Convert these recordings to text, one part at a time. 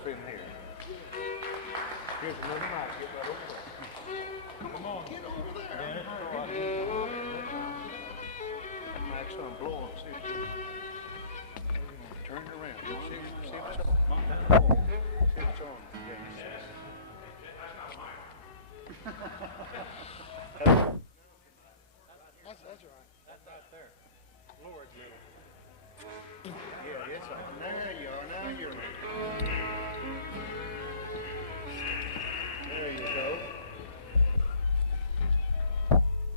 off in here. Here's another mic. Get right over there. Come on. Get over there. That mic's on. Blow on. See if it's turn it around. See if it's on. Montana Waltz. See if it's on. Yes. That's all right. That's out there. Lord's will. Yeah, it's on. There you are. Now you're on. There you go.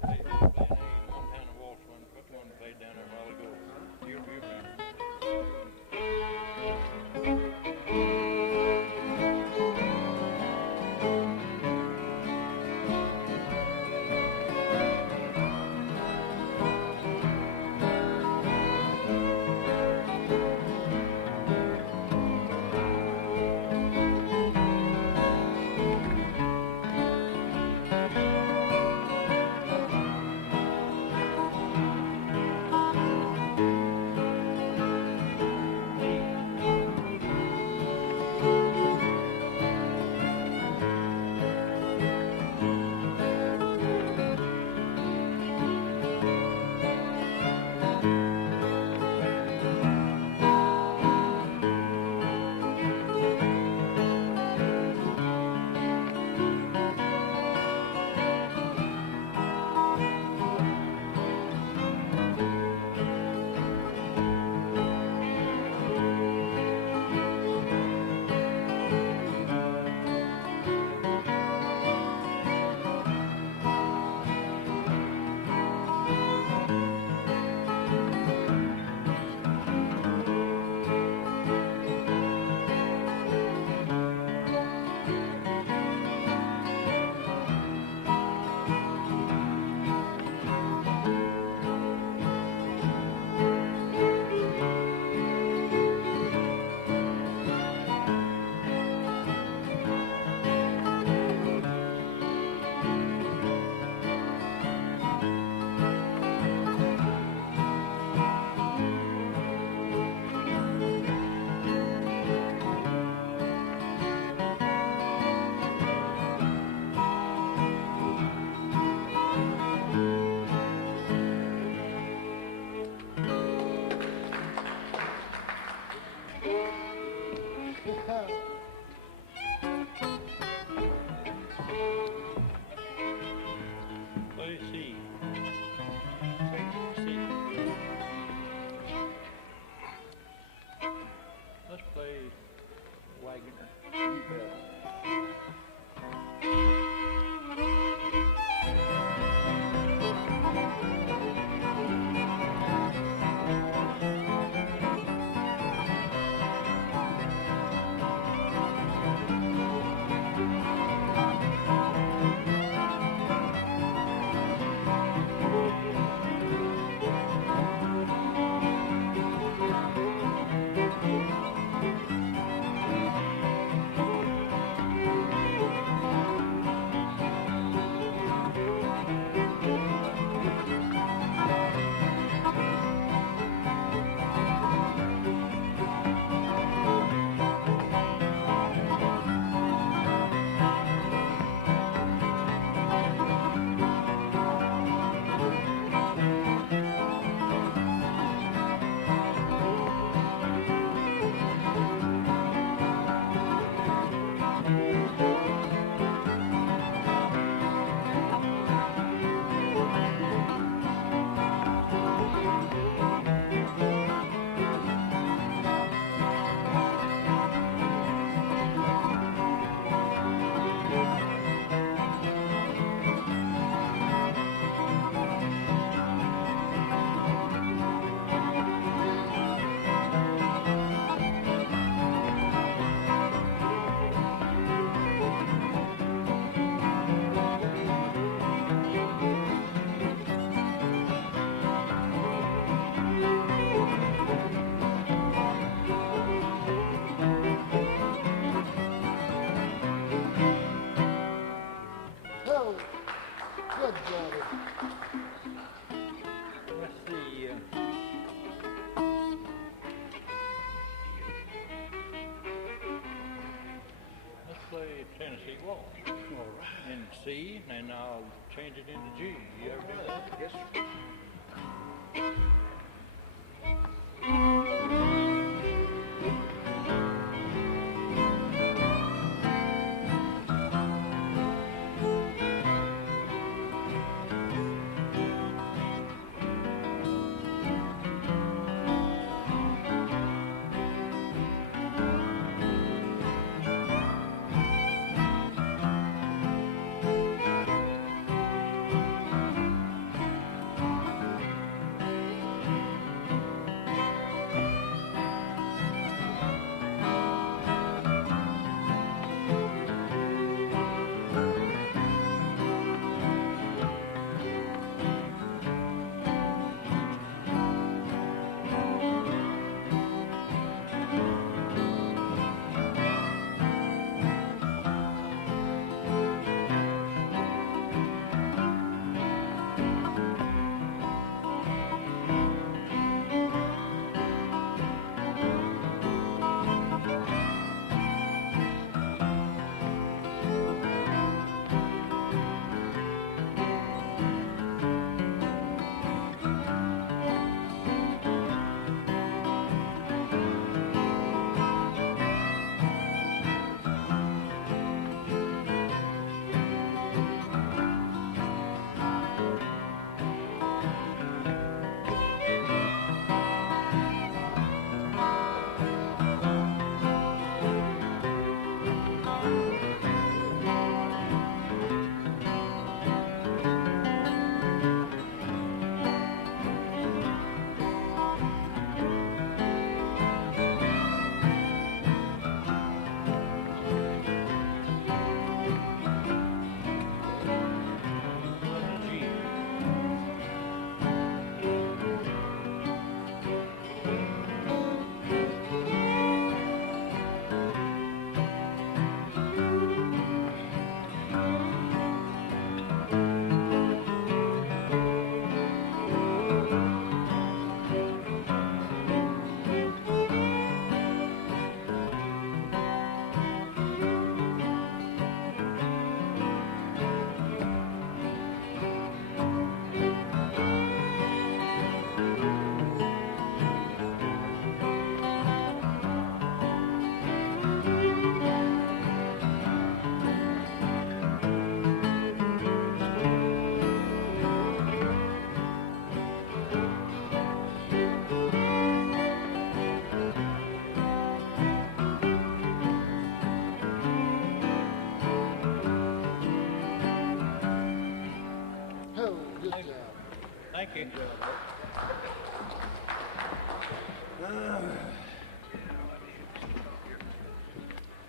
Hey, Montana Waltz one. Which one played down there a while ago? C, and I'll change it into G. You ever do that? Yes, sir. Thank you.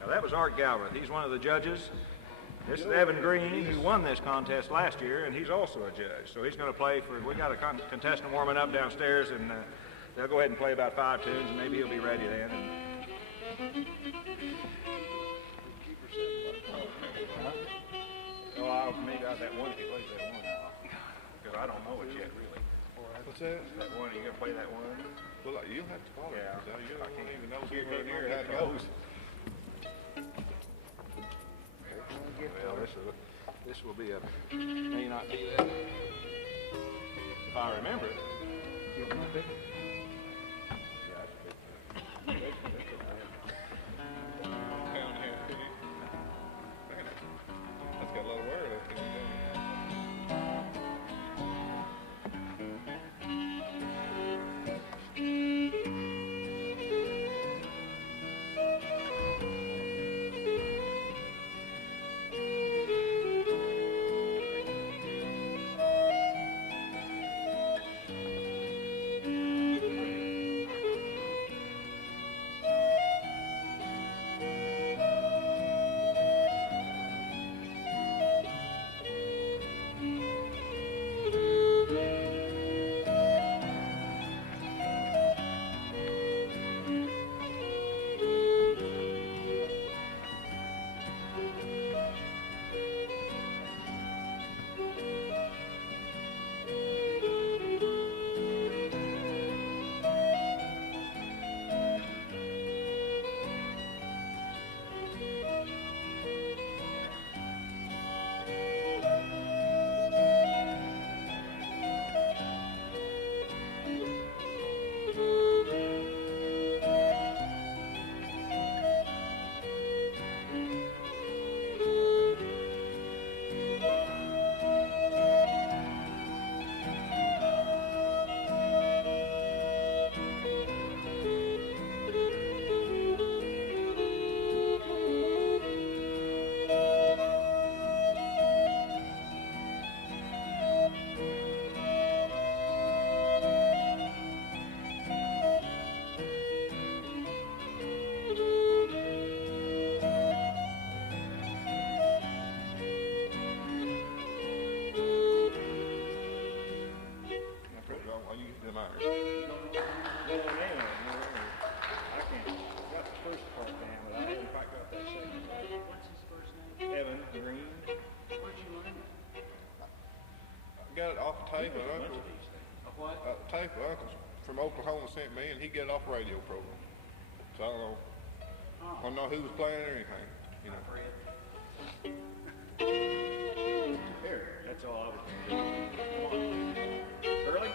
Now that was Art Galbraith. He's one of the judges. This is Evan Green, who won this contest last year, and he's also a judge. So he's going to play for, we got a contestant warming up downstairs, and they'll go ahead and play about 5 tunes, and maybe he'll be ready then. Well, maybe out that one if he plays that one now. Because I don't know it yet, really. What's that? That one, are you going to play that one? Well, you'll have to follow it. Yeah. You don't even know Here, right here, here how it goes. Well, this will be a, may not be that. If I remember it. You remember it? That's got a lot of word. tape of Uncle. Tape of Uncle from Oklahoma sent me, and he get it off a radio program. So I don't know who was playing or anything. You know. Here, that's all I was going to do. Early?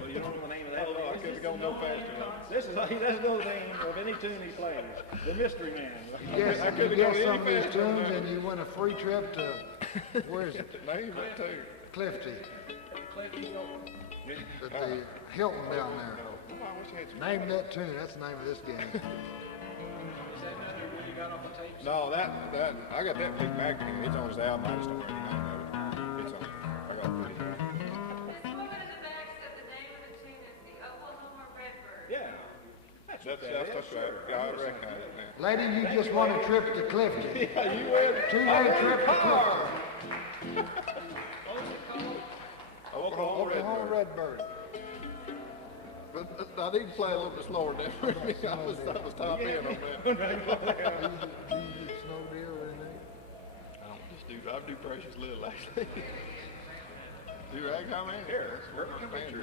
Well, you don't know the name of that? Oh, I couldn't go no faster. This is that's no name of any tune he plays. The Mystery Man. Yes, if you get some of these tunes and you win a free trip to, where is it? Name that too. Clifty. At the Hilton down there. Name that tune, that's the name of this game. No, that I got that big magazine. It's on his album. I just don't remember the name of it. It's on. I got it pretty good. Someone in the back said the name of the tune is the Oklahoma Redbird. Yeah. That's right. Yeah, I recognize it now. Lady, you just won a trip to Clifty. Yeah, you win. 2-way trip to Clifty. Oklahoma Redbird. But I need to play a little bit slower than that. I was top in on that. Snow deer or anything? I do precious little actually. Do Ragtime Annie? Here, Andrew.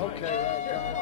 Okay, Ragtime.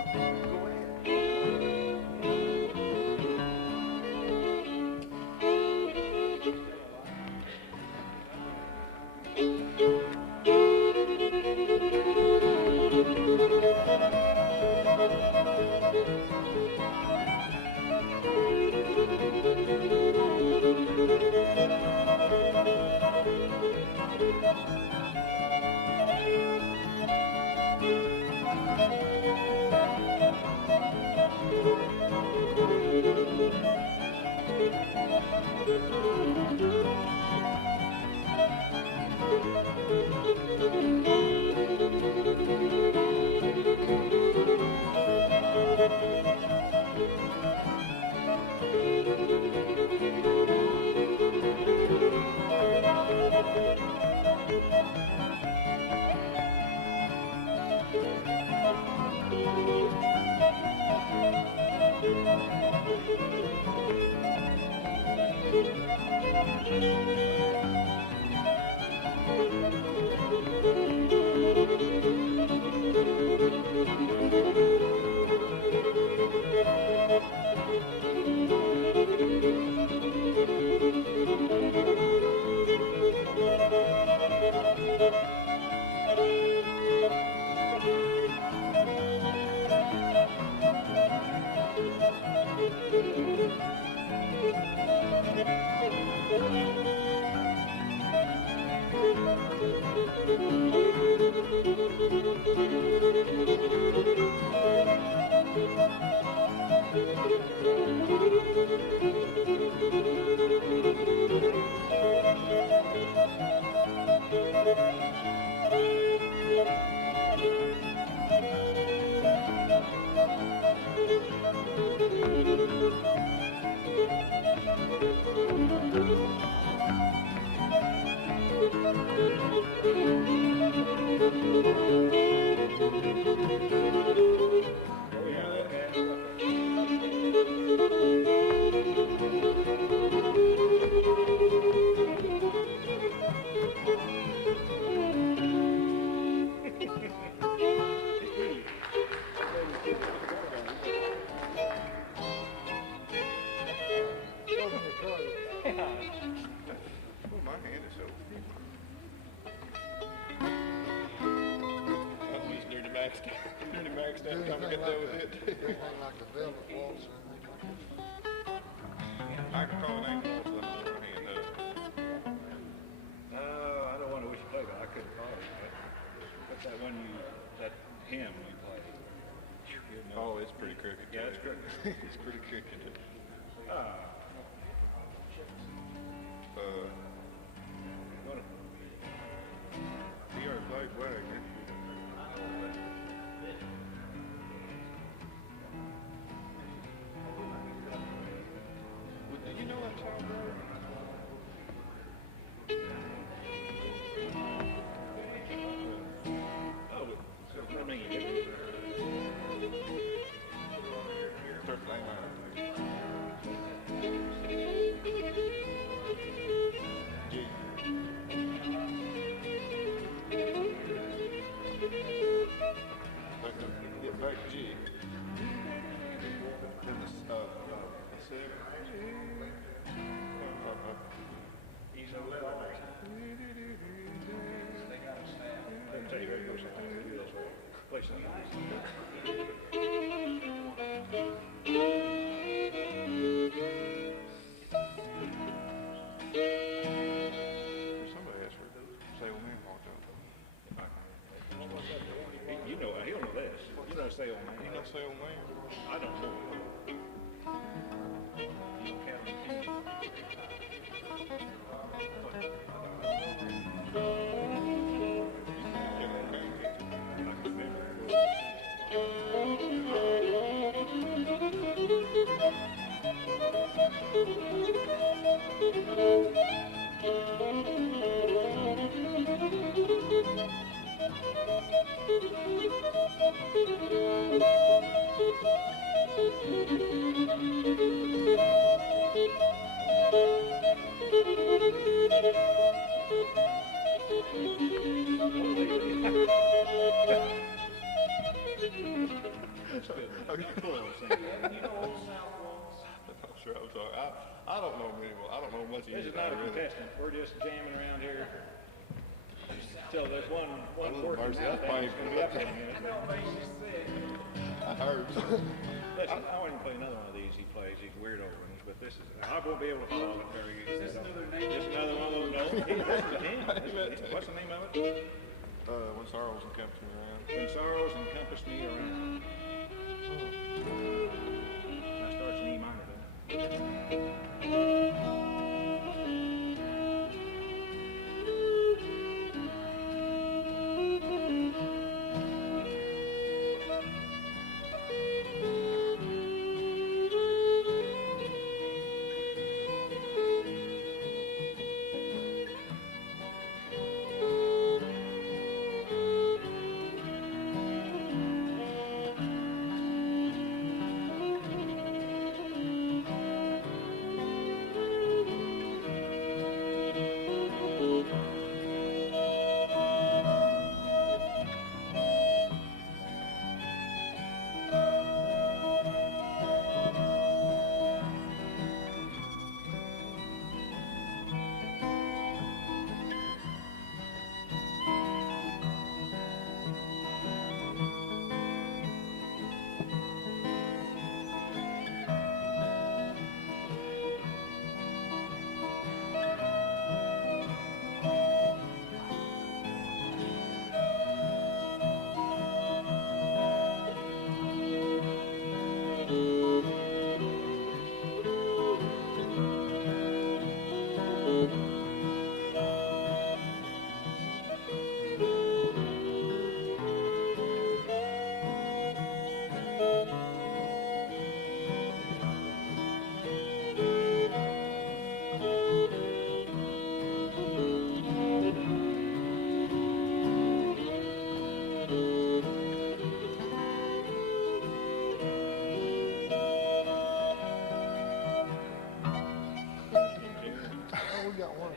that was it. Anything like the velvet waltz or anything like that? I can call it ain't waltz left on my hand, I don't want to wish you play, but I couldn't follow it. What's that one that hymn you play? Oh, it's pretty crooked. Yeah, it's crooked. It's pretty crooked. He already played Wagner. Do you know that song, bro? Oh, so I mean, Start playing that. Get back G. Then the seven. he's a little. Let me tell you, there goes something. Do this way. Play something. Somebody asked for say old man walked up. You know, he'll know this. You know, say old man. You know say old man? I don't know. You don't count him. I can remember. I'm sure. I'm sorry. I don't know him anymore. I don't know much of This is it. not a contestant. We're just jamming around here. Till there's one little working mercy, now. that's Thing's going to be up in a minute. I heard. Listen, I want him to play another one of these he plays, these weirdo ones, but this is, I won't be able to follow it very good. Is this another name? Just another one of those, no. This is him. What's the name of it? When sorrows encompass me around. When sorrows encompass me around. That starts in E minor, doesn't it?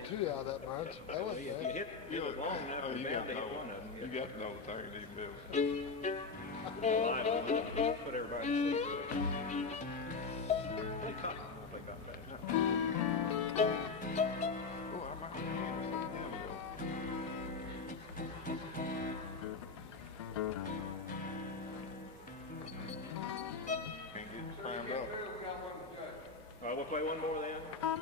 Two out of that bunch. That wasn't If you bad. hit it long enough, You you're got bound to to hit know. one of them. You got to know the thing to even be able to. Live, put everybody to sleep with it. Play cotton. I'll play cotton back. Oh, I'm out of here. to play one more then? Wow.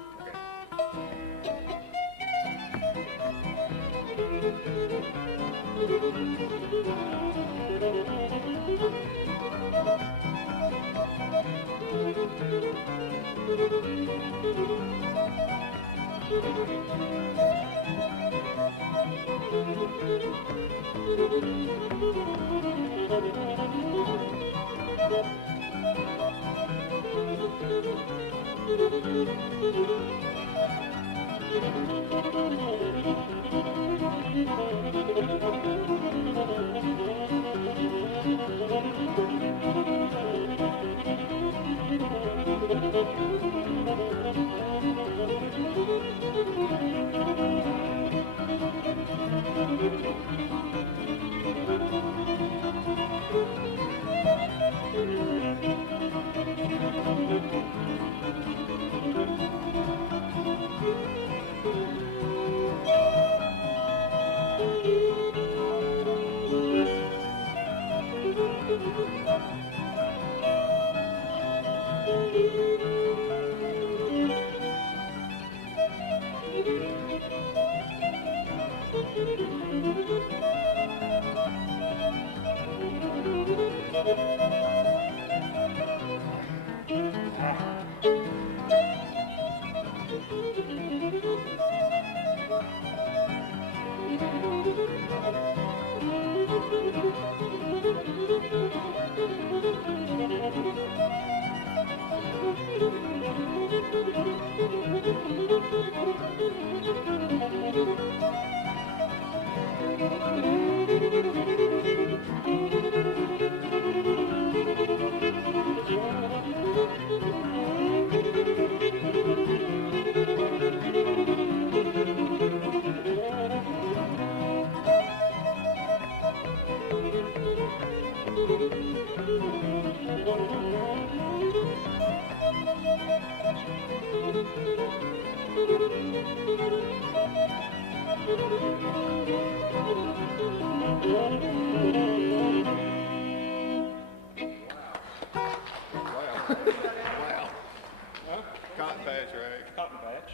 Cotton patch, right? Cotton patch.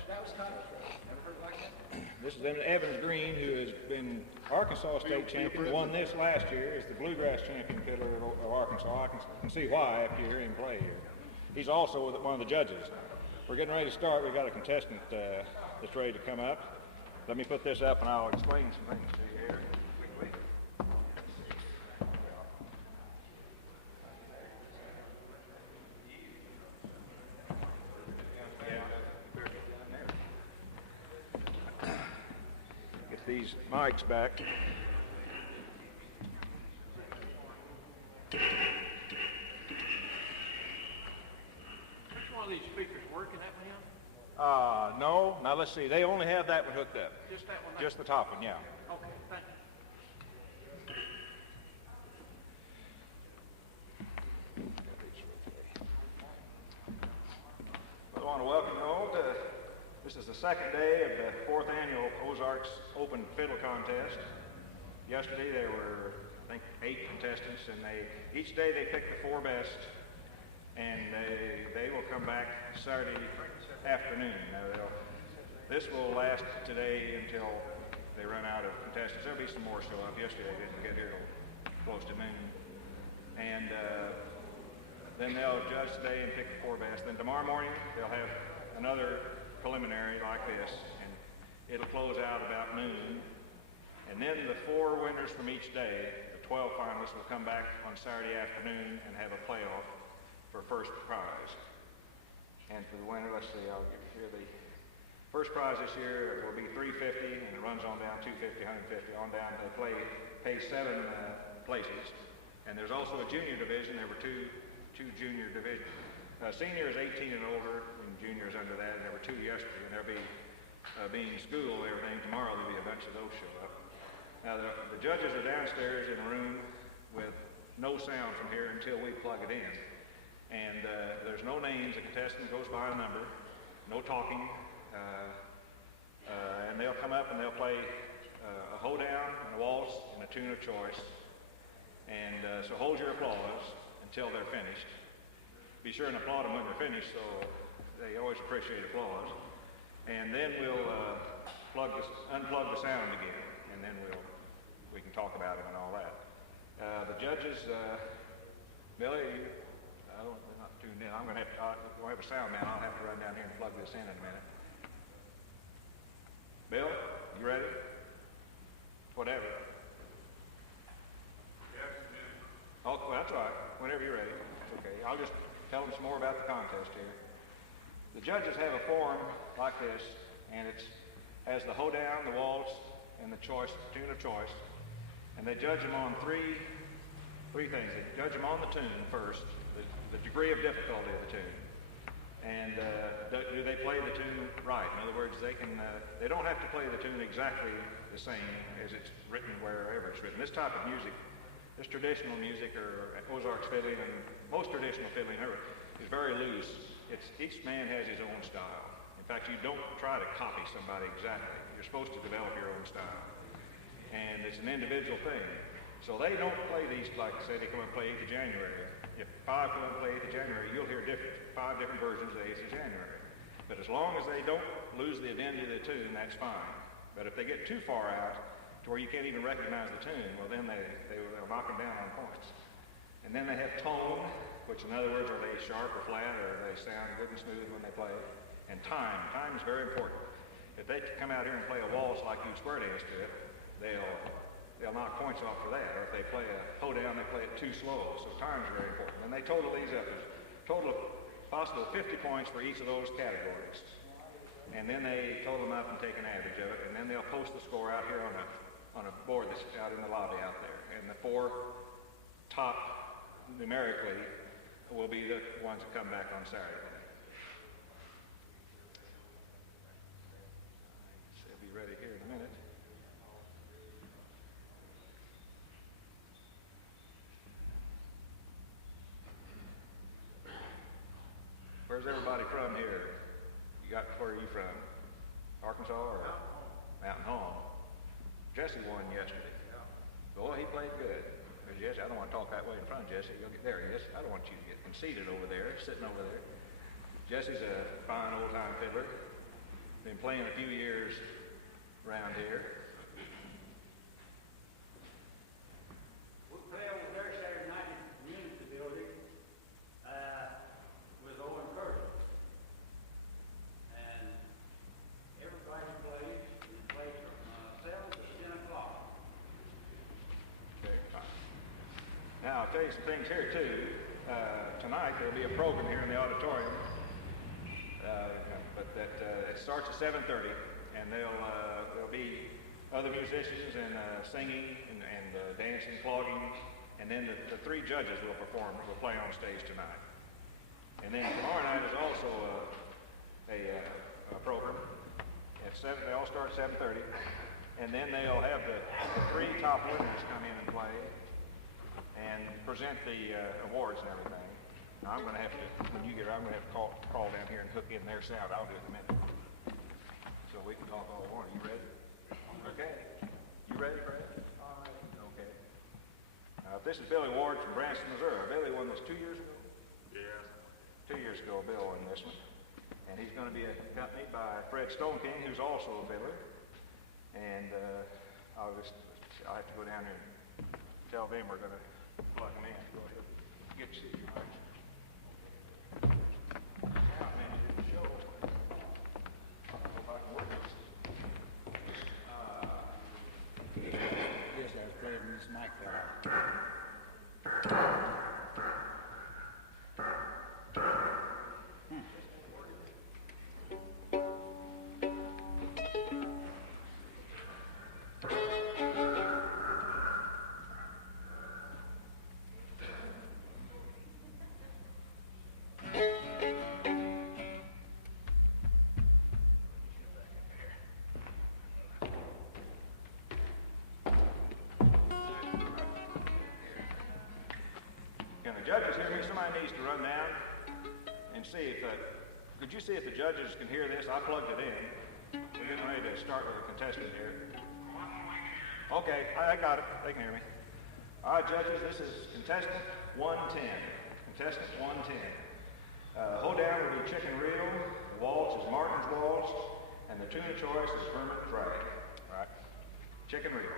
This is Evans Green, who has been Arkansas state champion, won this last year, is the bluegrass champion fiddler of Arkansas. I can see why after you hear him play here. He's also one of the judges. We're getting ready to start. We've got a contestant that's ready to come up. Let me put this up and I'll explain some things to you here quickly. Get these mics back. Which one of these speakers working that one? No. Now let's see. They only have that one hooked up. Just that one? Just the top one, yeah. Okay, thank you. I want to welcome you all to, this is the second day of the 4th annual Ozarks Open Fiddle Contest. Yesterday there were, I think, 8 contestants, and each day they pick the 4 best, and they will come back Saturday afternoon. Now this will last today until they run out of contestants. There'll be some more show up. Yesterday they didn't get here till close to noon. And then they'll judge today and pick the 4 best. Then tomorrow morning they'll have another preliminary like this, and it'll close out about noon. And then the 4 winners from each day, the 12 finalists, will come back on Saturday afternoon and have a playoff for first prize. And for the winner, let's see, I'll give you the first prize this year will be $350, and it runs on down $250, $150, on down. They pay 7 places. And there's also a junior division. There were two junior divisions. Senior is 18 and older, and junior is under that. And there were 2 yesterday, and there'll be, being school and everything, tomorrow there'll be a bunch of those show up. Now, the judges are downstairs in a room with no sound from here until we plug it in. And there's no names. The contestant goes by a number, no talking. And they'll come up and they'll play a hoedown and a waltz and a tune of choice. And so hold your applause until they're finished. Be sure and applaud them when they're finished so they always appreciate applause. And then we'll unplug the sound again, and then we can talk about it and all that. The judges, Billy, they're not tuned in. We'll have a sound man. I'll have to run down here and plug this in a minute. Bill, you ready? Whatever. Yes, Oh, well, that's all right. Whenever you're ready. It's okay. I'll just tell them some more about the contest here. The judges have a form like this, and it has the hoedown, the waltz, and the tune of choice. And they judge them on three things. They judge them on the tune first, the degree of difficulty of the tune. And do they play the tune right? In other words, they don't have to play the tune exactly the same as it's written wherever it's written. This type of music, this traditional music, or Ozarks fiddling, and most traditional fiddling is very loose. Each man has his own style. In fact, you don't try to copy somebody exactly. You're supposed to develop your own style. And it's an individual thing. So they don't play these, like I said, they come and play 8th of January. If 5 come and play 8th of January, you'll hear 5 different versions of 8th of January. But as long as they don't lose the identity of the tune, that's fine. But if they get too far out to where you can't even recognize the tune, well, then they'll knock them down on points. And then they have tone, which in other words, are they sharp or flat, or they sound good and smooth when they play. And time. Time is very important. If they come out here and play a waltz like you square dance to it, they'll knock points off for that. Or if they play a hoedown, they play it too slow. So time is very important. And they total these up. There's a total of possible 50 points for each of those categories. And then they total them up and take an average of it. And then they'll post the score out here on a board that's out in the lobby out there. And the 4 top numerically will be the ones that come back on Saturday. They'll be ready here in a minute. Where's everybody from here? Where are you from? Arkansas or Mountain Home? Jesse won yesterday. Boy, he played good. Jesse, I don't want to talk that way in front of Jesse. There he is. I don't want you to get conceited over there, sitting over there. Jesse's a fine old-time fiddler. Been playing a few years around here. We play over there Saturday night in the community building with Owen Curtis. And everybody plays. We play from 7 to 10 o'clock. Okay, fine. Now, I'll tell you some things here, too. Tonight, there'll be a program here in the auditorium. But it starts at 7:30, and there'll be other musicians and singing and dancing, clogging, and then the 3 judges will play on stage tonight. And then tomorrow night is also a program. They all start at 7:30, and then they'll have the 3 top winners come in and play and present the awards and everything. Now, I'm going to have to, when you get here, I'm going to have to crawl down here and hook in their sound. I'll do it in a minute. So we can talk all we want. Are you ready? Okay. You ready, Breid? All right. Okay. Now, this is Billy Ward from Branson, Missouri. Billy won this 2 years ago? Yes. 2 years ago, Bill won this one. And he's going to be accompanied by Fred Stoneking, who's also a fiddler. And I'll have to go down here and tell them we're going to plug them in. Go ahead. Get to see you, Mike. Yes, I was playing this mic there. Can the judges hear me? Somebody needs to run down and see if could you see if the judges can hear this? I plugged it in. We're getting ready to start with a contestant here. Okay, I got it. They can hear me. All right, judges, this is contestant 110. Contestant 110. Hoedown will be chicken reel, the waltz is Martin's Waltz, and the tune of choice is Herman's Breid. Right. Chicken reel.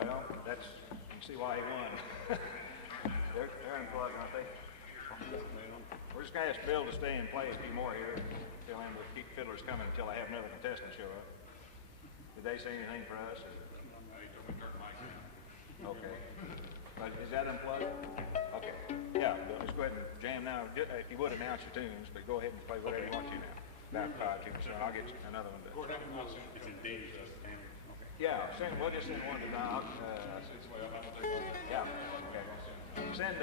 Well, that's, you can see why he won. they're unplugged, aren't they? We're just going to ask Bill to stay and play a few more here. Tell him to keep fiddlers coming until I have another contestant show up. Did they say anything for us? Okay. But is that unplugged? Okay. Yeah, Bill, just go ahead and jam now. If you would, announce your tunes, but go ahead and play whatever you want to now. About 5 tunes, so I'll get you another one. It's in D. Yeah, we'll just send one to Doc. Yeah, okay. Send,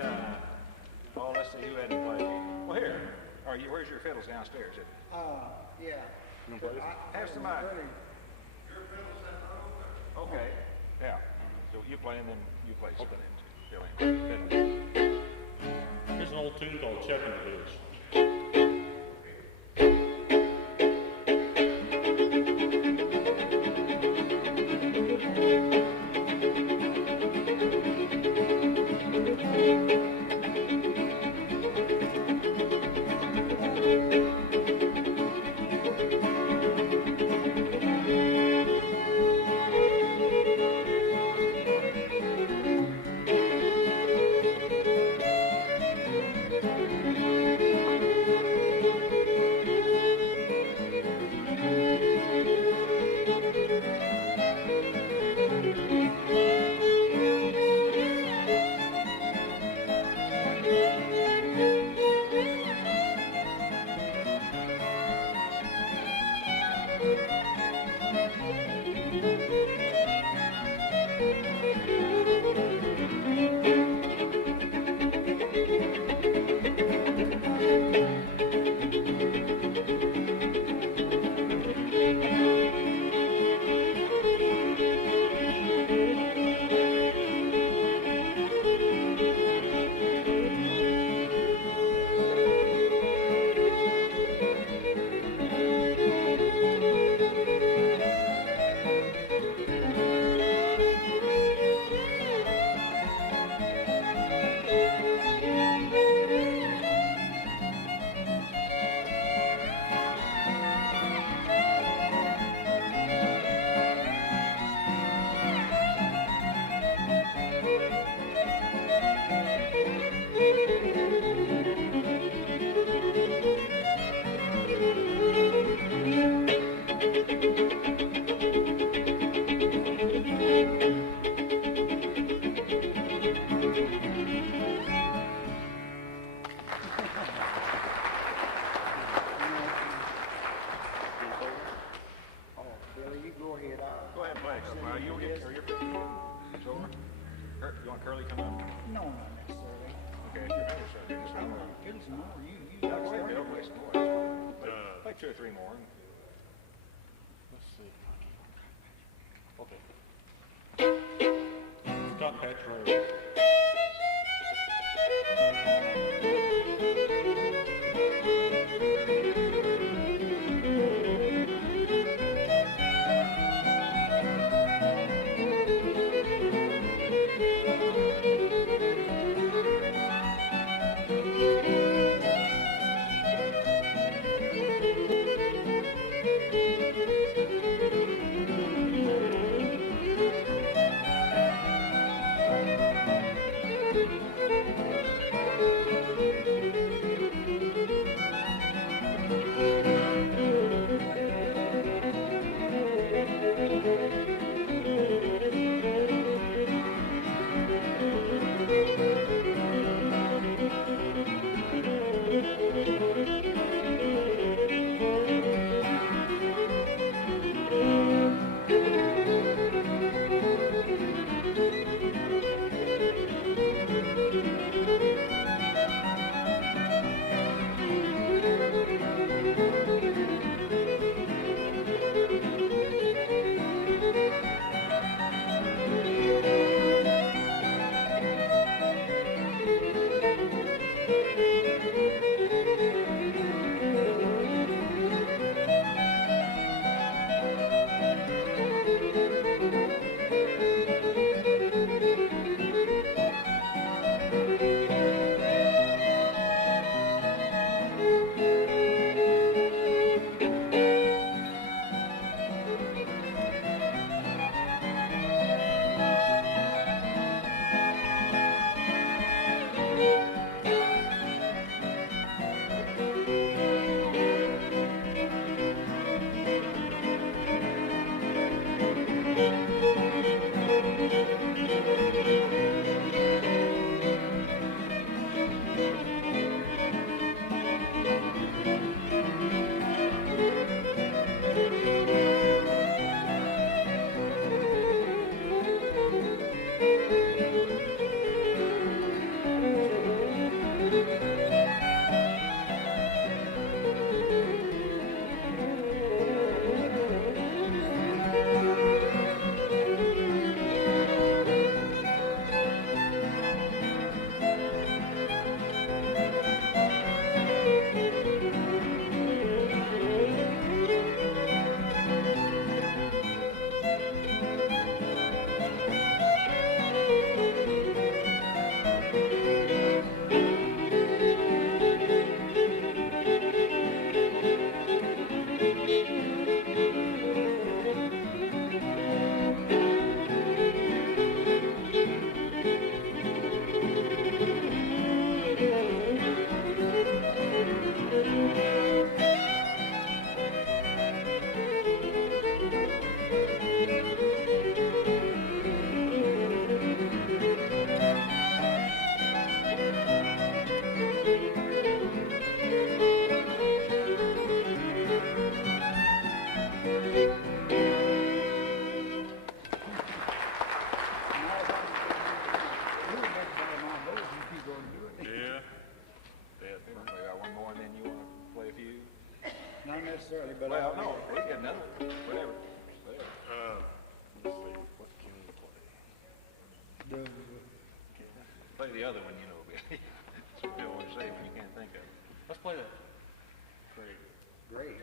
let's see who hadn't played. Well, here, where's your fiddles downstairs? Yeah. Have somebody. Okay, yeah. So you play and then you play spin in. Here's an old tune called Checking the Ditch. Curly come up? No, not necessarily. Okay, you're better, sir. Just I'm one more. gonna get some more. You Yeah, go ahead, Bill. Play some more. Play 2 or 3 more. Let's see. Okay. Scott Patch Road. necessarily, but Well, no, we get another. Whatever. Let's see, what can we play? Play the other one, you know, Bill. That's what Bill always say when you can't think of it. Let's play that. Great.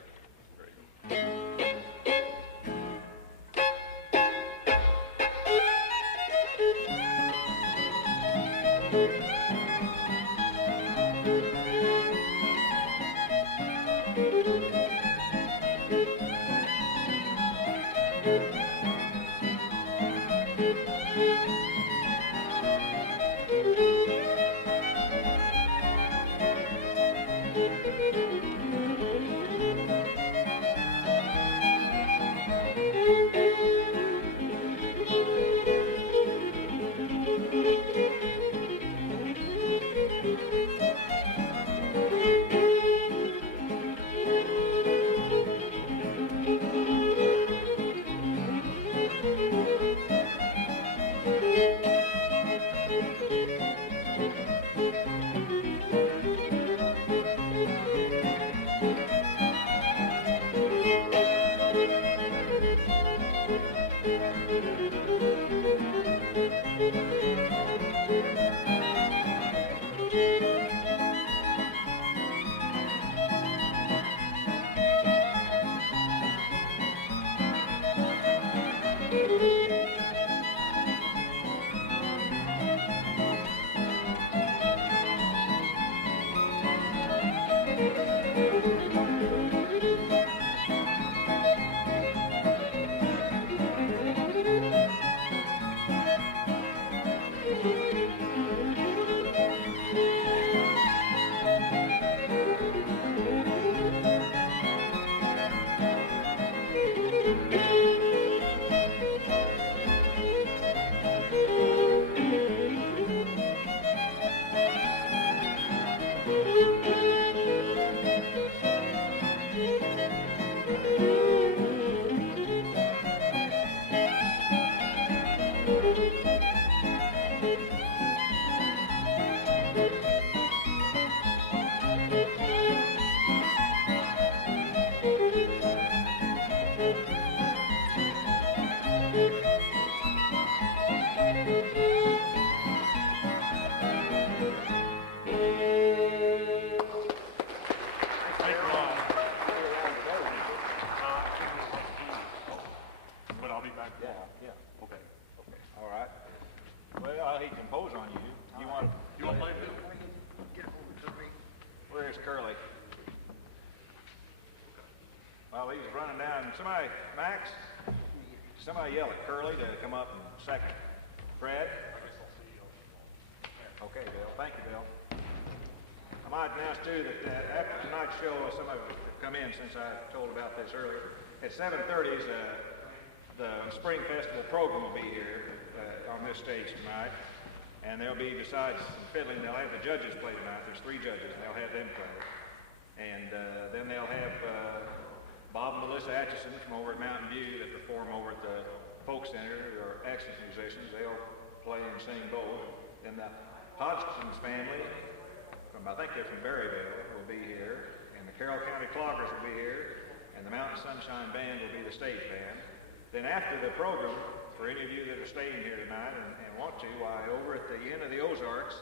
But I'll be back. Yeah. Okay. All right. Well, he composed on you. You want You want to play it? Where is Curly? Well, he was running down. Somebody, Max, somebody yell at Curly to come up and second. Fred? Okay, Bill. Thank you, Bill. I might announce, too, that after tonight's show, some of you have come in since I told about this earlier. At 7:30, the Spring Festival program will be here on this stage tonight. And there'll be, besides some fiddling, they'll have the judges play tonight. There's 3 judges, and they'll have them play. And then they'll have Bob and Melissa Atchison from over at Mountain View that perform over at the Folk Center, or accent musicians. They'll play and sing both. And the Hodgson's family, I think they're from Berryville, will be here. And the Carroll County Cloggers will be here. And the Mountain Sunshine Band will be the stage band. Then after the program, for any of you that are staying here tonight and want to, why, over at the end of the Ozarks,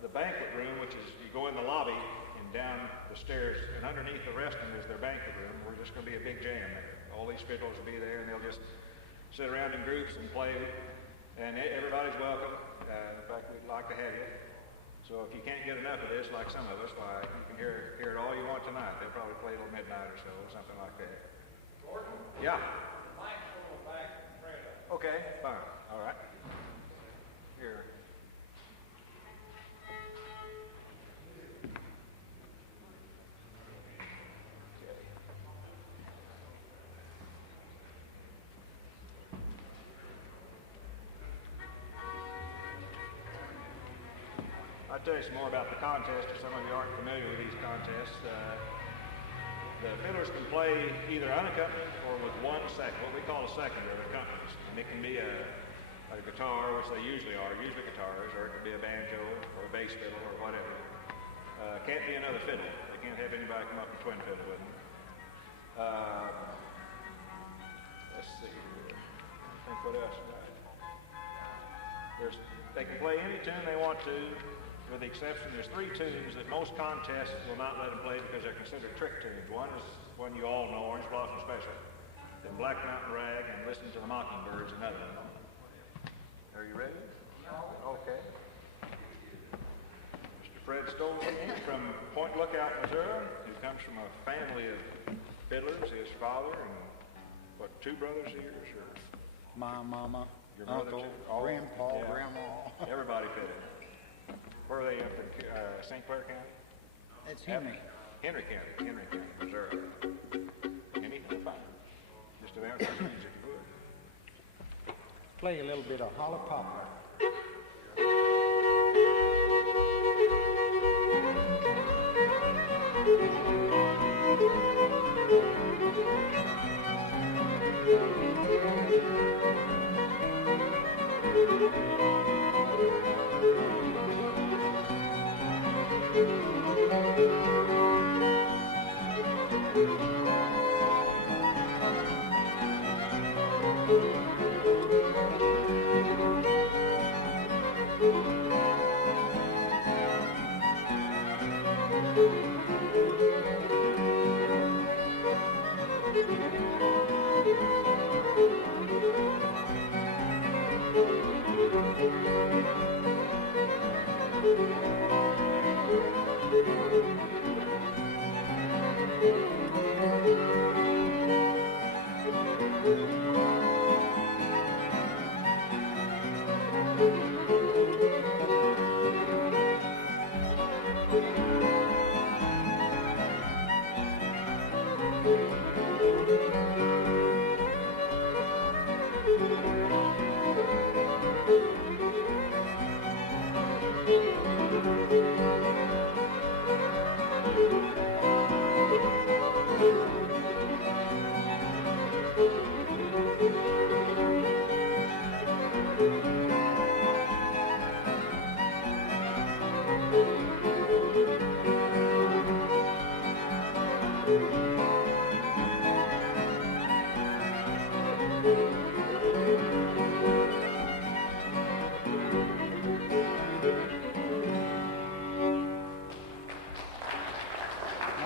the banquet room, which is, you go in the lobby and down the stairs, and underneath the restroom is their banquet room. We're just going to be a big jam there. All these fiddlers will be there, and they'll just sit around in groups and play. And everybody's welcome. In fact, we'd like to have you. So if you can't get enough of this, like some of us, why, you can hear it all you want tonight. They'll probably play till midnight or so, or something like that. Gordon? Yeah. Mike's on the back of the trailer. Okay, fine. All right. Here. I'll tell you some more about the contest, if some of you aren't familiar with these contests. The fiddlers can play either unaccompanied or with one second, what we call a seconder of accompaniments. And it can be a guitar, which they usually guitars, or it could be a banjo or a bass fiddle or whatever. Can't be another fiddle. They can't have anybody come up and twin fiddle with them. Let's see here. I think what else? They can play any tune they want to, with the exception there's 3 tunes that most contests will not let them play because they're considered trick tunes. One is one you all know, Orange Blossom Special. Then Black Mountain Rag and Listen to the Mockingbirds, another one. Are you ready? Okay. Mr. Fred Stoneking from Point Lookout, Missouri, who comes from a family of fiddlers, his father and, what, 2 brothers of yours? Or My mama, your mother, uncle, too? grandpa, Yeah. grandma. Everybody fiddled. Where are they up in St. Clair County? That's Henry. Henry County, Missouri. Anything fine. Just about as easy as you would. Play a little bit of Holly Poplar.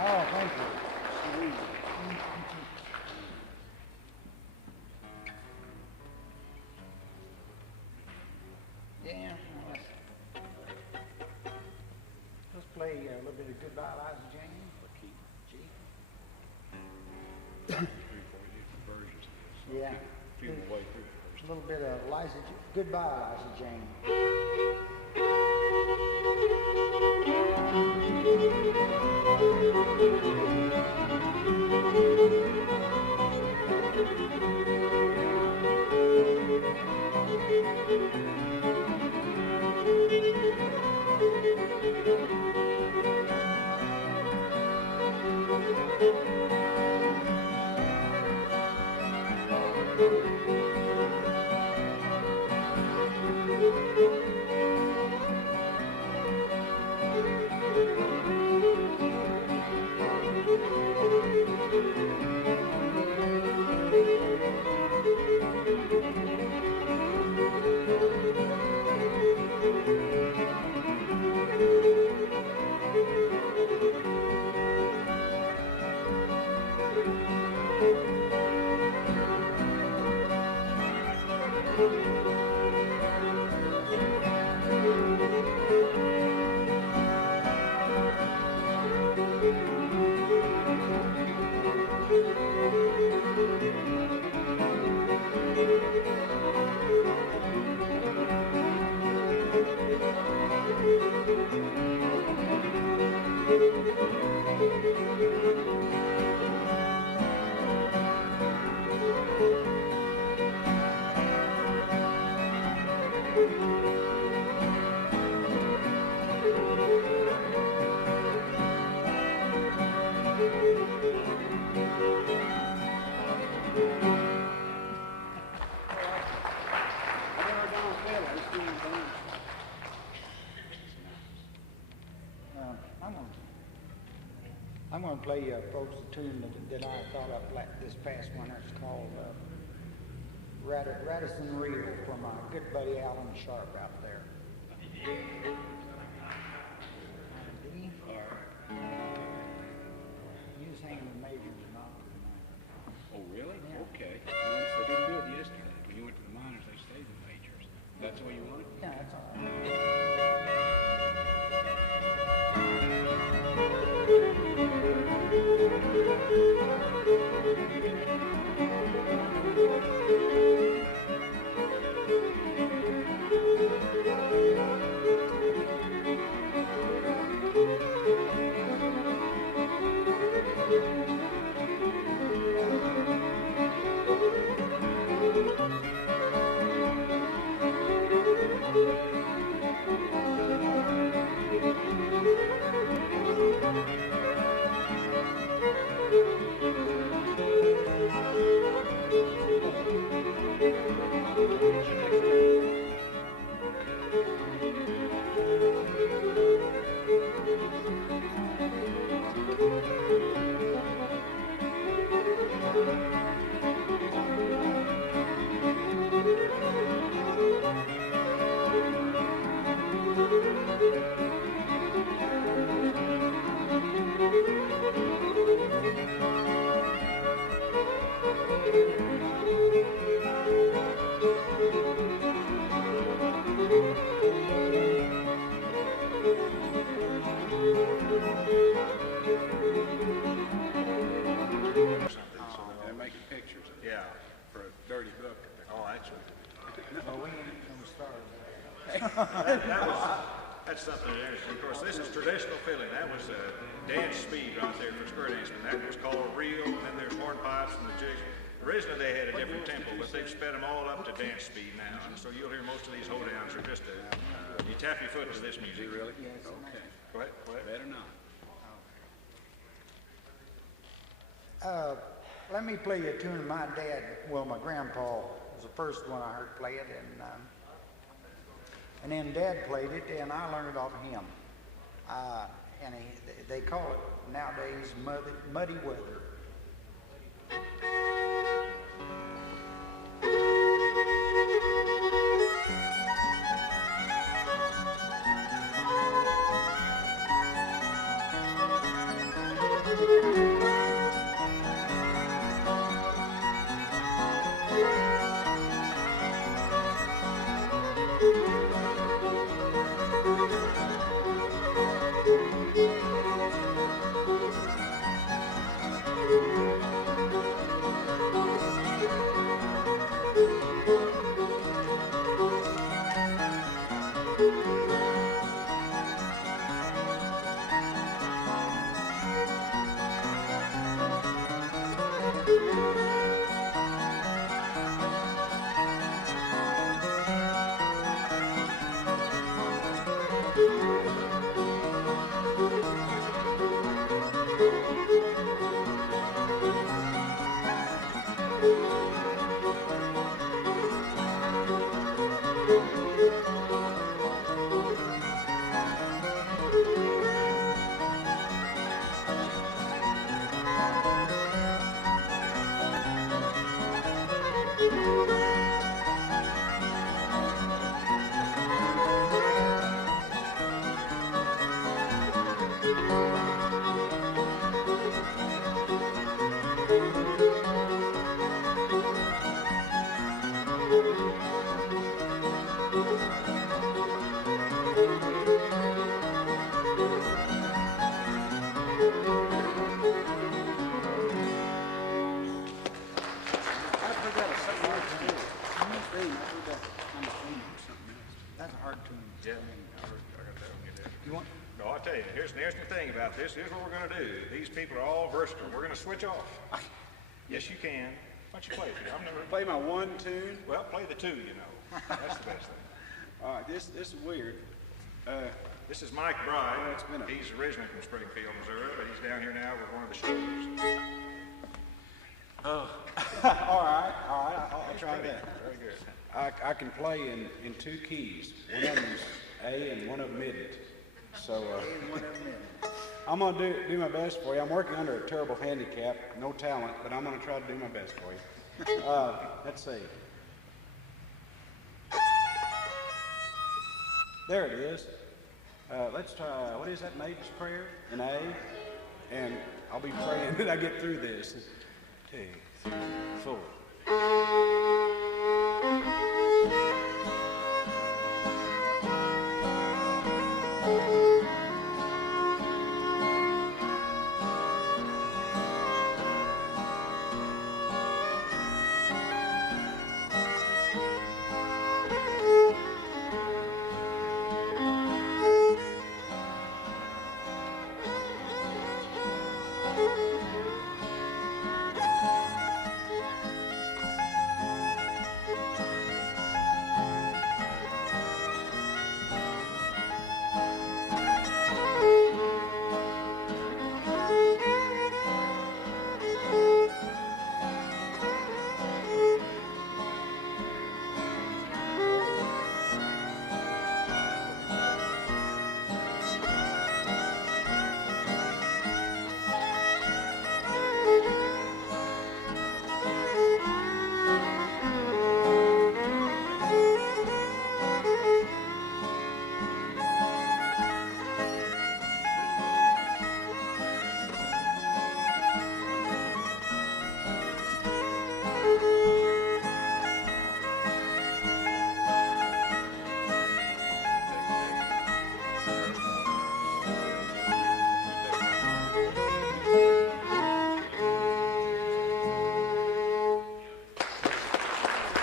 Oh, thank you. Yeah, let's play a little bit of Goodbye, Liza Jane. G. Yeah. A little bit of Goodbye, Liza Jane. I'm going to play you folks a tune that I thought up this past winter. It's called Radisson Reel from my good buddy Alan Sharp out there. D. Use hand and majors and not the minors. Oh, really? Yeah. Okay. Well, they didn't do it yesterday. When you went to the minors, they stayed in majors. That's all you wanted? Yeah, that's all right. They're making pictures of it Yeah. for a dirty buck. Oh, actually. Well, we ain't going to start. That's something interesting. Of course, this is traditional fiddling. That was dance speed right there for square dancing. That was called reel, and then there's hornpipes and the jigs. Originally, they had a different tempo, but they've sped them all up to dance speed now. And so you'll hear most of these hoedowns are just you tap your foot to this music. Really? Yes. Okay. Go ahead. Go ahead. Better not. Let me play you a tune my dad, well, my grandpa was the first one I heard play it, and then Dad played it, and I learned it off of him. And they call it nowadays muddy weather. That's a hard tune. Yeah. I got that one. You did. You want? No, I'll tell you. Here's the thing about this. Here's what we're going to do. These people are all versatile. We're going to switch off. Yes, you can. Why don't you play it? I've never Play my one tune. Well, play the two, you know. That's the best thing. All right, this is weird. This is Mike Breid. Well, it's been a- He's originally from Springfield, Missouri, but he's down here now with one of the shows. All right, I'll try that. Very good. I can play in two keys. One of them's A and one of them isn't. So I'm going to do my best for you. I'm working under a terrible handicap, no talent, but I'm going to try to do my best for you. Let's see. There it is. Let's try, what is that, Maiden's Prayer in A? And I'll be praying that I get through this. 2, 3, 4.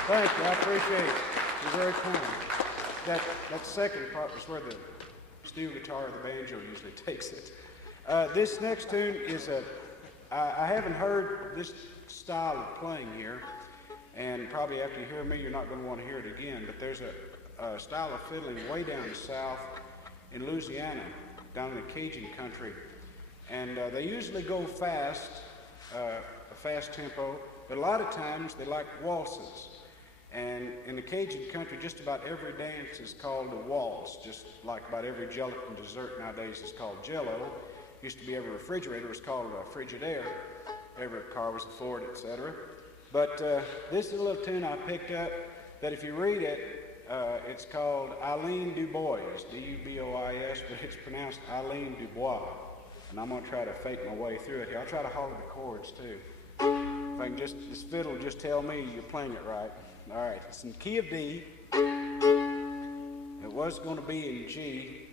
Thank you, I appreciate it. You're very kind. That second part was where the steel guitar or the banjo usually takes it. This next tune is I haven't heard this style of playing here, and probably after you hear me, you're not going to want to hear it again, but there's a style of fiddling way down south in Louisiana, down in the Cajun country, and they usually go fast, a fast tempo, but a lot of times they like waltzes. And in the Cajun country, just about every dance is called a waltz, just like about every gelatin dessert nowadays is called Jell-O. Used to be every refrigerator was called a Frigidaire. Every car was a Ford, etc. But this is a little tune I picked up that if you read it, it's called Eileen Dubois, D-U-B-O-I-S, but it's pronounced Eileen Dubois. And I'm going to try to fake my way through it here. I'll try to holler the chords, too. If I can this fiddle will just tell me you're playing it right. All right, it's in key of D. It was going to be in G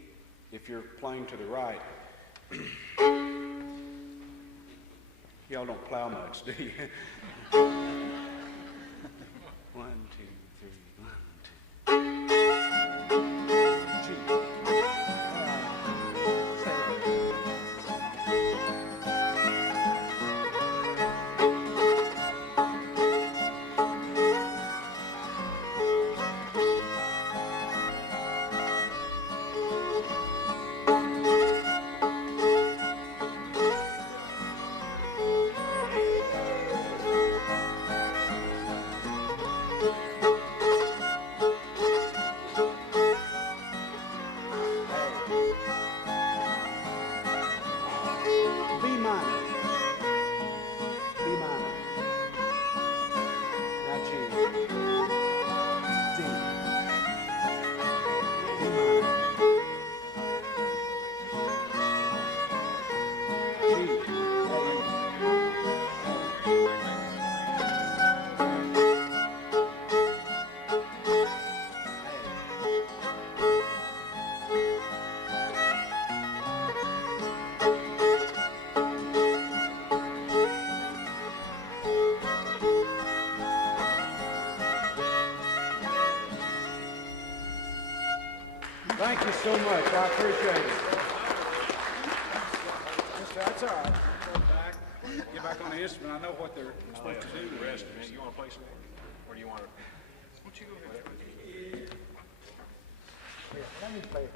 if you're playing to the right. Y'all don't plow much, do you? 1, 2, 3, 1, 2. G. Thank you so much. I appreciate it. That's all right. Go back, get back on the instrument. I know what they're supposed to do. The rest, man. You want to play some more? Or do you want to? Won't you go ahead? Let me play it.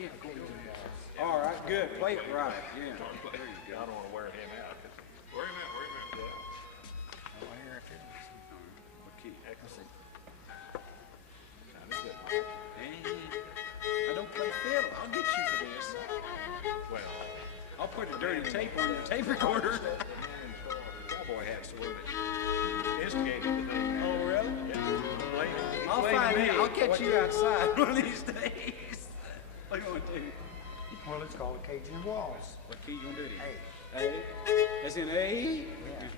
Yeah. All right, good. Play it right. Yeah. There you go. I don't want to wear him out. Wear him out. Wear him out. Yeah. Oh, here, here. Okay. Excellent. I don't play fiddle. I'll get you for this. Well, I'll put tape on your tape recorder. Cowboy hats the one that instigated the thing. Oh, really? Yeah. I'll find you. I'll catch you outside one of these days. What are you gonna do? Well, it's called a Cajun Waltz. What key you gonna do it in? A. A? As in A? Yeah.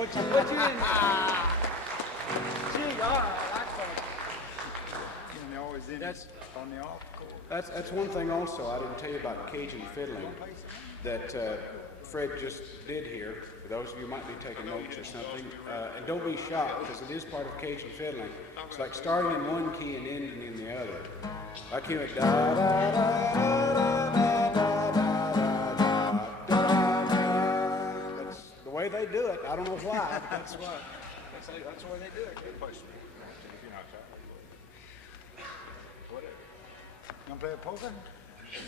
What you in? Gee, all right, that's fun. And they're always in That's- on the off course. That's one thing also I didn't tell you about Cajun fiddling that Fred just did here. For those of you who might be taking notes or something, and don't be shocked because it is part of Cajun fiddling. It's like starting in one key and ending in the other. Like he went da da da da da da da da da da. That's the way they do it. I don't know why, but that's why. That's the way they do it. You want to play a polka?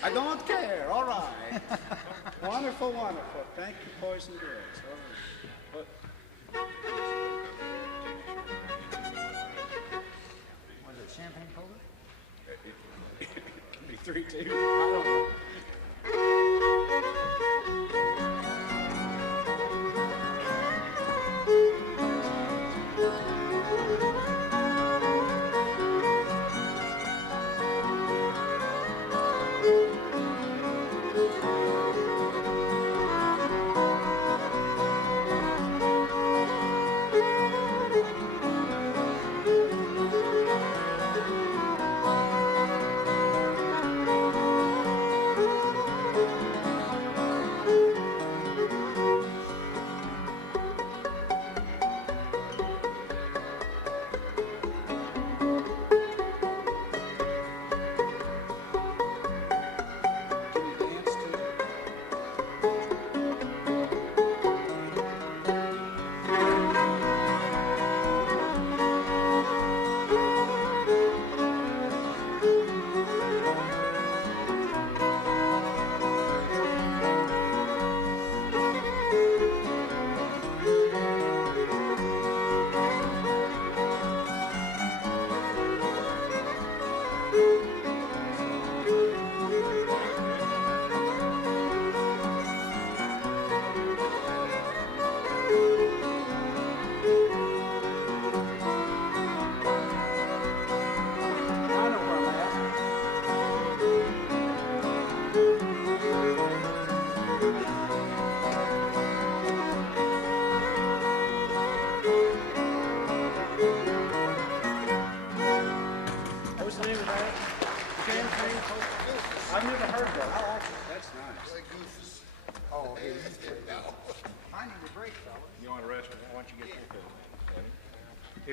I don't care. All right. Wonderful, wonderful. Thank you, boys and girls. All right. Was it champagne polka? Be 3-2. I don't know.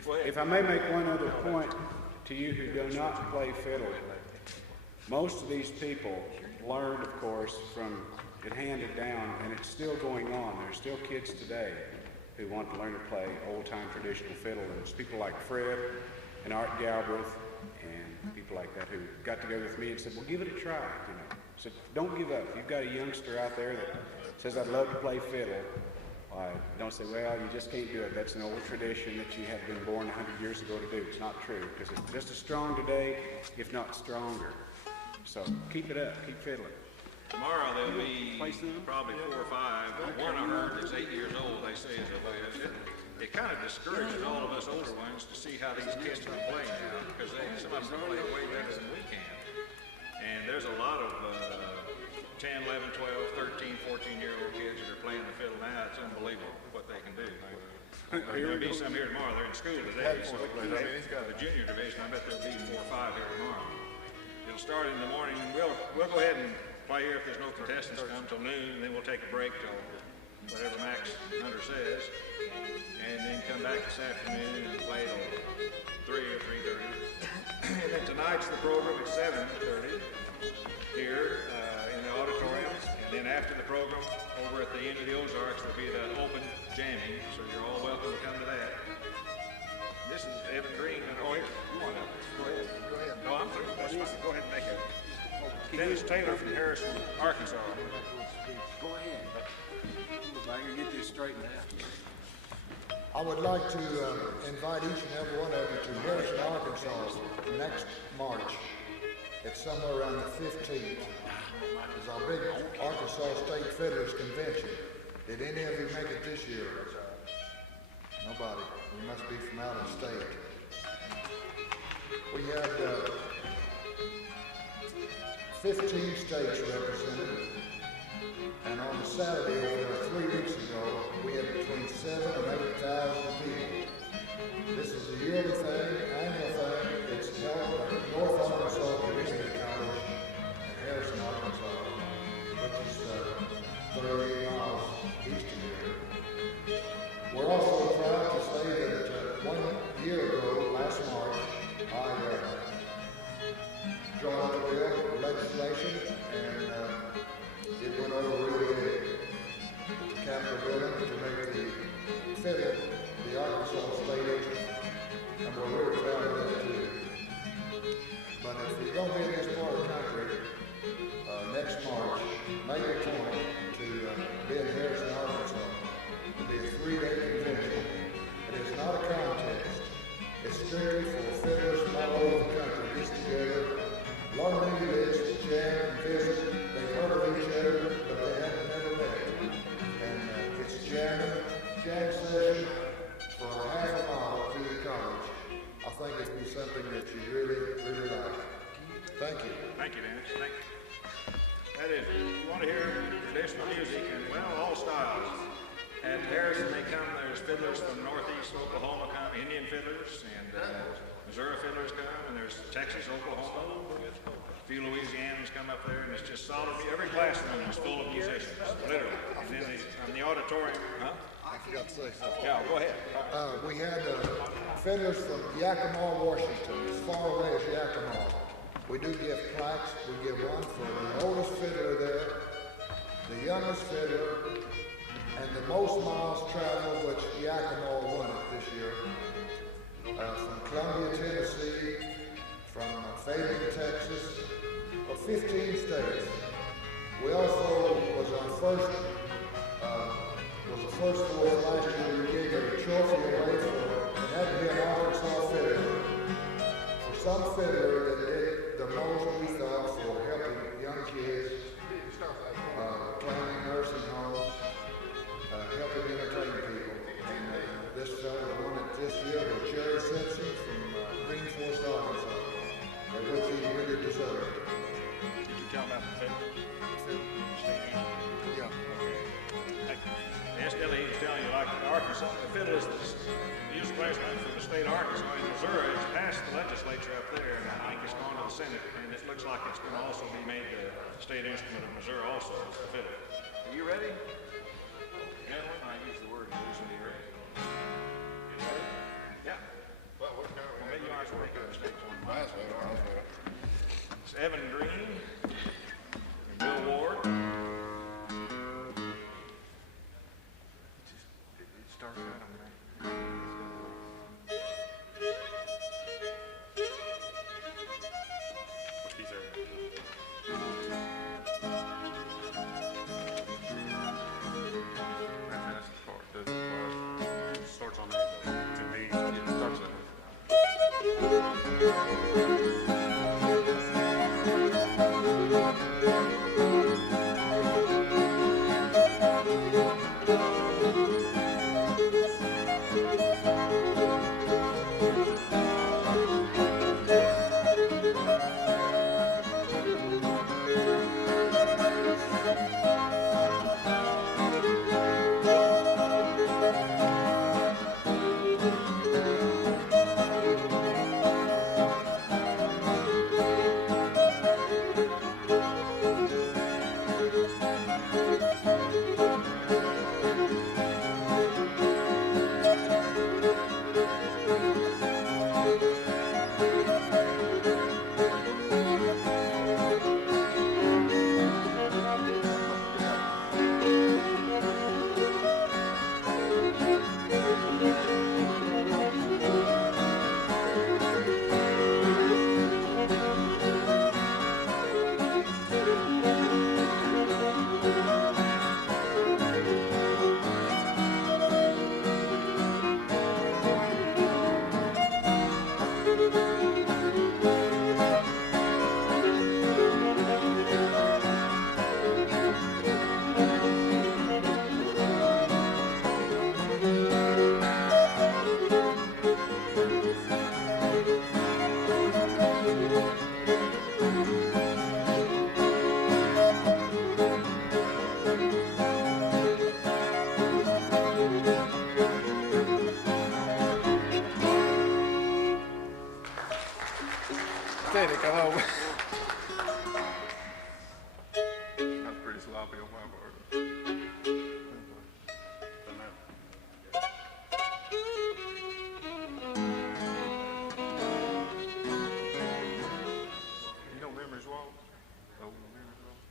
If I may make one other point to you who do not play fiddle, most of these people learned, of course, from it handed down, and it's still going on. There's still kids today who want to learn to play old-time traditional fiddle. And there's people like Fred and Art Galbraith and people like that who got together with me and said, well, give it a try, you know. So don't give up. If you've got a youngster out there that says, I'd love to play fiddle, don't say, well, you just can't do it. That's an old tradition that you had been born 100 years ago to do. It's not true, because it's just as strong today, if not stronger. So keep it up. Keep fiddling. Tomorrow there'll be probably 4 or 5. One I heard is 8 years old, they say, is a way. It kind of discourages all of us older ones to see how these kids can play now, because some of them play way better than we can. And there's a lot of 10, 11, 12, 13, 14-year-old kids that are playing the fiddle now. It's unbelievable what they can do. There'll be some here tomorrow. They're in school today. So the junior division, I bet there'll be 4 or 5 here tomorrow. It'll start in the morning. We'll go ahead and play here if there's no contestants come till noon, and then we'll take a break till whatever Max Hunter says, and then come back this afternoon and play till 3 or 3:30. And then tonight's the program at 7:30 here in the auditorium, and then after the program over at the end of the Ozarks there'll be the open jamming, so you're all welcome to come to that. This is Evan Green, and here, come on up. Go ahead. No, I'm through. That's fine. Go ahead and make it. Dennis Taylor from Harrison, Arkansas. Go ahead. If I can get this straightened out. I would like to invite each and every one of you to Harrison, Arkansas next March. It's somewhere around the 15th. It's our big Arkansas State Fiddlers Convention. Did any of you make it this year? Nobody. You must be from out of state. We had 15 states represented, and on Saturday over 3 weeks ago, we had between 7,000 and 8,000 people. This is a yearly thing, annual thing. It's held at North Arkansas Community College in Harrison, Arkansas, which is 38 miles east of here. We're also proud to say that 1 year ago, last March, I drawn up a bill, legislation, and it went over really good. The Capitol building to make the fiddle the Arkansas state instrument, and we're really proud of that too. But if you're going to be in this part of the country next March, make a point to be in Harrison, Arkansas. It'll be a 3-day convention. It is not a contest. It's strictly for fiddlers from all over the country get together, learn who it is, jam, and visit. They've heard of each other, but they haven't never met. And it's jam session for a half a mile through the college. I think it'd be something that you really, really like. Thank you. Thank you, Dennis. Thank you. That is, if you want to hear traditional music and, well, all styles. At Harrison, they come, there's fiddlers from northeast Oklahoma come, Indian fiddlers, and Missouri fiddlers come, and there's Texas, Oklahoma, a few Louisianans come up there, and it's just solid. Every classroom is full of musicians, literally. And then in the auditorium, I forgot to say something. Yeah, go ahead. We had fiddlers from Yakima, Washington, as far away as Yakima. We do give plaques. We give one for the oldest fiddler there, the youngest fiddler, and the most miles traveled, which Yakima won it this year. From Columbia, Tennessee, from Fayetteville, Texas, 15 states. We also was the first for last year. We gave a trophy away for, it had to be an Arkansas fiddler. For some fiddler that did the most, we thought, for helping young kids, planning nursing homes, helping entertain people. And this fellow won it this year was Jerry Simpson from Green Forest, Arkansas, which he really deserved. Did you tell them about the fiddle? Yeah. Incidentally, he was telling you, like Arkansas, the fiddle is the musical instrument for the state of Arkansas. In Missouri, it's passed the legislature up there, and I think it's gone to the Senate, and it looks like it's going to also be made the state instrument of Missouri also, the fiddle. Are you ready? Gentlemen, I use the word loosely here. You ready? Yeah. It's Evan Green and Bill Ward. Start right on there. What keys are That's the part. Does it starts on there? To me, it starts on Steady, come on. That's pretty sloppy on my part. You know Memory's Waltz? Oh, Memory's Waltz.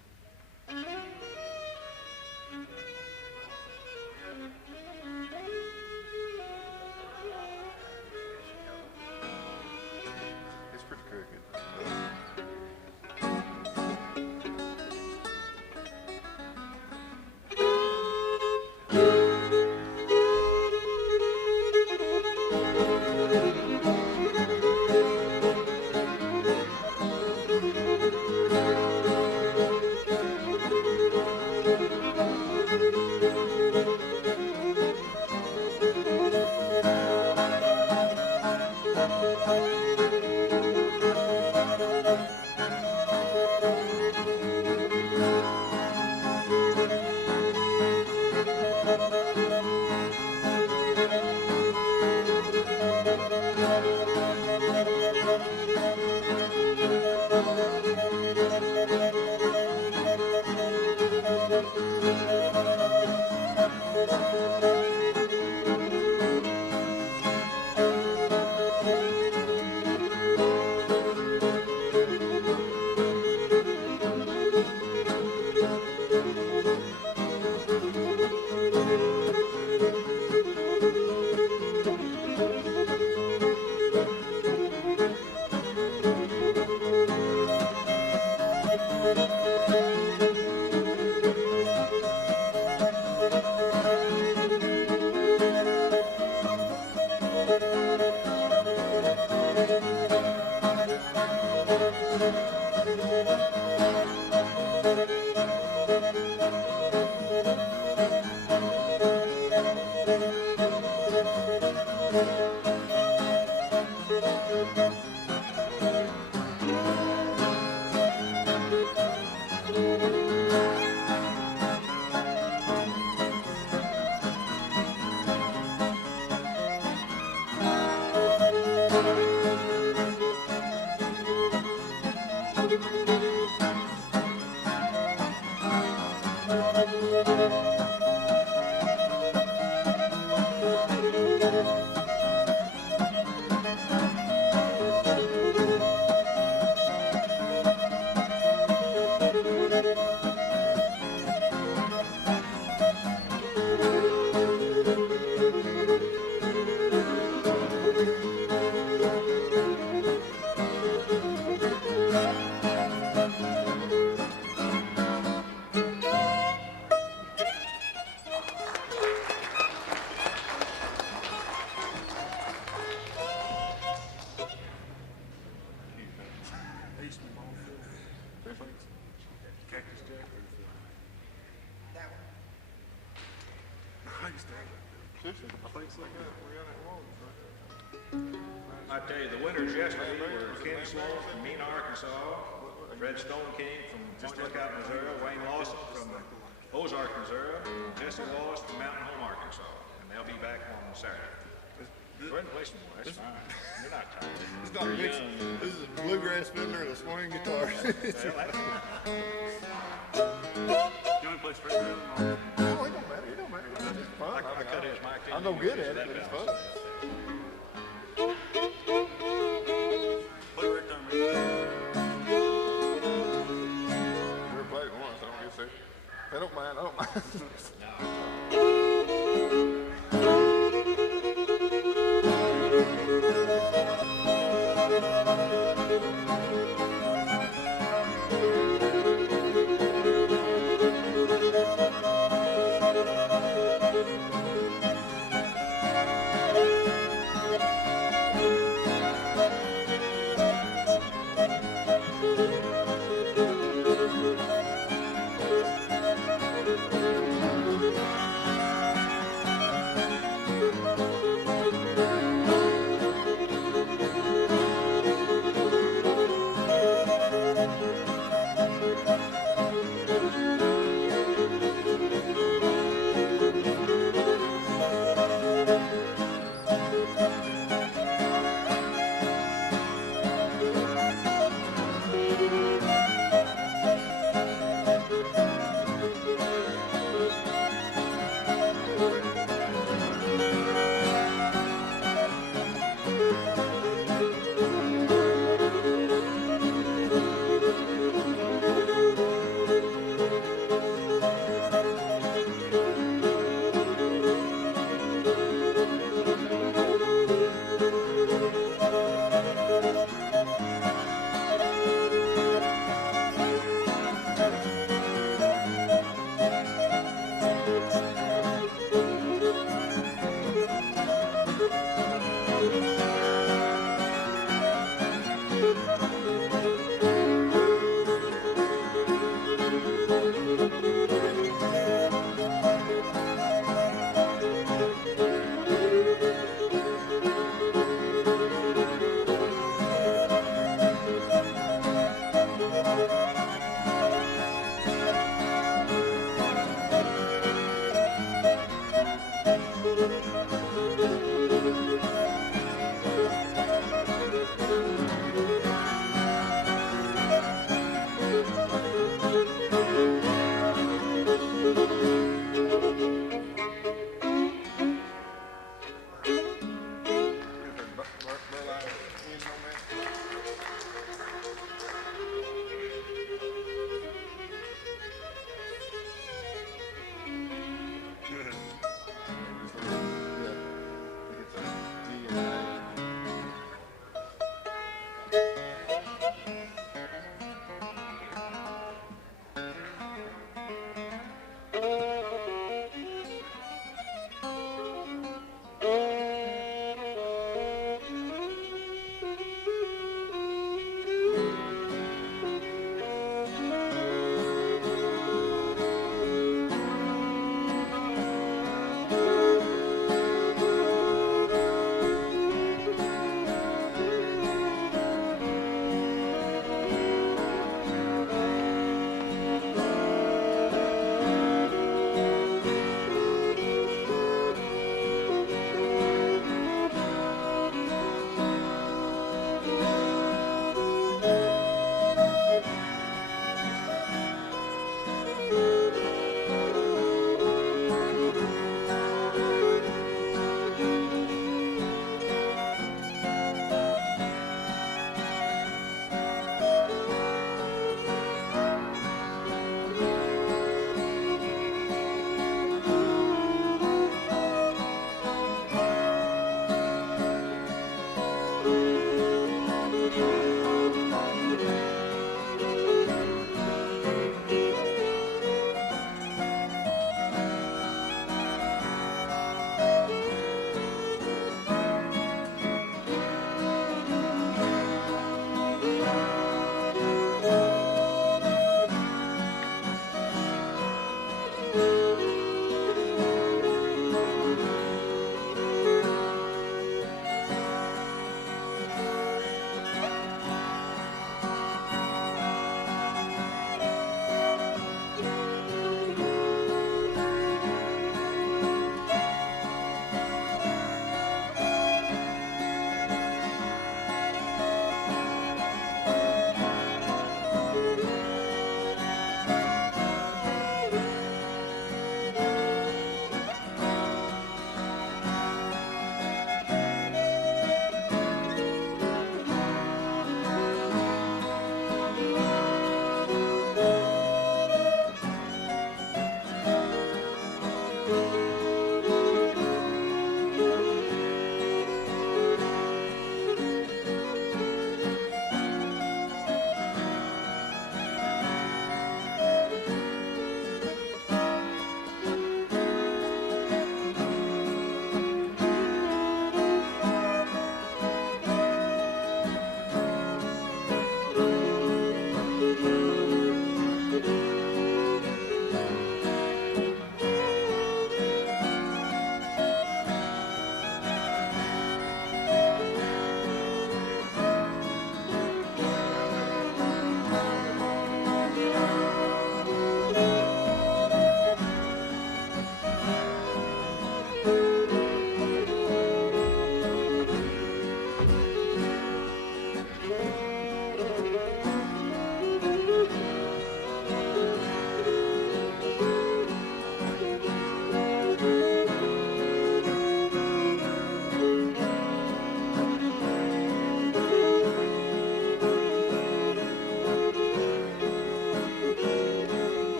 It's pretty crooked. official? I think so. We got it wrong. I tell you, the winners yesterday were Ken Sloan from Mena, Arkansas, Fred Stoneking from Point Lookout, Missouri, Wayne Lawson from Ozarks, Missouri, and Jesse Wallace from Mountain Home, Arkansas. And they'll be back on Saturday. Go ahead and play some more. That's fine. You're not tired. It's not mixing. This is a bluegrass fiddler and a swing guitar. Well, that's fine. You want to play straight rhythm? No, it don't matter. It don't matter. It's fun. I cut his mic. I'm no good at it, but it's fun. Play Ragtime Annie. Never played it once. I don't guess so. I don't mind. I don't mind.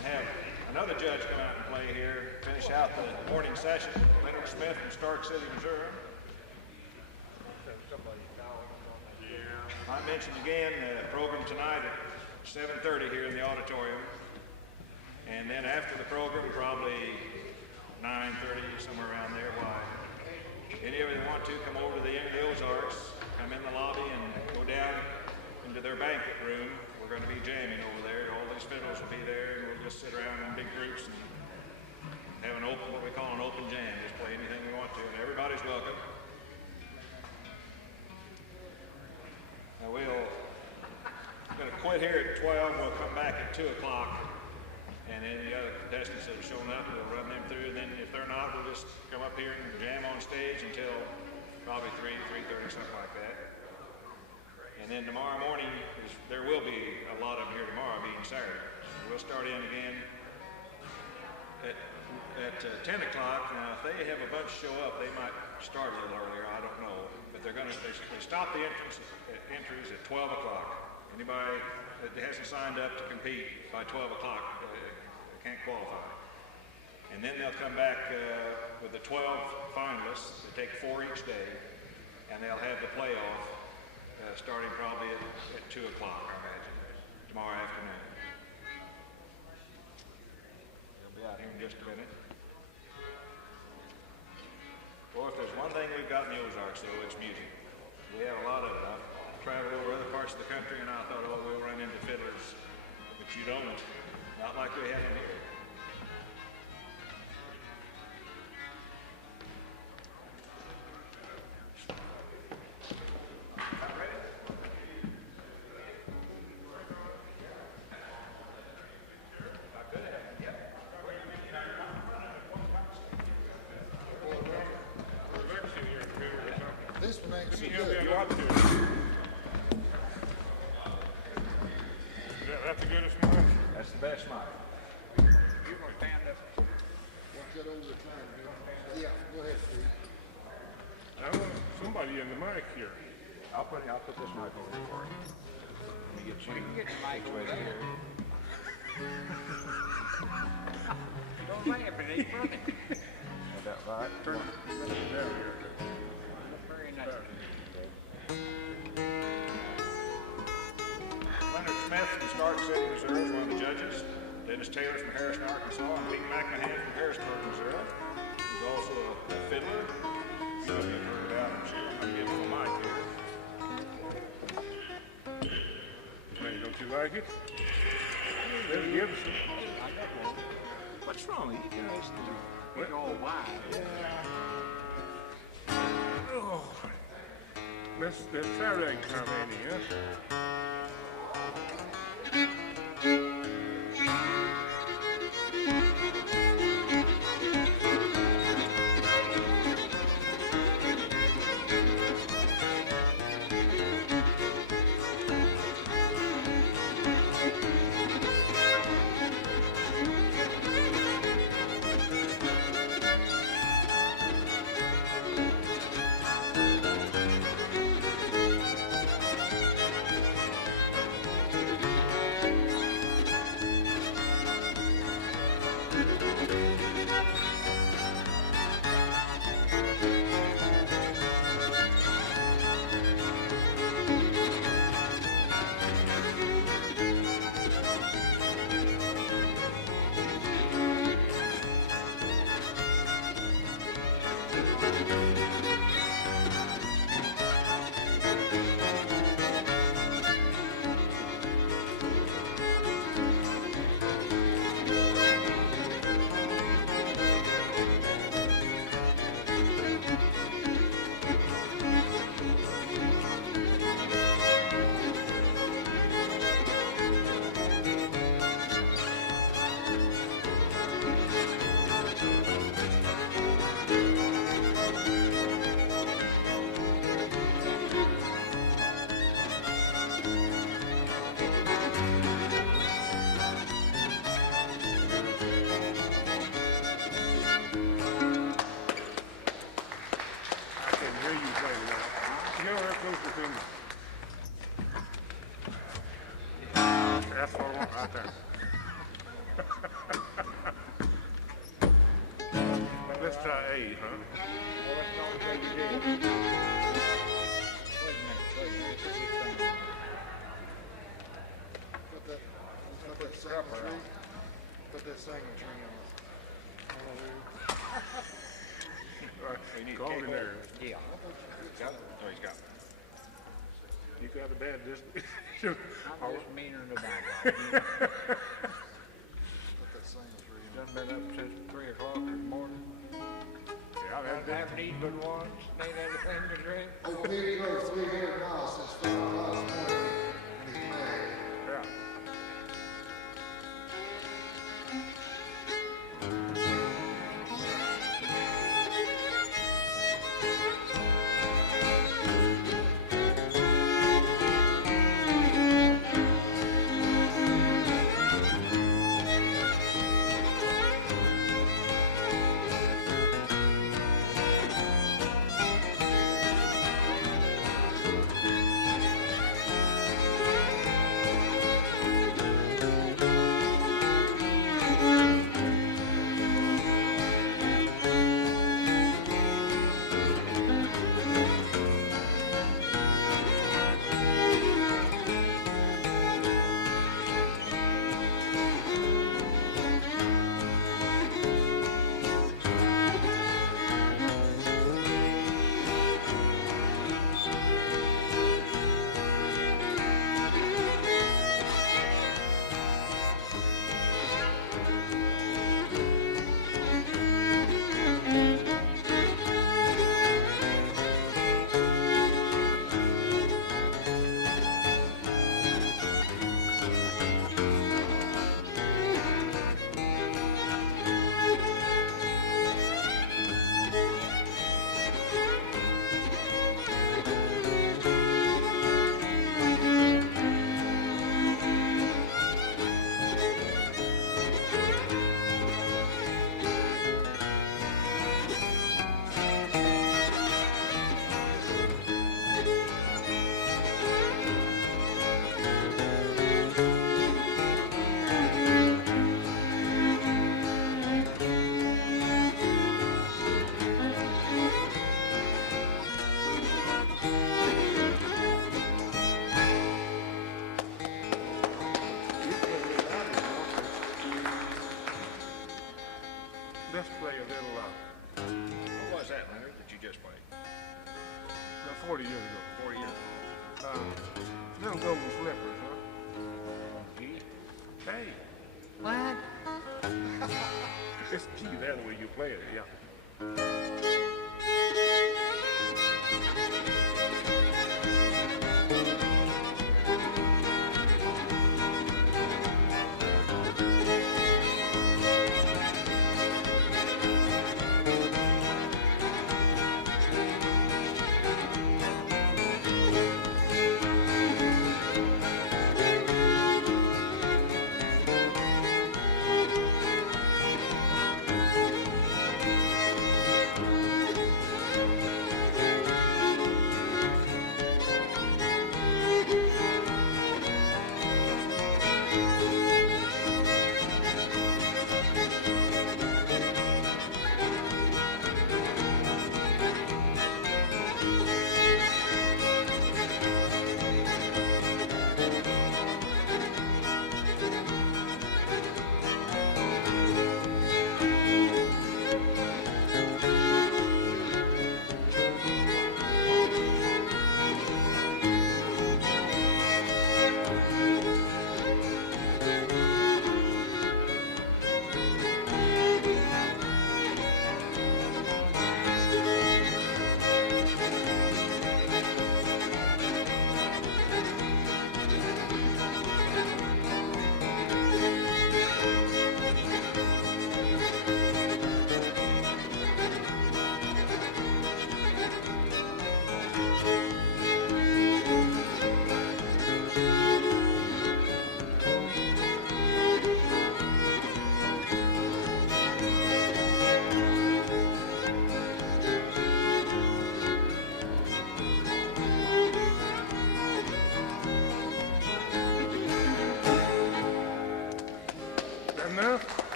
to have another judge come out and play here, finish out the morning session. Leonard Smith from Stark City, Missouri. I mentioned again the program tonight at 7:30 here in the auditorium. And then after the program, probably 9:30, somewhere around there, why, any of you want to come over to the end of the Ozarks, come in the lobby and go down into their banquet room. We're going to be jamming over there. All these fiddles will be there, and we'll just sit around in big groups and have an open, what we call an open jam. Just play anything we want to, and everybody's welcome. Now we're going to quit here at 12. We'll come back at 2 o'clock. And any other contestants that have shown up, we'll run them through. And then if they're not, we'll just come up here and jam on stage until probably 3:30, something like that. And then tomorrow morning, there will be a lot of them here tomorrow, being Saturday. So we'll start in again at 10 o'clock. Now, if they have a bunch show up, they might start a little earlier. I don't know. But they stop the entries at 12 o'clock. Anybody that hasn't signed up to compete by 12 o'clock can't qualify. And then they'll come back with the 12 finalists. They take 4 each day, and they'll have the playoff starting probably at 2 o'clock, I imagine, tomorrow afternoon. They'll be out here in just a minute. Well, if there's one thing we've got in the Ozarks, though, it's music. We have a lot of it. I've traveled over other parts of the country, and I thought, oh, we'll run into fiddlers, but you don't. Not like we have them here. This one ain't so good. You ought to. That's the goodest one. That's the best mic. You're going to stand up. Watch that over the time, dude. Yeah, go ahead, Steve. I want somebody in the mic here. I'll put this mic over here for you. Let me get you. You can get the mic over right there. here. Don't laugh, it ain't funny. Is that right? Very nice. Leonard Smith from Stark City, Missouri is one of the judges. Dennis Taylor from Harrison, Arkansas, and Pete McCann from Harrisburg, Missouri. He's also a fiddler. Some of you have heard about him, sure. I'm going to give him a mic here. Hey, don't you like it? Let's give it some. What's wrong with you guys? We're all wide. Oh. Let's try Ragtime Annie, huh? A, huh? Well, let's go and take your deal. Wait a minute. Put that singing tree on. We need Call him there. Yeah. Got it? Oh, he's got it. You got a bad I'm just meaner than that. Put that singing tree on. Done been up since 3 o'clock this morning. Yeah, I haven't eaten but once. Ain't anything to drink. Oh, Pete drove 300 miles since 5 o'clock this morning, and he's mad. yeah. Let's play a little, What was that, Leonard, that you just played? 40 years ago. 40 years. Little golden slippers, huh? G? Hey, What? it's G, that the way you play it, yeah.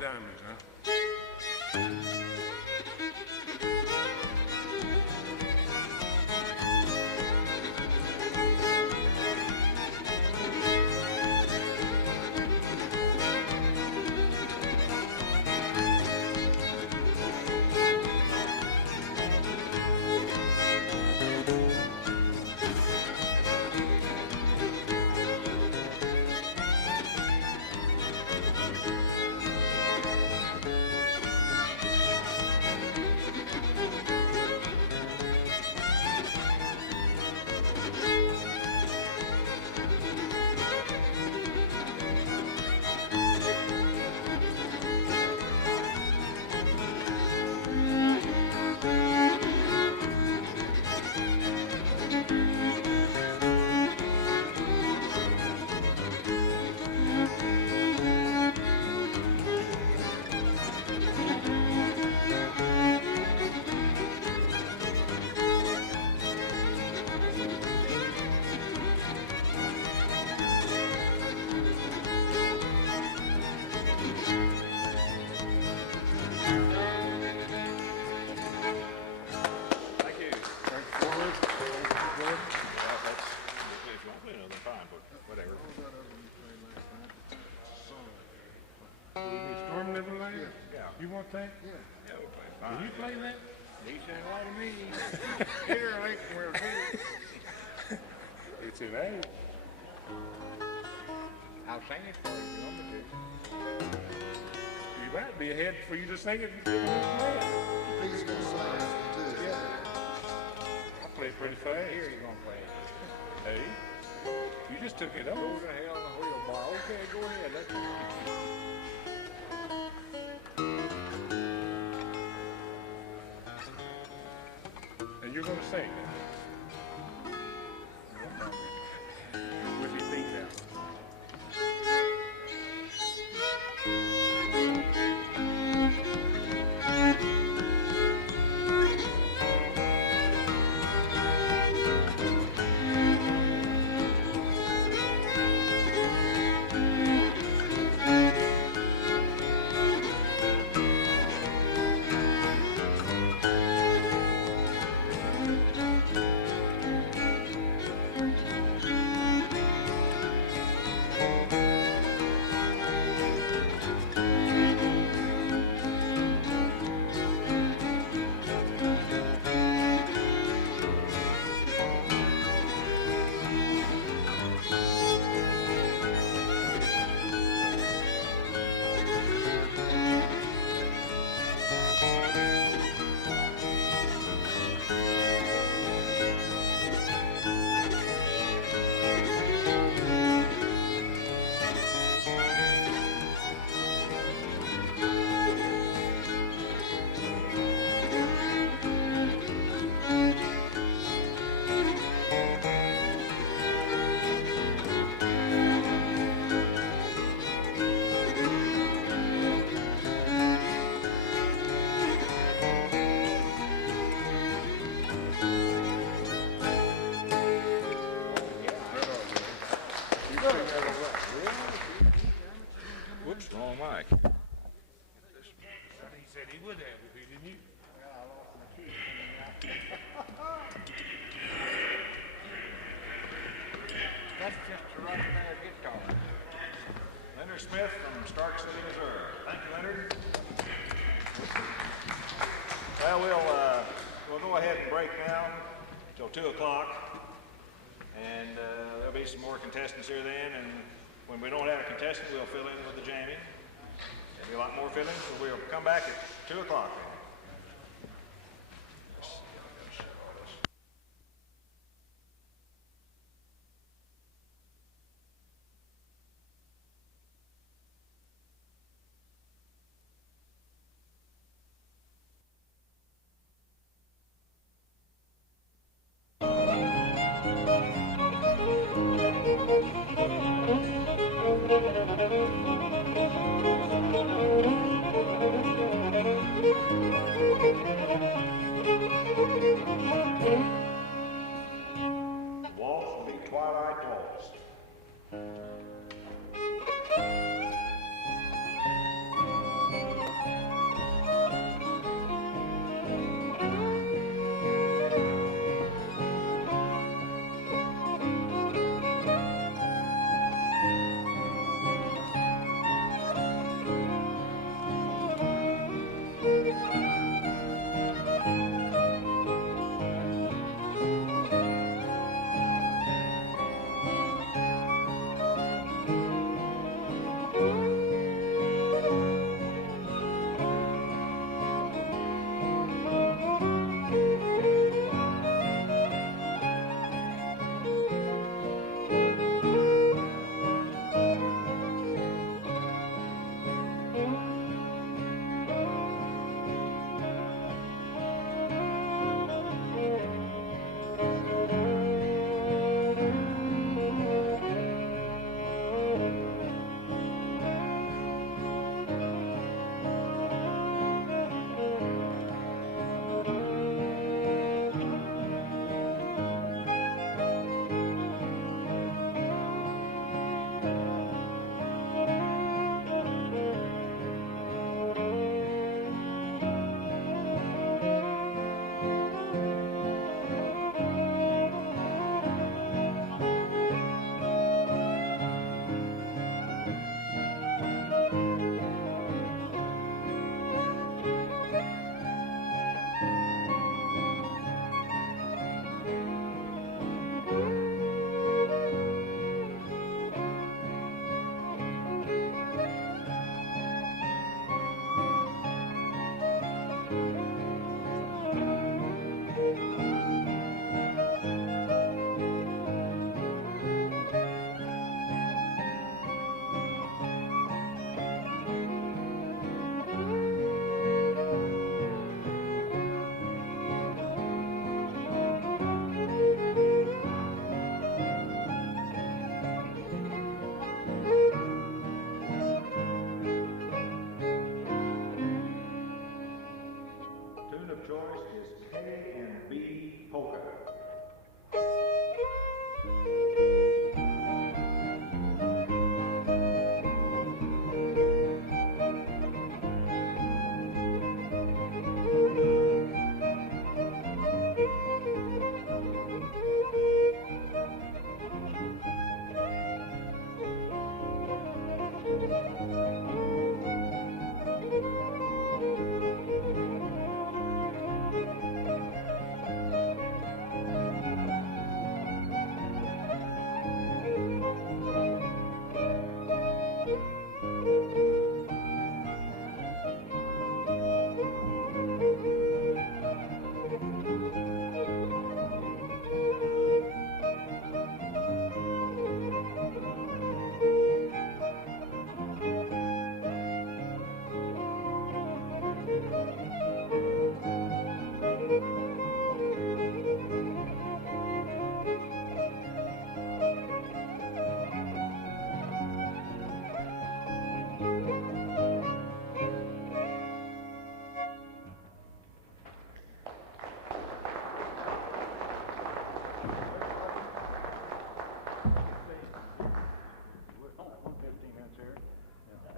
your diamonds, huh? You want that? Yeah. Yeah, we'll play fine. Can you play that? Decent a lot of me. Here, like, we're here. It's an A. I'll sing it for you. I'm gonna do. You might be ahead for you to sing it. He's gonna sing it too. Yeah. I play pretty fast. Here you're gonna play it. Hey, you just took it over. Go to hell in a wheelbarrow. Okay, go ahead. That's And you're gonna sing. With your feet down. Whoops, wrong mic. He said he would have if he didn't you. just a rough air guitar. Leonard Smith from Stark City, Missouri. Thank you, Leonard. Well, we'll go ahead and break now till 2 o'clock, and there'll be some more contestants here then, and when we don't have a contestant, we'll fill in with the jamming. There'll be a lot more filling, so we'll come back at 2 o'clock. Waltz will be Twilight Waltz.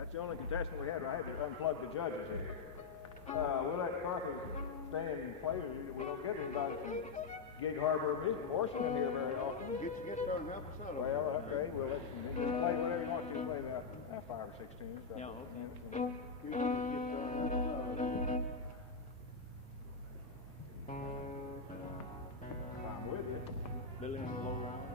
That's the only contestant we had. I had to unplug the judges here. We'll let Carthy stand and play with you. We don't get anybody from Gig Harbor Music Horseman in here very often. Get your guitar and help us out. Well, okay, we'll let you just play whatever you want to play that 5 or 6 tunes. Yeah, okay. Get your guitar and help us out. I'm with you. Billy and the low line.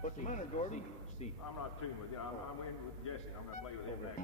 What's the matter, Gordon? C. I'm not tuned with you. I'm in with Jesse. I'm going to play with him next.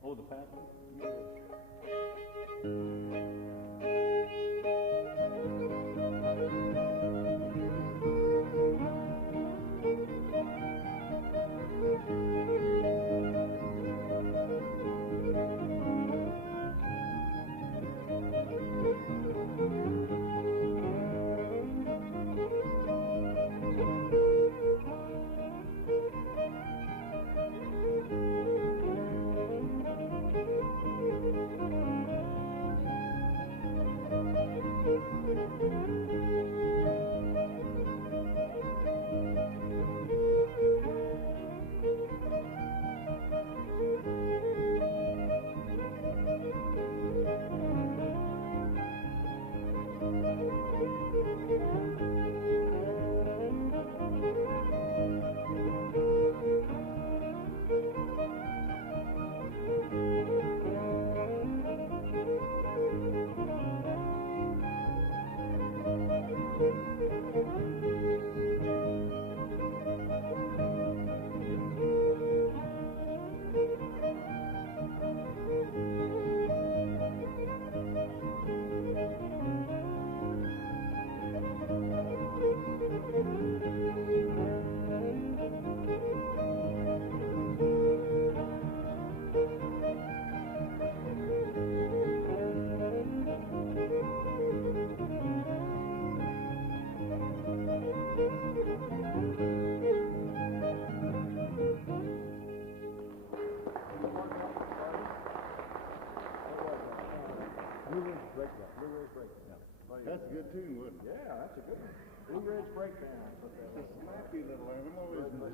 Oh, the pattern? That's a good tune, wasn't it? Yeah, that's a good one. Blue Ridge Breakdown. It's a snappy little animal, isn't it?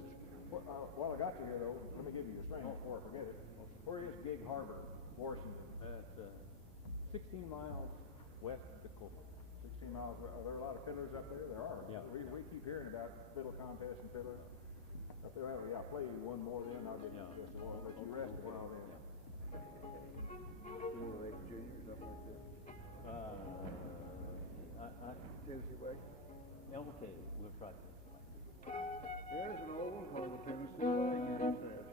While I got you here, though, let me give you your string before I forget it. Where is Gig Harbor, Washington? At 16 miles west of Dakota. 16 miles. Are there a lot of fiddlers up there? There are. Yeah. We keep hearing about fiddle contests and fiddlers. Up there, I'll play you one more, then I'll get you just a while. Let you rest a while then. Like juniors up like this. Tennessee Wagoner. Okay, we'll try this. There's an old one called the Tennessee Wagoner, he said.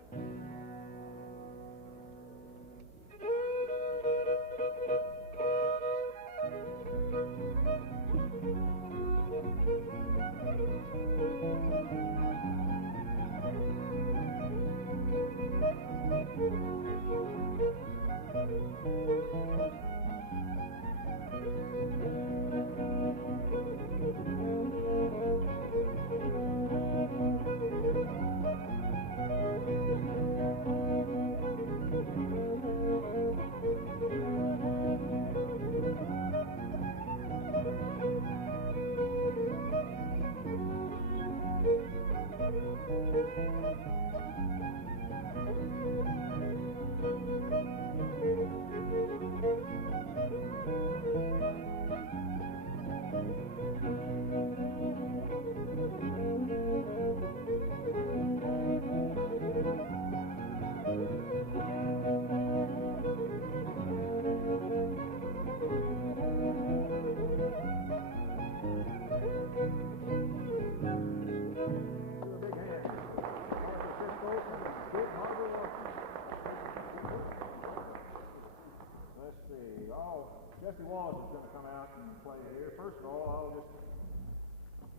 Jesse Waltz is going to come out and play here. First of all, I'll just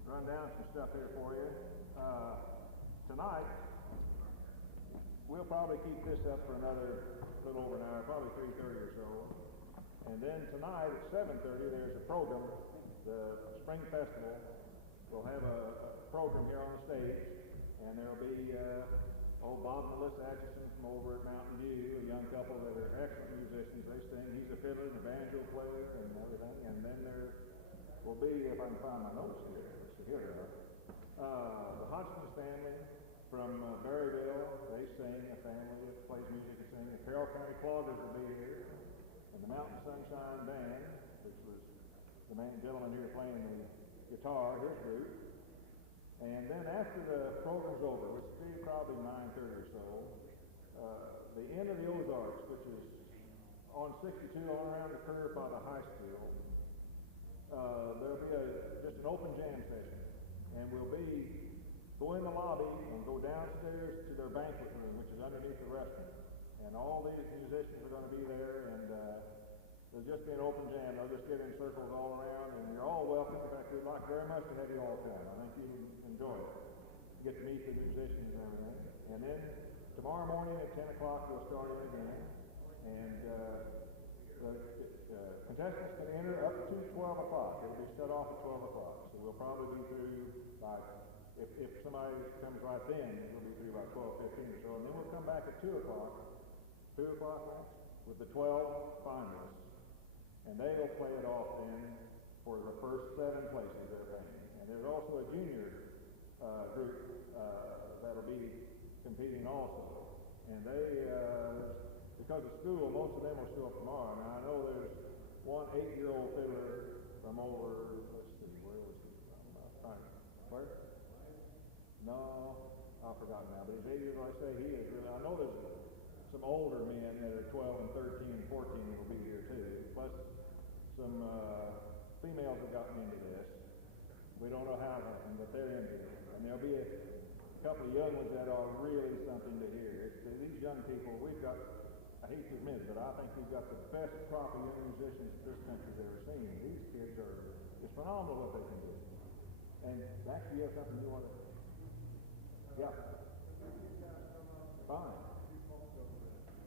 run down some stuff here for you. Tonight, we'll probably keep this up for another little over an hour, probably 3:30 or so. And then tonight at 7:30, there's a program. The Spring Festival will have a program here on the stage, and there'll be old Bob and Melissa Atchison from over at Mountain View, a young couple that are excellent musicians. They sing. He's a fiddler and a banjo player and everything. And then there will be, if I can find my notes here, let's see, here they are. The Hodgkins family from Berryville, they sing, a family that plays music and sing. The Carroll County Cloggers will be here. And the Mountain Sunshine Band, which was the gentleman here playing the guitar, his group. And then after the program's over, which will be probably 9:30 or so, the end of the Ozarks, which is on 62 on around the curve by the high school, there'll be just an open jam session. And we'll go in the lobby and go downstairs to their banquet room, which is underneath the restaurant. And all these musicians are going to be there, and there'll just be an open jam. They'll just get in circles all around, and you're all welcome. In fact, we'd like very much to have you all come. I think you enjoy it. You get to meet the musicians and everything. And then tomorrow morning at 10 o'clock, we'll start it again. And the contestants can enter up to 12 o'clock. It'll be shut off at 12 o'clock. So we'll probably be through by, if somebody comes right then, we'll be through by 12:15 or so. And then we'll come back at 2 o'clock. 2 o'clock next, with the 12 finalists, and they will play it off then for the first 7 places they're bringing. And there's also a junior group that'll be competing also. And they, because of school, most of them will show up tomorrow. Now I know there's one 8-year-old fiddler from over, let's see, where was he from? Where? No, I've forgotten now, but he's 8 years old. I say he is really, I know there's some older men that are 12 and 13 and 14 will be here too, plus some females have gotten into this. We don't know how it happened, but they're into it. And there'll be a couple of young ones that are really something to hear. These young people, we've got, I hate to admit it, but I think we've got the best crop of young musicians this country's ever seen. These kids are, it's phenomenal what they can do. And actually, you have something you want to, yeah. Fine.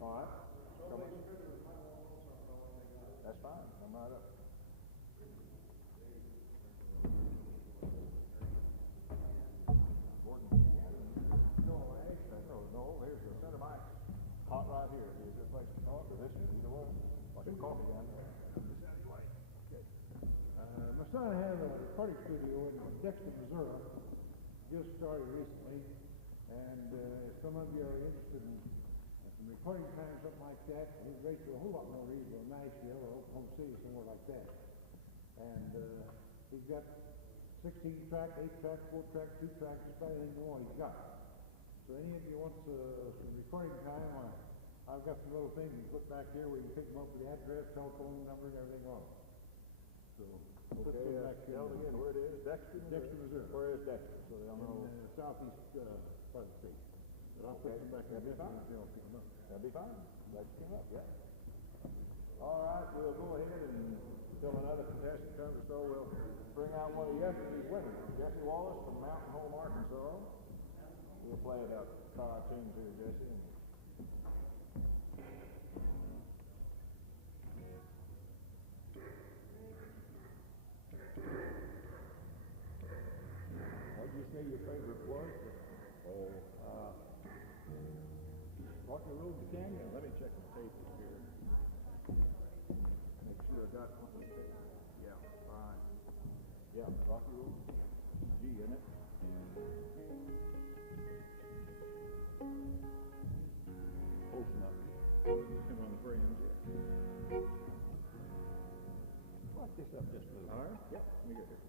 All right. Come on. That's fine. Come right up. Gordon, no, there's the center mic. Hot right here. It'd be a good place to talk, or this is either one. Like a coffee down there. Okay. My son has a recording studio in Dexter, Missouri. Just started recently, and if some of you are interested in some recording time, something like that, he's raised to a whole lot more easy in Nashville or Oklahoma City, somewhere like that. And he's got 16 track, 8 track, 4 track, 2 track, just about anything more he's got. So any of you want some recording time, I've got some little things you put back here where you pick them up with the address, telephone number, and everything on. So put some back here. Tell them again where it is. Dexter, Missouri. Where is Dexter? So they'll know. In the southeast part of the state. But I'll put some back there. That'd be fine. Let's come up, yeah. All right, we'll go ahead and till another contestant comes or so, we'll bring out one of yesterday's winners, Jesse Wallace from Mountain Home, Arkansas. We'll play about 5 tunes here, Jesse. What did you say your favorite was? Rocky Road to Canyon. Let me check the tape here. Make sure I got one. Yeah, fine. Yeah, Rocky Road. G, isn't it? Close enough. Come on the friends, yeah. Lock this up just a little. All right. Yep. Let me get here.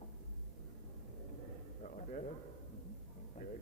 Like that? Mm-hmm. Okay.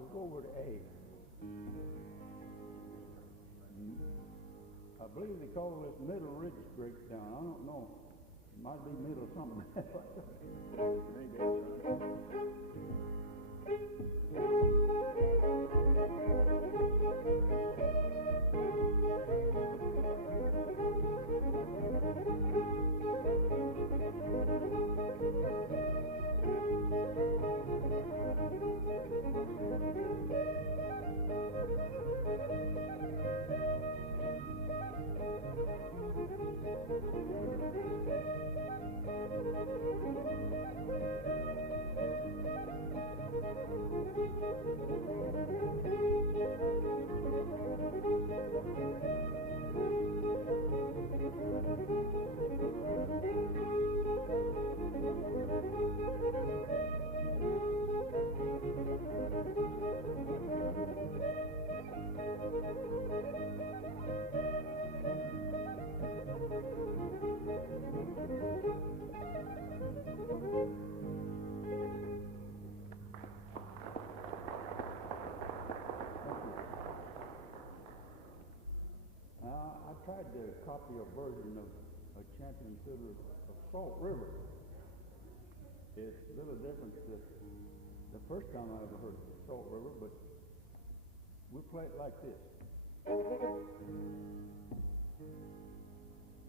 We'll go over to A. I believe they call this middle ridge breakdown. I don't know. It might be middle something. I tried to copy a version of a champion fiddler of Salt River. It's a little different than the first time I ever heard of Salt River, but we'll play it like this. I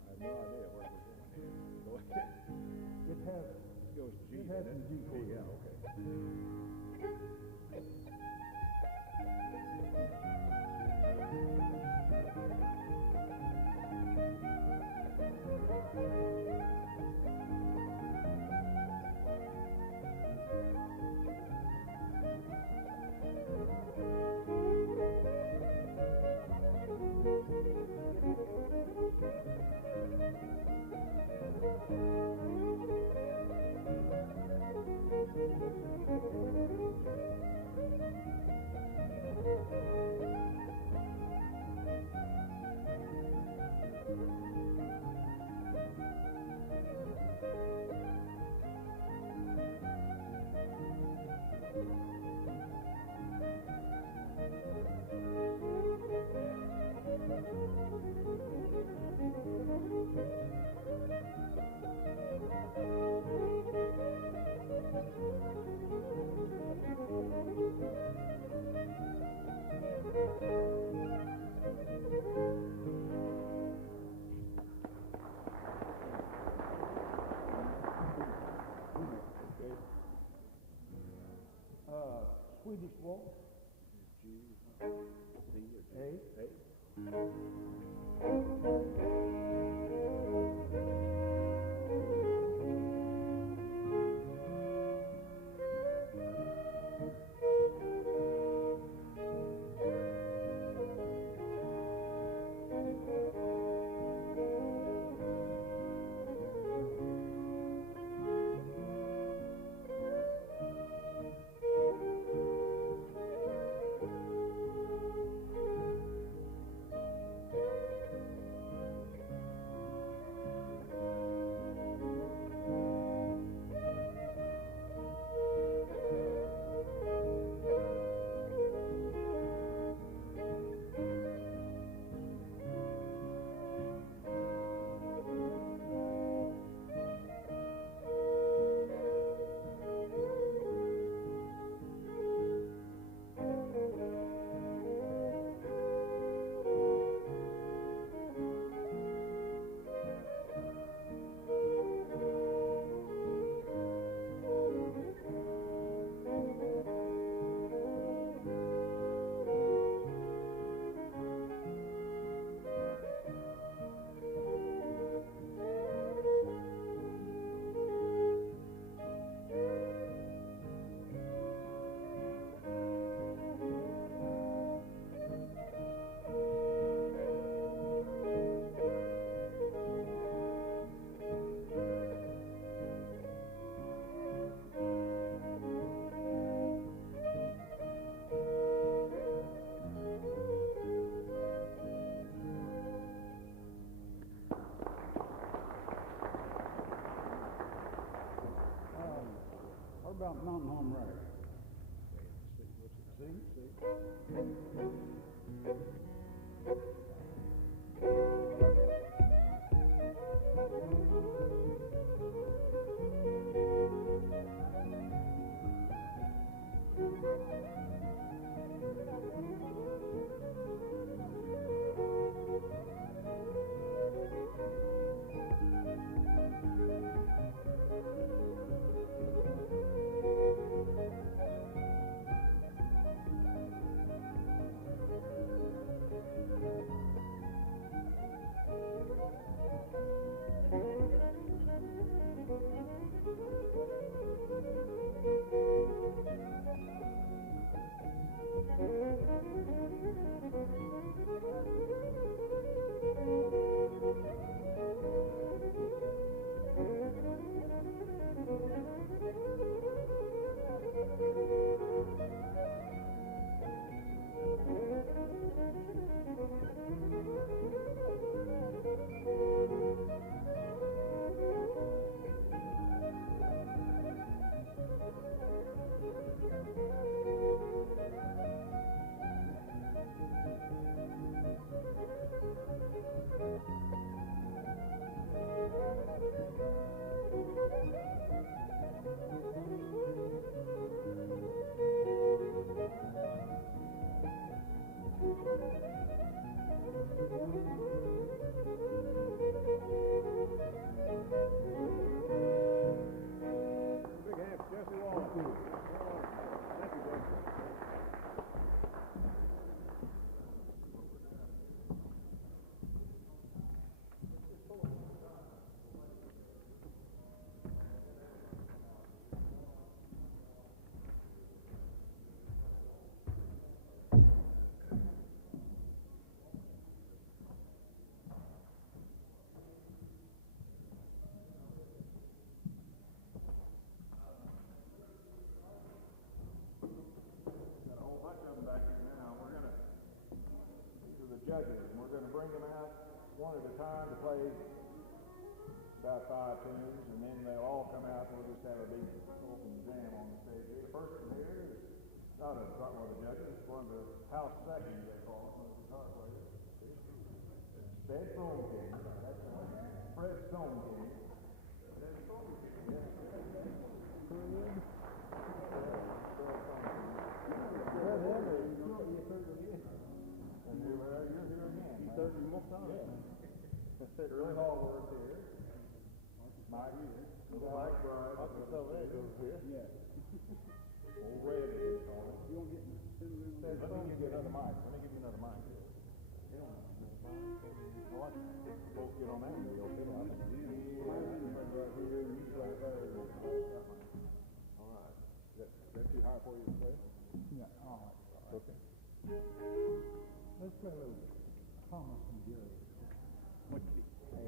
have no idea where we're going here. Go ahead. It has G. It has some G chords. Yeah, okay. Swedish Waltz. G, A. Judges, and we're going to bring them out one at a time to play about 5 tunes, and then they'll all come out and we'll just have a big open jam on the stage. The first one here is not one of the judges, it's one of the house seconds, they call it, one of the guitar players. It's Stoneking. Fred Stoneking. Really hard work here. Mike, little Mike Breid. Yeah. Old Red is on it. You won't get let me give you another mic. What? Both get on that and they'll fit on it. Right here, you play there. All right. Is that too high for you to play? Yeah, all right. Okay. Let's play a little Thomas and Gary. What key? A.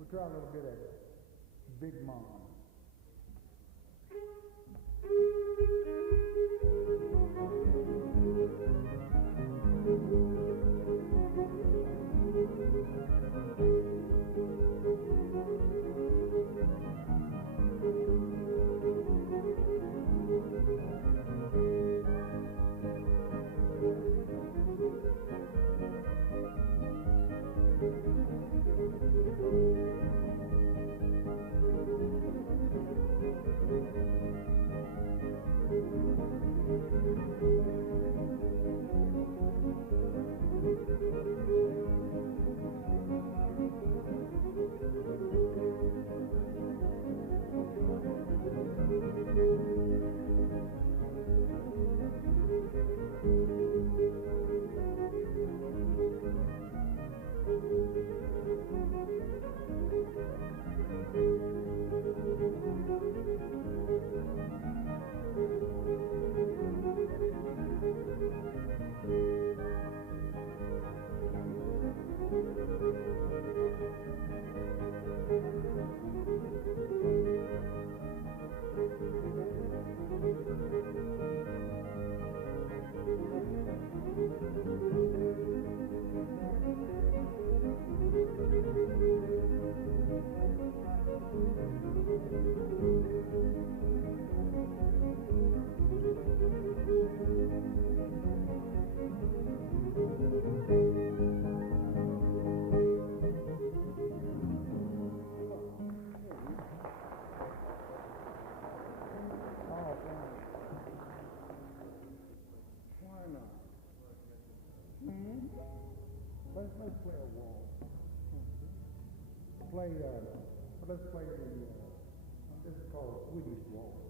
We'll try a little bit of Big Mom. Let's play a waltz. Let's play this is called Swedish waltz.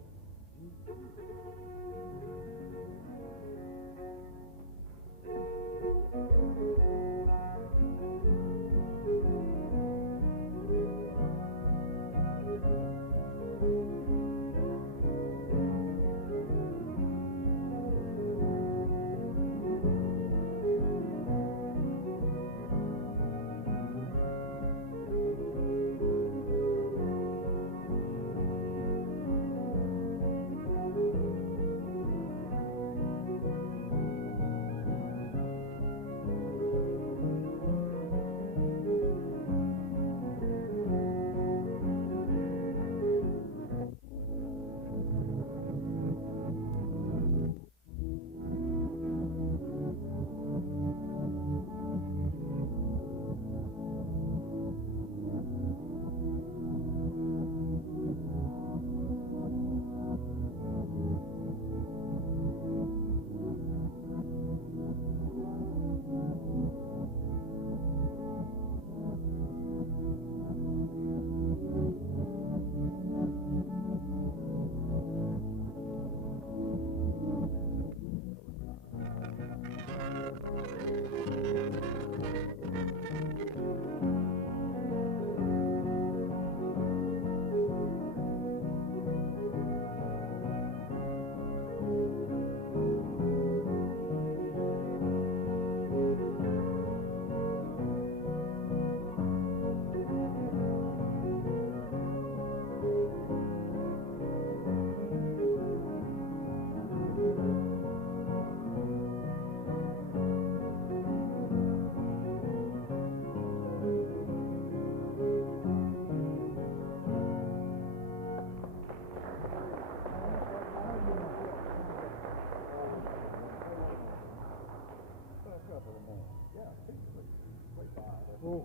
Okay.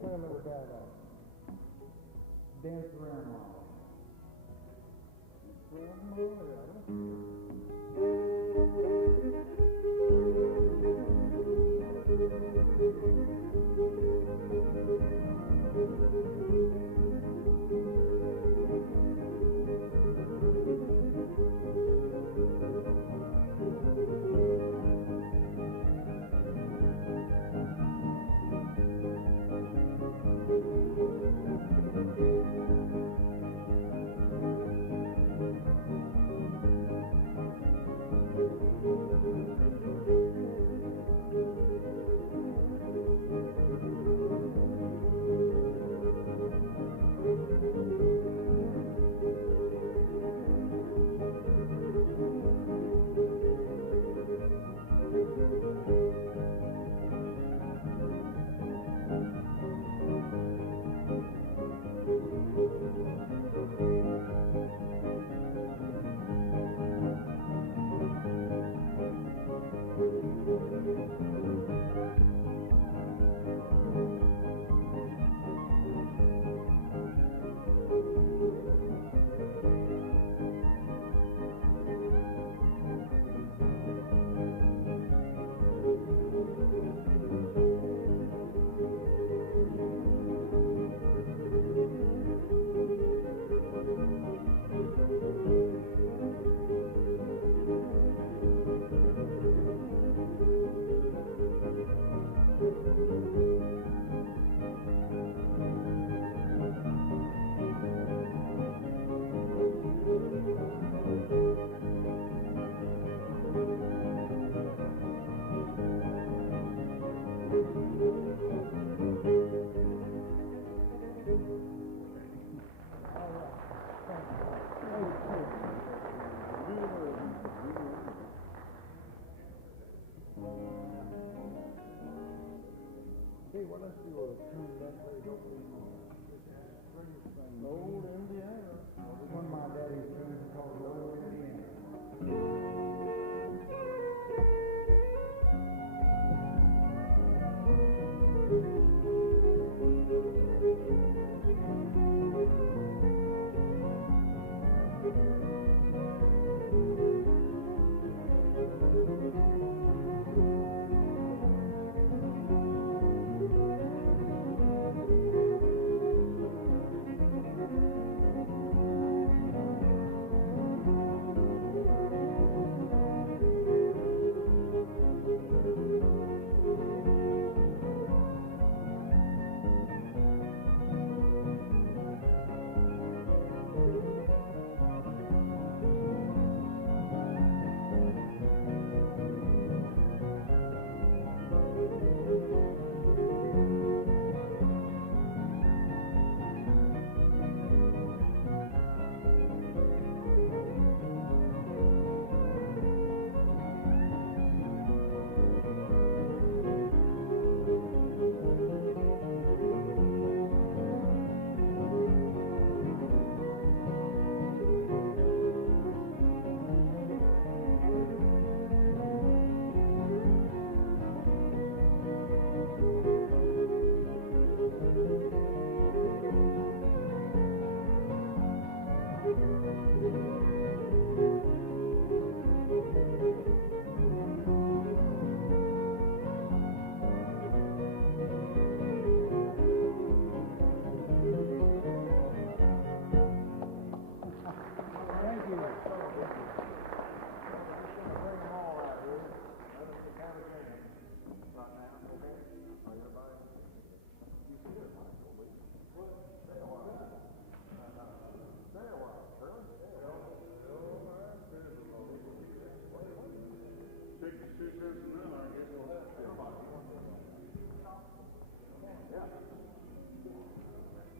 Play a little bit dance around now. well, let's do a tune that way, don't we? Old Indiana. One of my daddy's tunes called Old Indiana.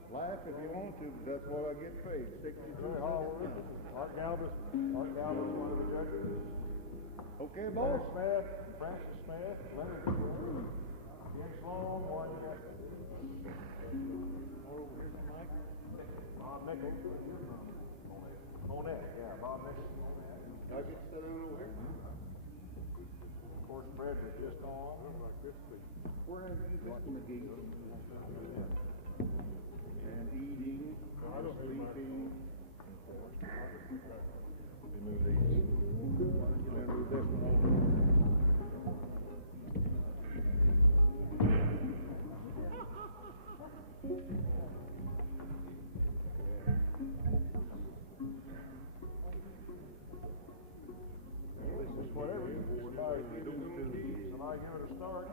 Laugh if you want to, but that's what I get paid. 62 hours. Art Galbraith, one of the judges. Okay, boss. Smith, Francis Smith, Leonard Jim Sloan, Warren Jeffrey. Oh, here's Mike. Bob Nichols. Monette, yeah, Bob Nichols. I get set over here. Of course, Breid was just on. Where have you been, McGee? And eating, sleeping. Let me move these. Let me move this one over. This is whatever you want. Somebody give it a start.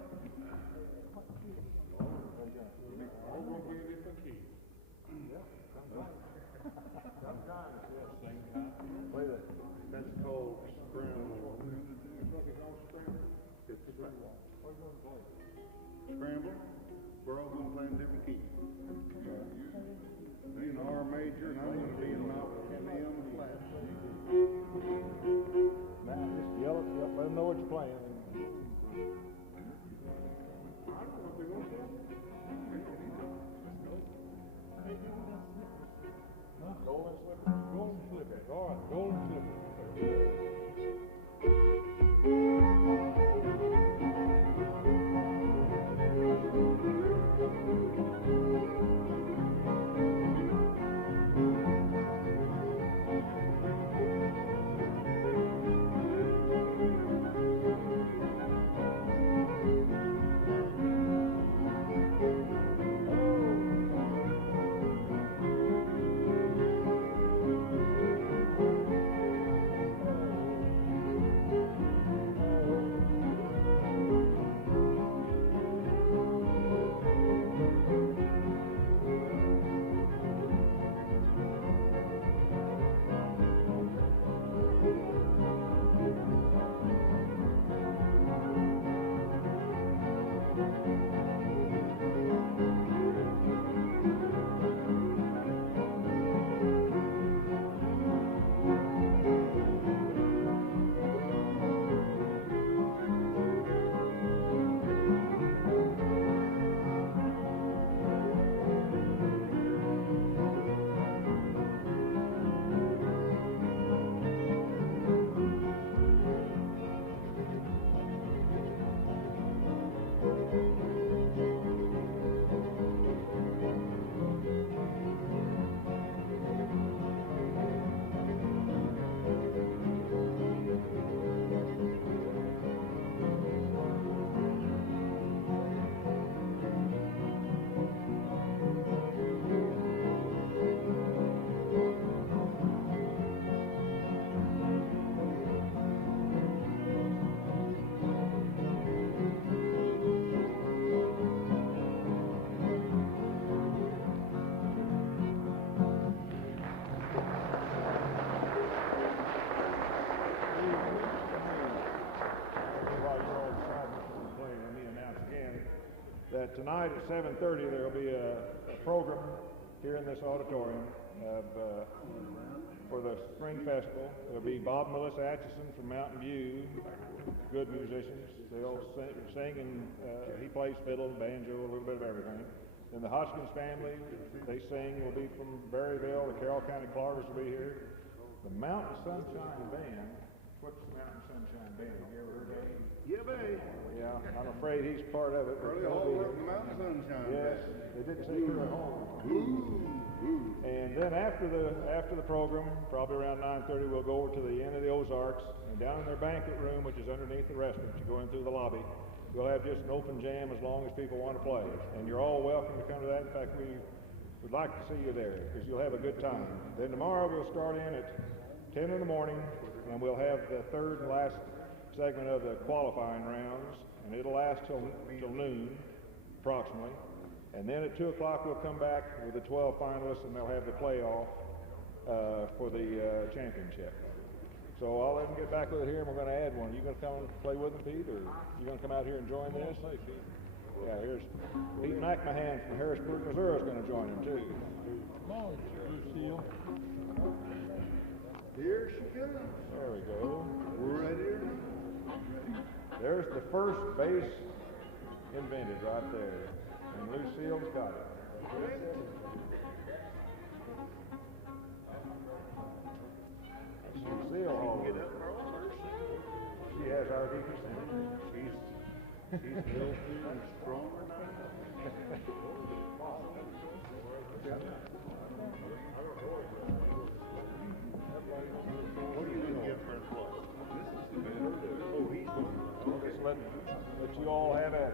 We're going to be a different key. Yeah, sometimes, yeah. Same kind. Play that. That's called scramble. It's a scramble. What are you going to play? Scramble. We're all going to play in different keys. Me in R major, and I'm going to be in an M flat. Now, just yell it. Let them know what you're playing. I don't know what they're going to say. Golden slippers. Golden slippers. All right, golden slippers. tonight at 7:30 there will be a program here in this auditorium for the Spring Festival. There'll be Bob and Melissa Atchison from Mountain View, good musicians. They'll sing and he plays fiddle and banjo, a little bit of everything. Then the Hodgkins family, they sing, will be from Berryville. The Carroll County Cloggers will be here. The Mountain Sunshine Band. What's the Mountain Sunshine Band? Have you ever heard of it? Yeah, babe. Yeah, I'm afraid he's part of it. Early all over the Mountain Sunshine. Yes, they didn't say here at home. And then after the program, probably around 9:30, we'll go over to the Inn of the Ozarks, and down in their banquet room, which is underneath the restaurant, you go in through the lobby, we'll have just an open jam as long as people want to play. And you're all welcome to come to that. In fact, we would like to see you there because you'll have a good time. Then tomorrow we'll start in at 10 in the morning, and we'll have the third and last segment of the qualifying rounds, and it'll last till noon, approximately. And then at 2 o'clock we'll come back with the 12 finalists, and they'll have the playoff for the championship. So I'll let them get back with it here, and we're going to add one. Are you going to come and play with them, Pete, or are you going to come out here and join this? Yeah, here's Pete McMahon from Harrisburg, Missouri is going to join him, too. Come on, Lucille. Here she comes. There we go. We're right here. There's the first bass invented right there. And Lucille's got it. That's Lucille Hall. She has our deepest in. She's healthy and stronger now. What are you going to give her a plus? This is the band. Oh, he's going to. Just let you all have at it.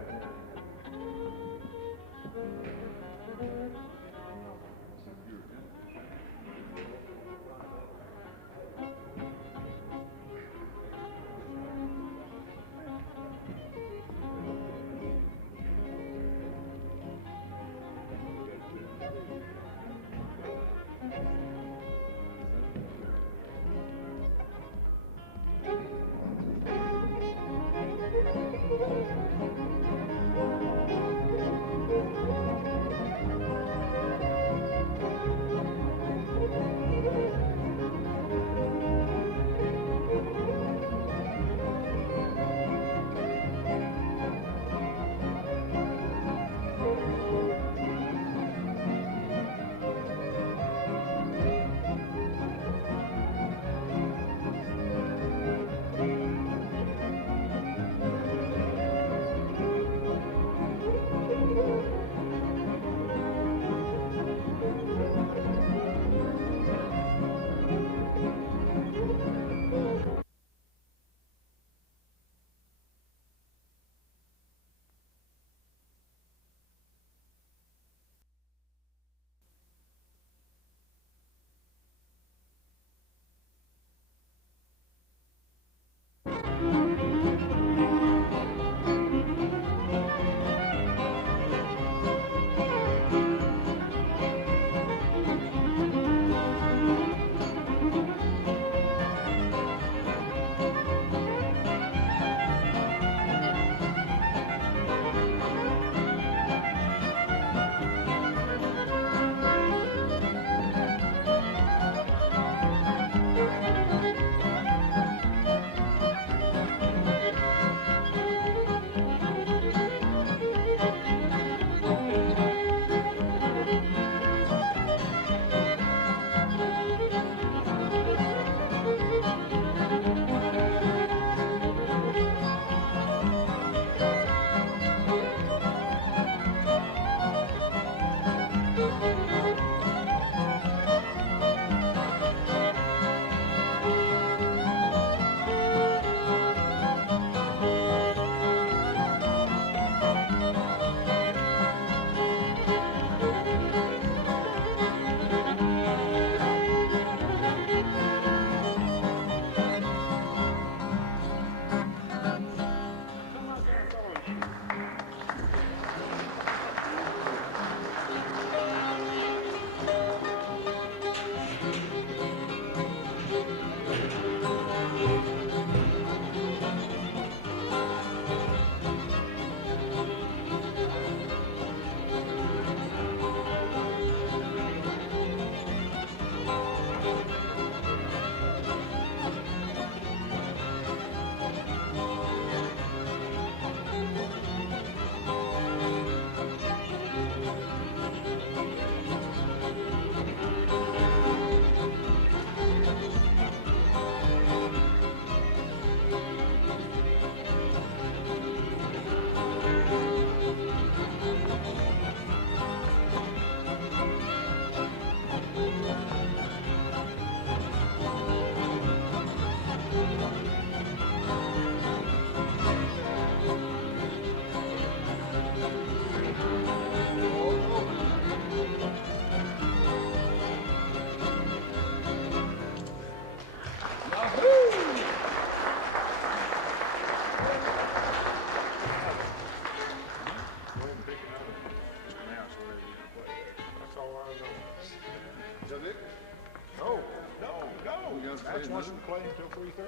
Max wants to play until 3:30.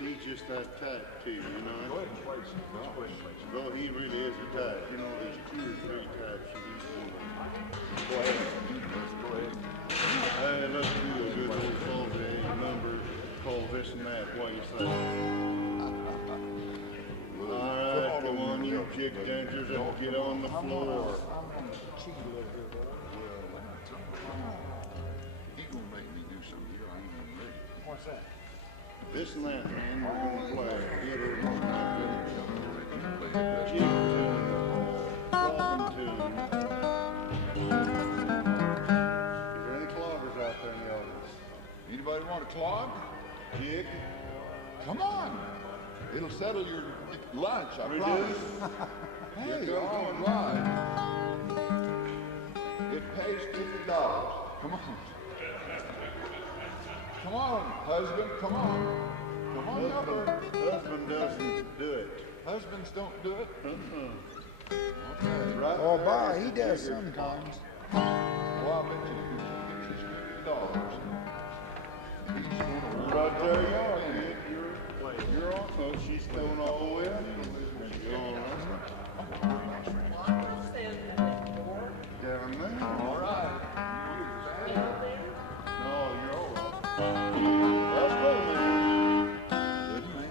He's just that tight too, you know. Go ahead and play some. Though he really is a type. You know, there's 2 or 3 types of these ones. Go ahead. Go ahead. Hey, let's do a good old Fall Day number called This and That. What do you say? All right, come on, you chick dancers, and get on the floor. He gonna make me do something here I ain't even ready. What's that? This and That, man, we're gonna play. Good or not good. Jig tune, throbbing tune. Is there any cloggers out there in the audience? Anybody want a clog? Jig? Come on. It'll settle your lunch, I promise. Hey, all right. It pays $50. Come on. Come on, husband, come on. Come on, Husband doesn't do it. Husbands don't do it? Okay, right Oh, there. boy, he does sometimes. Well, I bet you can get $50. Right there you are, kid. You're on. Oh, she's coming all the way up. You're all right. Down there. All right. No, you're all right. Let's go, man. Good man.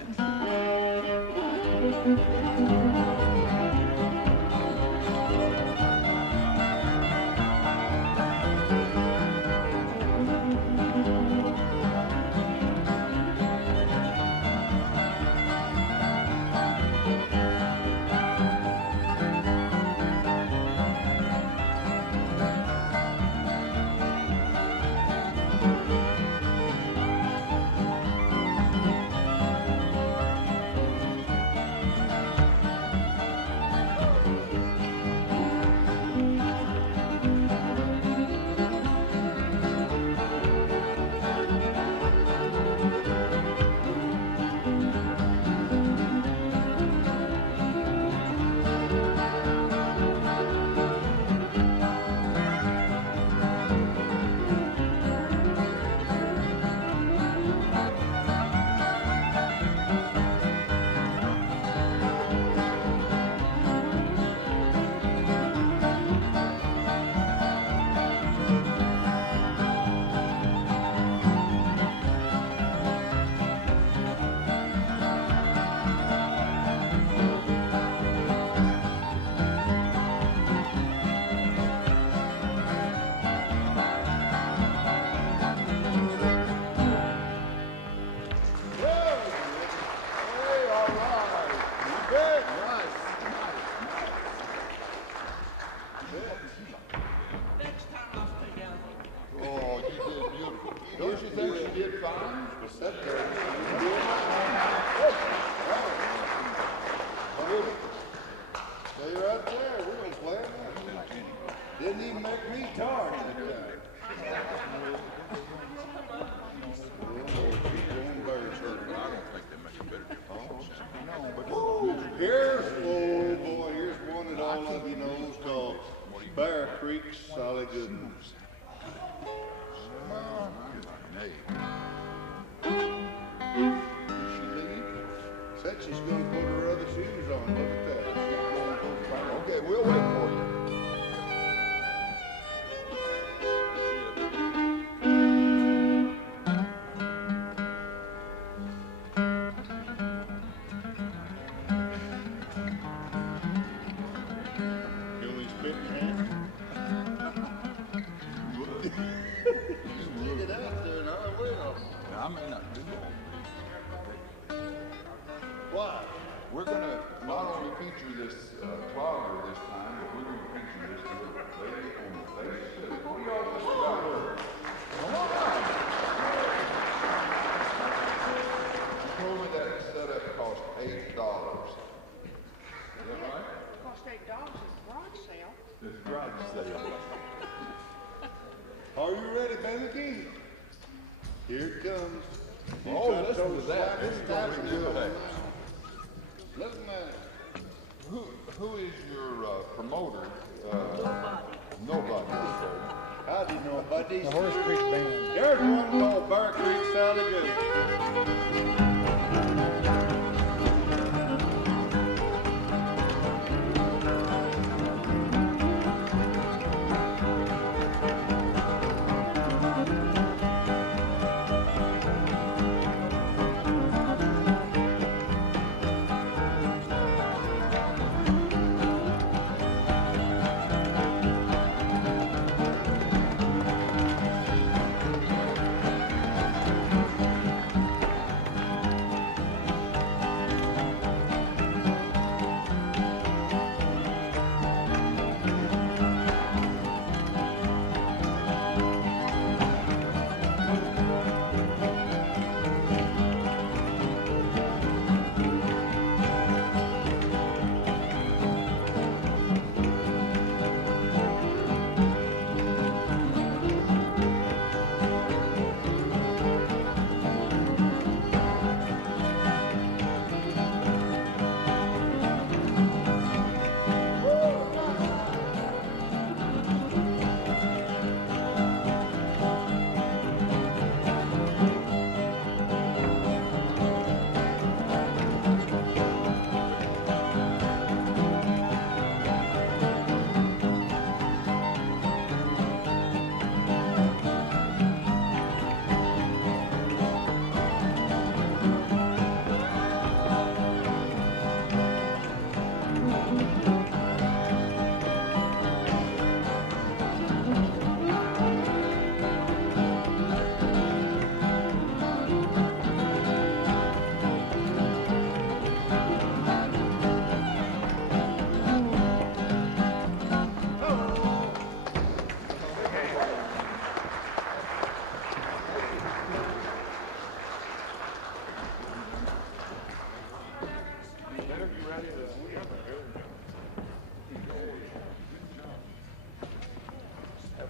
Are you ready, Benedict? Here it comes. Oh, listen to that. It's got to be good. Listen, Who is your promoter? Nobody. Okay. Howdy, no buddies. The Horse Creek Band. There's one called Bear Creek Sally Good.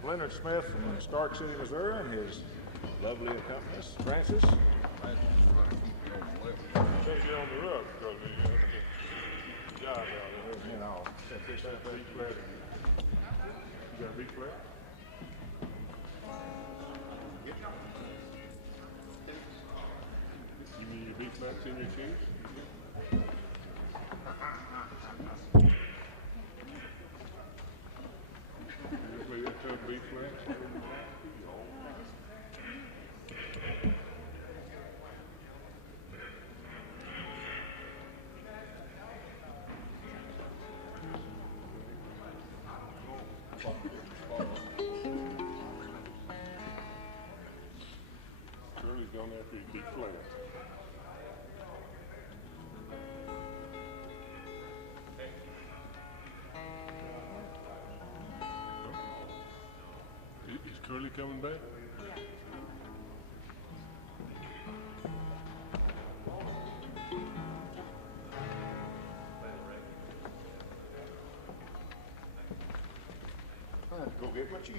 Leonard Smith from Stark City, Missouri, and his lovely accompanist, Francis. Take it on the rug, because the job out there. You know, B flat. You got a B flat? You need your B flats in your shoes? You play that tough B flat? Shirley's gone after his B flat. Is Curly coming back? I have to go get my cheese.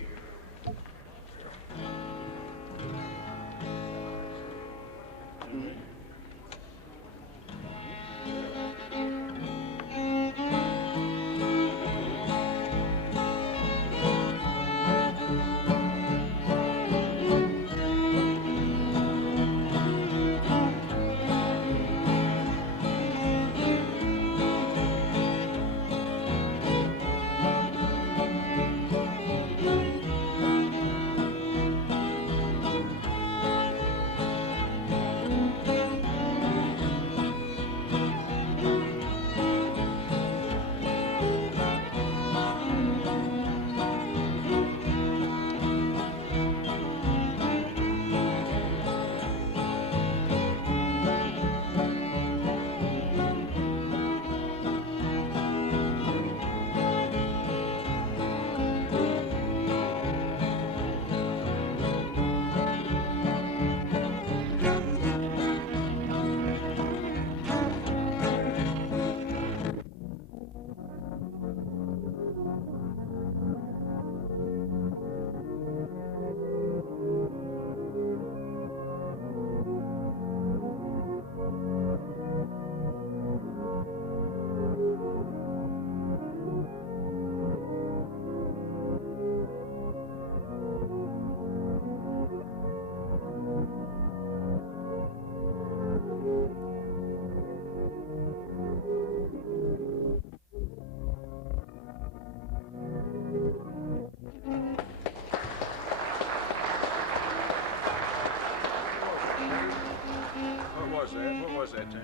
was that tune?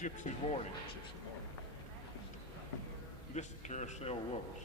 Gypsy Morning. Gypsy Morning. This is Carousel Waltz.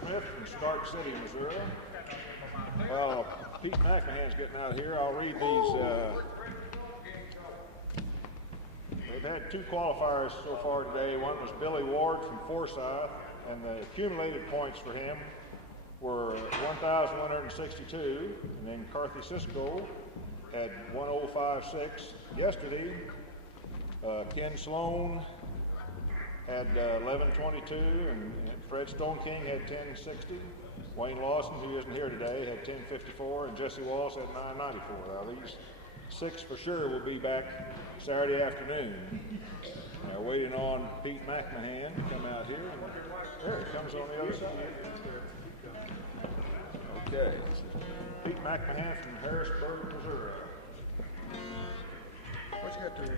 Smith from Stark City, Missouri. Well, Pete McMahon's getting out of here. I'll read these. We've had two qualifiers so far today. One was Billy Ward from Forsyth, and the accumulated points for him were 1,162. And then Carthy Cisco had 1,056 yesterday. Ken Sloan had 1122, and Fred Stoneking had 1060. Wayne Lawson, who isn't here today, had 1054, and Jesse Waltz had 994. Now these six for sure will be back Saturday afternoon. Waiting on Pete McMahon to come out here. And there it comes on the other side. Okay, Pete McMahon from Harrisburg, Missouri. What you got to do?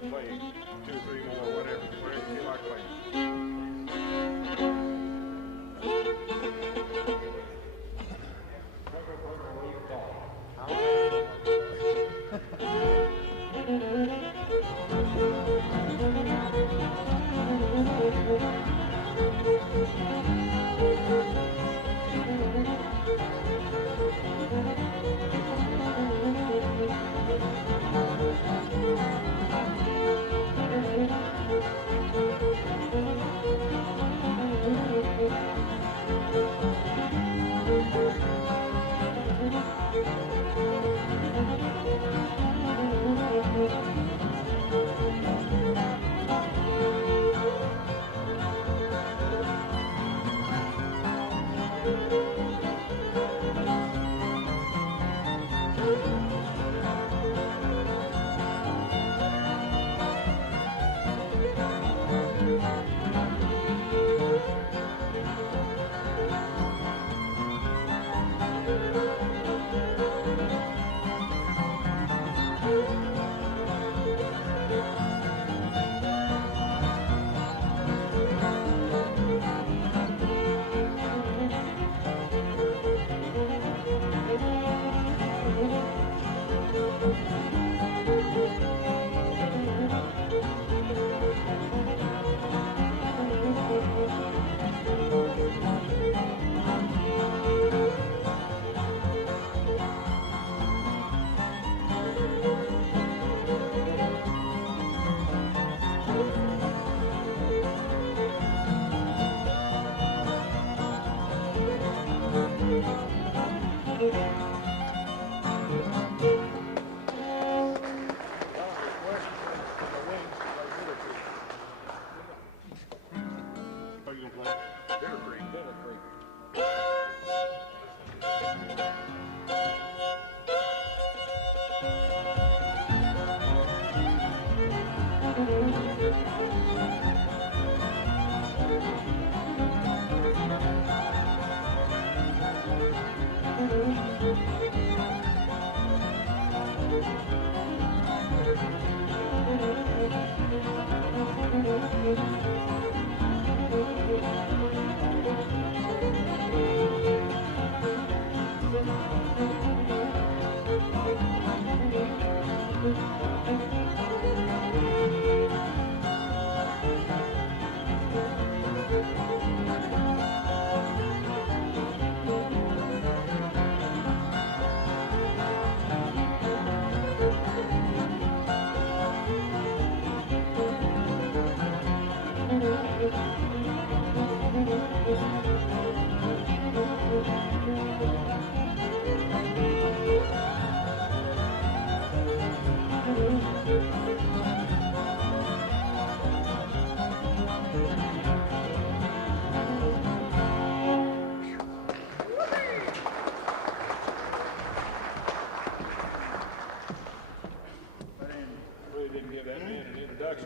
could play 2 or 3 more, whatever you feel like playing.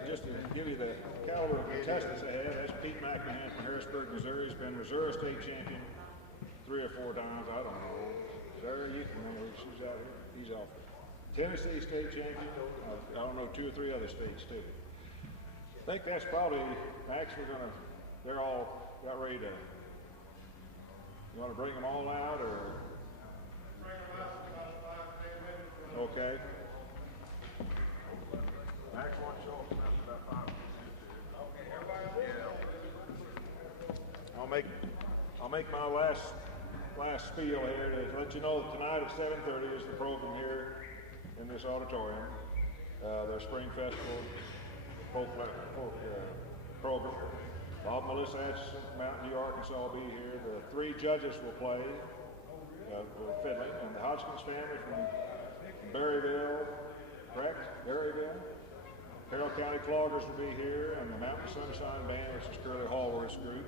Just to give you the caliber of contestants they have, that's Pete McCann from Harrisburg, Missouri. He's been Missouri State Champion 3 or 4 times, I don't know. Sarah, you can remember, she's out here. He's off. Tennessee State Champion, I don't know, 2 or 3 other states too. I think that's probably, Max, they're all about ready to, you want to bring them all out or? Bring them out in about 5 to 10 minutes. Okay. Max wants to show us about 5 minutes. Okay, everybody. Yeah. I'll make my last spiel here to let you know that tonight at 7:30 is the program here in this auditorium. Their Spring Festival folk program. Bob and Melissa Atchison from Mountain View, Arkansas will be here. The 3 judges will play fiddling, and the Hodgkins family from Berryville, correct? Berryville. Carroll County Cloggers will be here, and the Mountain Sunshine Band, which is Curly Hallworth's group.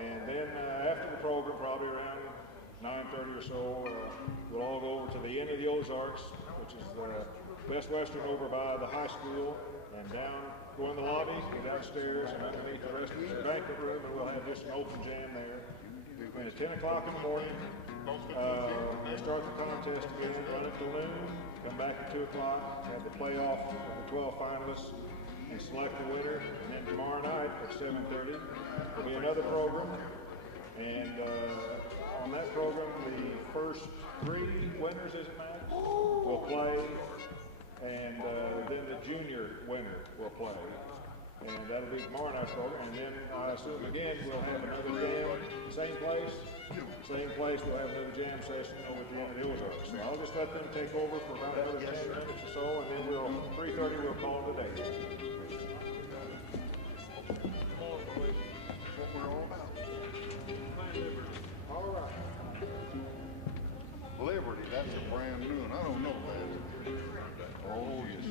And then after the program, probably around 9:30 or so, we'll all go over to the end of the Ozarks, which is Best Western over by the high school, and go in the lobby, go downstairs, and underneath the rest of the banquet room, and we'll have just an open jam there. And at 10 o'clock in the morning, we'll start the contest again, run it till noon, come back at 2 o'clock, have the playoff of the 12 finalists, and select the winner. And then tomorrow night at 7:30, there'll be another program. And on that program, the first 3 winners, is it, Matt, will play, and then the junior winner will play. And that'll be tomorrow night's program. And then I assume again we'll have another jam, same place, we'll have another jam session over at the Ozarks. So I'll just let them take over for about another 10 minutes or so, and then 3:30 we'll call it a day. All right. Liberty, that's a brand new one. I don't know that. Oh, yes.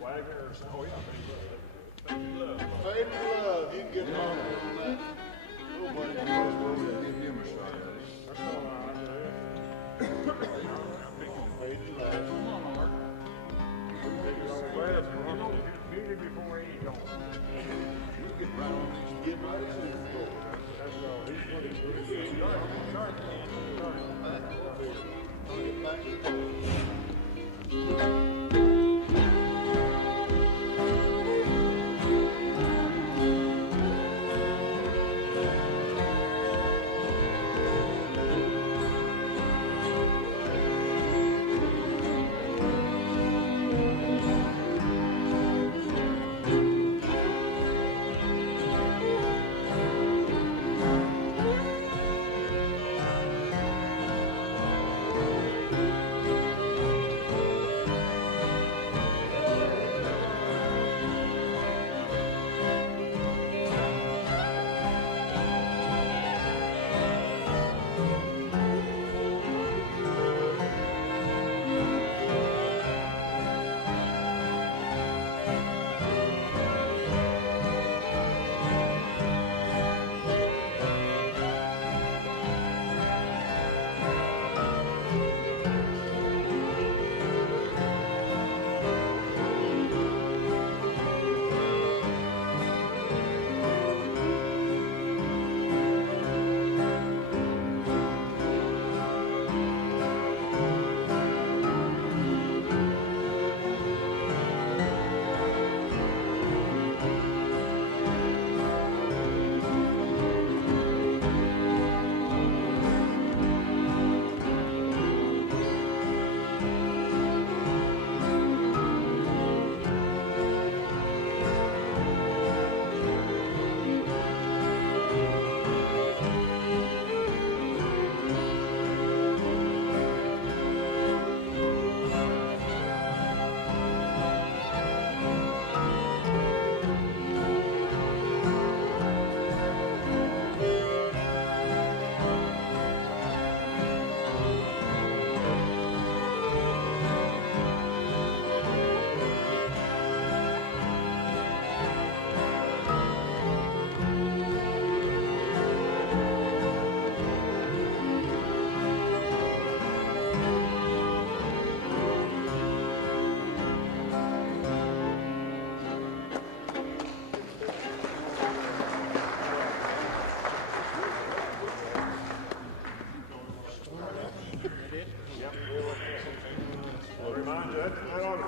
Wagoner or something. Oh, yeah. Fade to love, you can get on that. Nobody knows where we'll give him a shot at it. Fade to love. Come on, Mark. Beat him before he goes. He's getting right on these, getting right into the floor. That's all. He's pretty good. Get back to the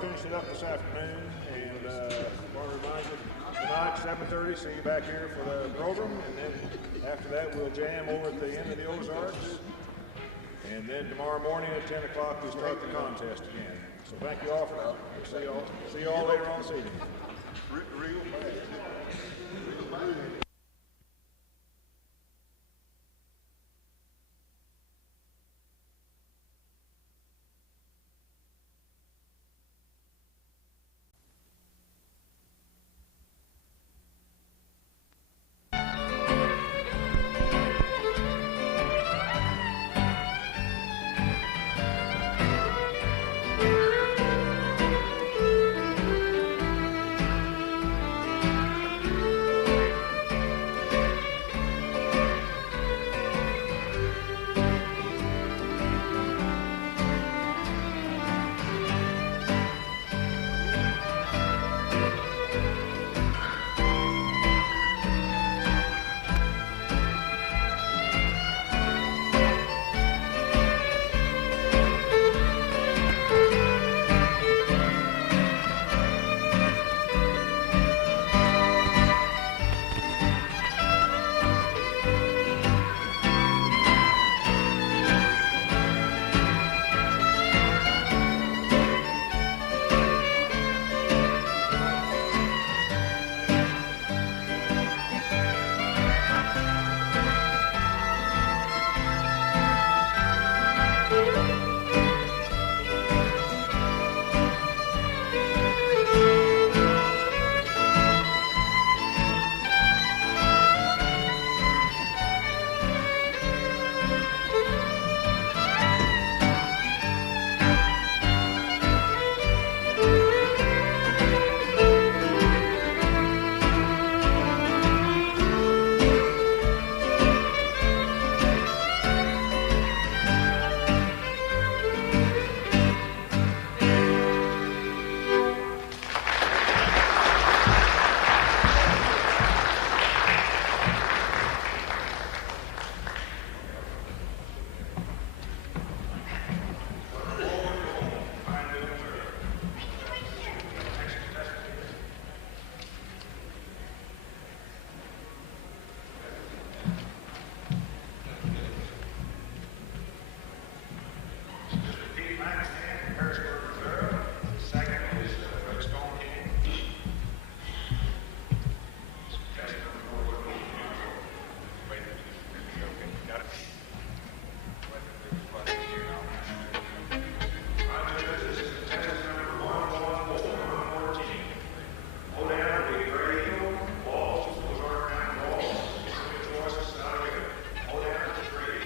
Finish it up this afternoon, and want to remind you, tonight, 7:30, see you back here for the program, and then after that, we'll jam over at the end of the Ozarks, and then tomorrow morning at 10 o'clock, we start the contest again. So thank you all for that. See you all later on this evening. real bad. Real bad. Second is Stoneking. Got it? This is contestant number 114. Hold down the Breid, Waltz, Ragtime Waltz. Good choices, not good. Hold down the Breid.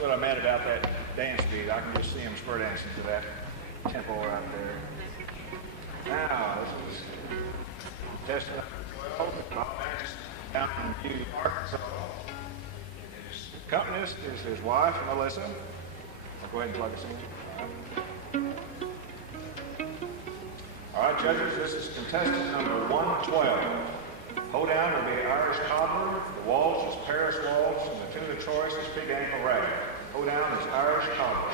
what I meant about that dance beat. I can just see them spur dancing to that tempo right there. Now, this is Testament 12, down in Arkansas. His accompanist is his wife, Melissa. I'll go ahead and plug us in. All right, judges, this is contestant number 112. Hoedown will be Irish Cobbler, the waltz is Paris Waltz, and the tune of choice is Pig Ankle Rag. Hoedown is Irish Cobbler.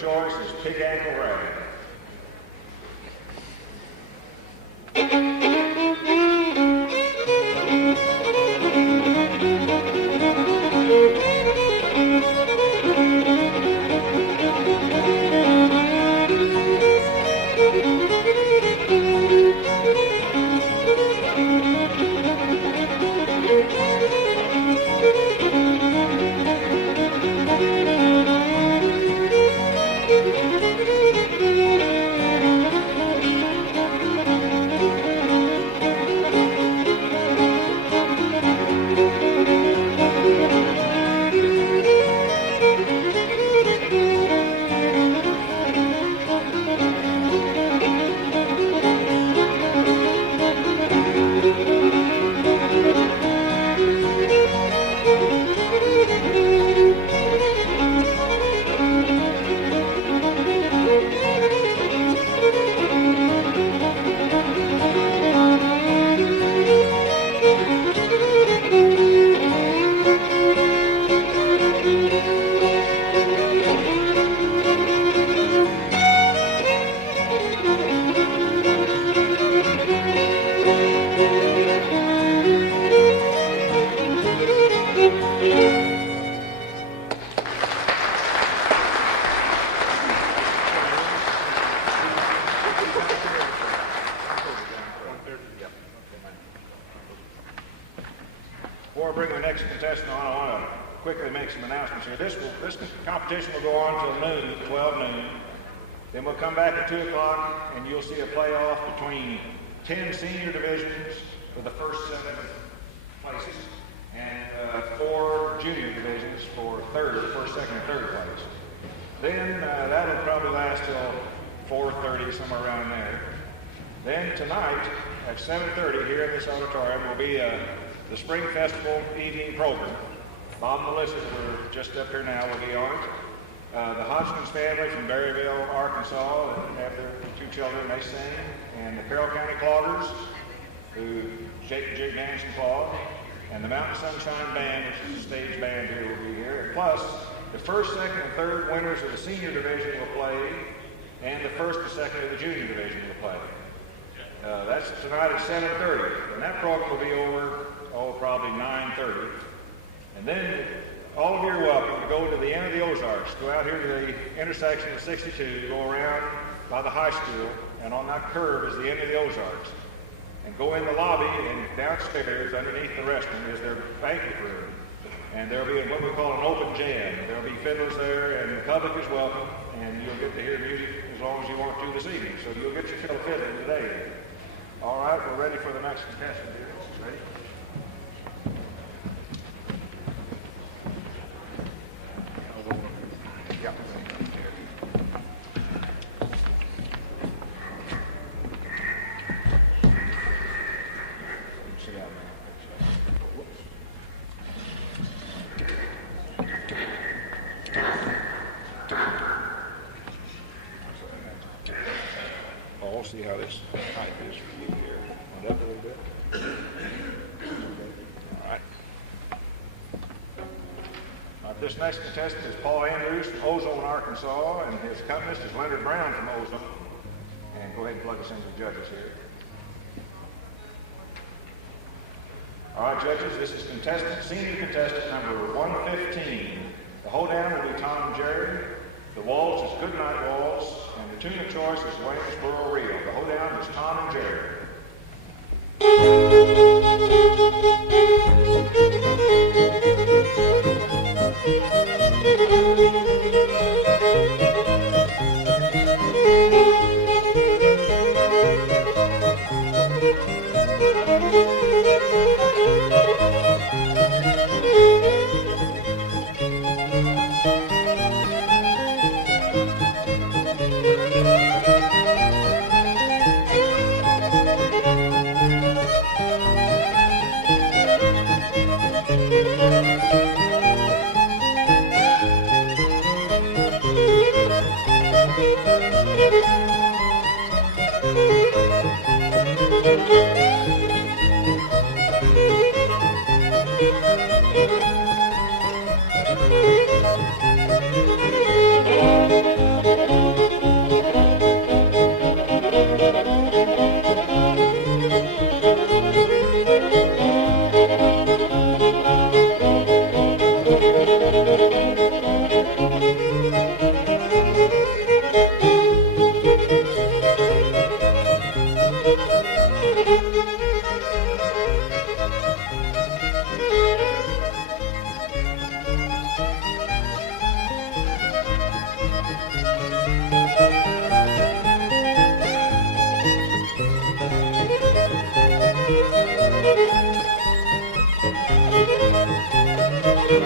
choice is Pig Ankle Rag. Before I bring the next contestant on, I want to quickly make some announcements here. This competition will go on till noon, 12 noon. Then we'll come back at 2 o'clock, and you'll see a playoff between 10 senior divisions for the first 7 places, and 4 junior divisions for first, second, and third place. Then that'll probably last till 4:30, somewhere around there. Then tonight at 7:30 here in this auditorium will be the Spring Festival evening program. Bob and Melissa, who are just up here now, will be on it. The Hodgkins family from Berryville, Arkansas, have their 2 children, they sing. And the Carroll County Cloggers, who Jake Dance and Clog. And the Mountain Sunshine Band, which is the stage band here, will be here. And plus, the first, second, and third winners of the senior division will play, and the first and second of the junior division will play. That's tonight at 7:30. And that program will be over, probably 9:30. And then all of you are welcome to go to the end of the Ozarks. Go out here to the intersection of 62, go around by the high school, and on that curve is the end of the Ozarks. And go in the lobby, and downstairs, underneath the restaurant, is their banquet room. And there'll be what we call an open jam. There'll be fiddlers there, and the public is welcome, and you'll get to hear music as long as you want to this evening. So you'll get your fill of fiddling today. All right, we're ready for the next contestant here. Ready? Yeah. Sit down, man. Oh, we'll see how this height is for you here. Wind up a little bit. Okay. All right. This next contestant is Paul Andrews from Ozone, Arkansas, and his accompanist is Leonard Brown from Ozone. And go ahead and plug us into the judges here. All right, judges, this is senior contestant number 115. The hoedown will be Tom and Jerry. The waltz is Goodnight Waltz, and the tune of choice is Waynesboro Reel. The hoedown is Tom and Jerry. The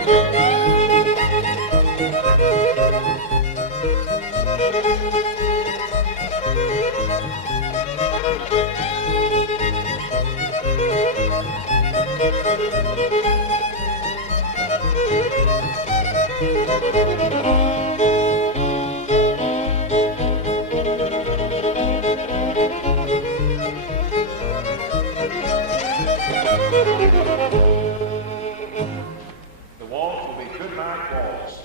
waltz will be Good Night Waltz.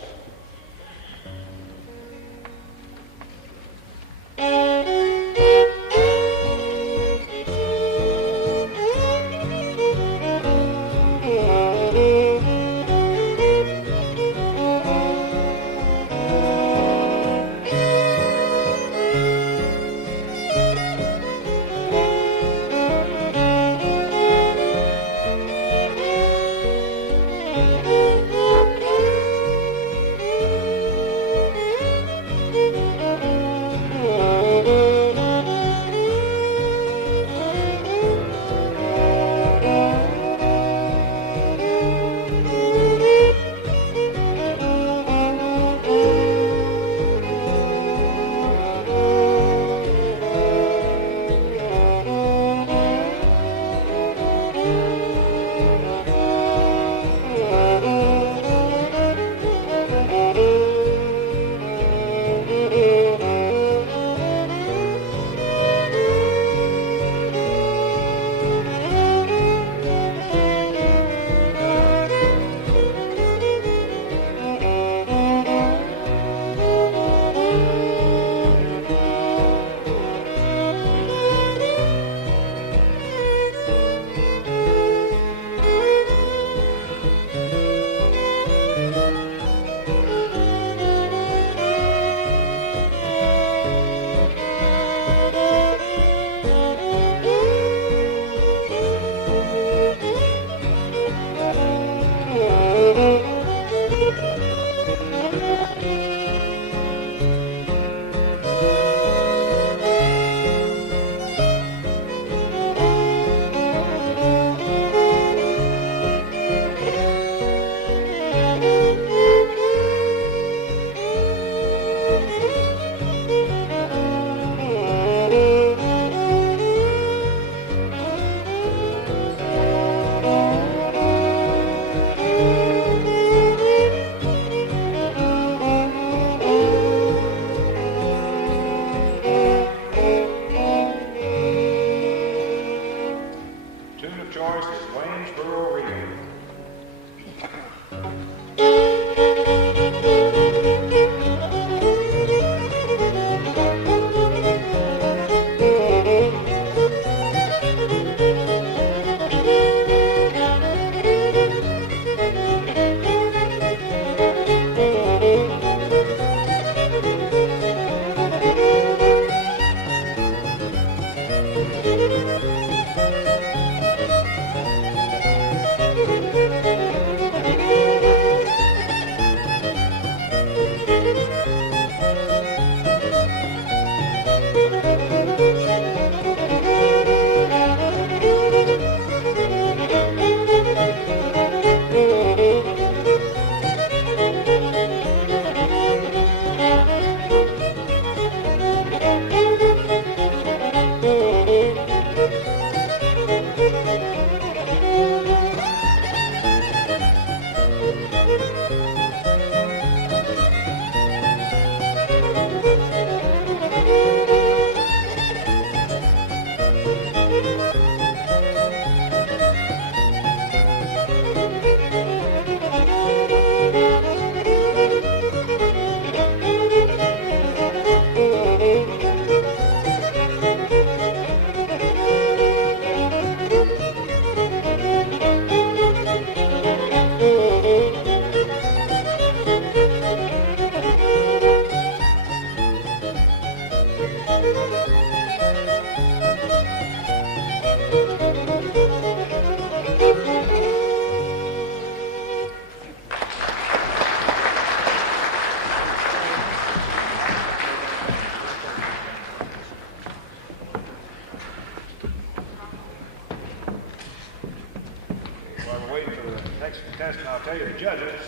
next contestant, I'll tell you, the judges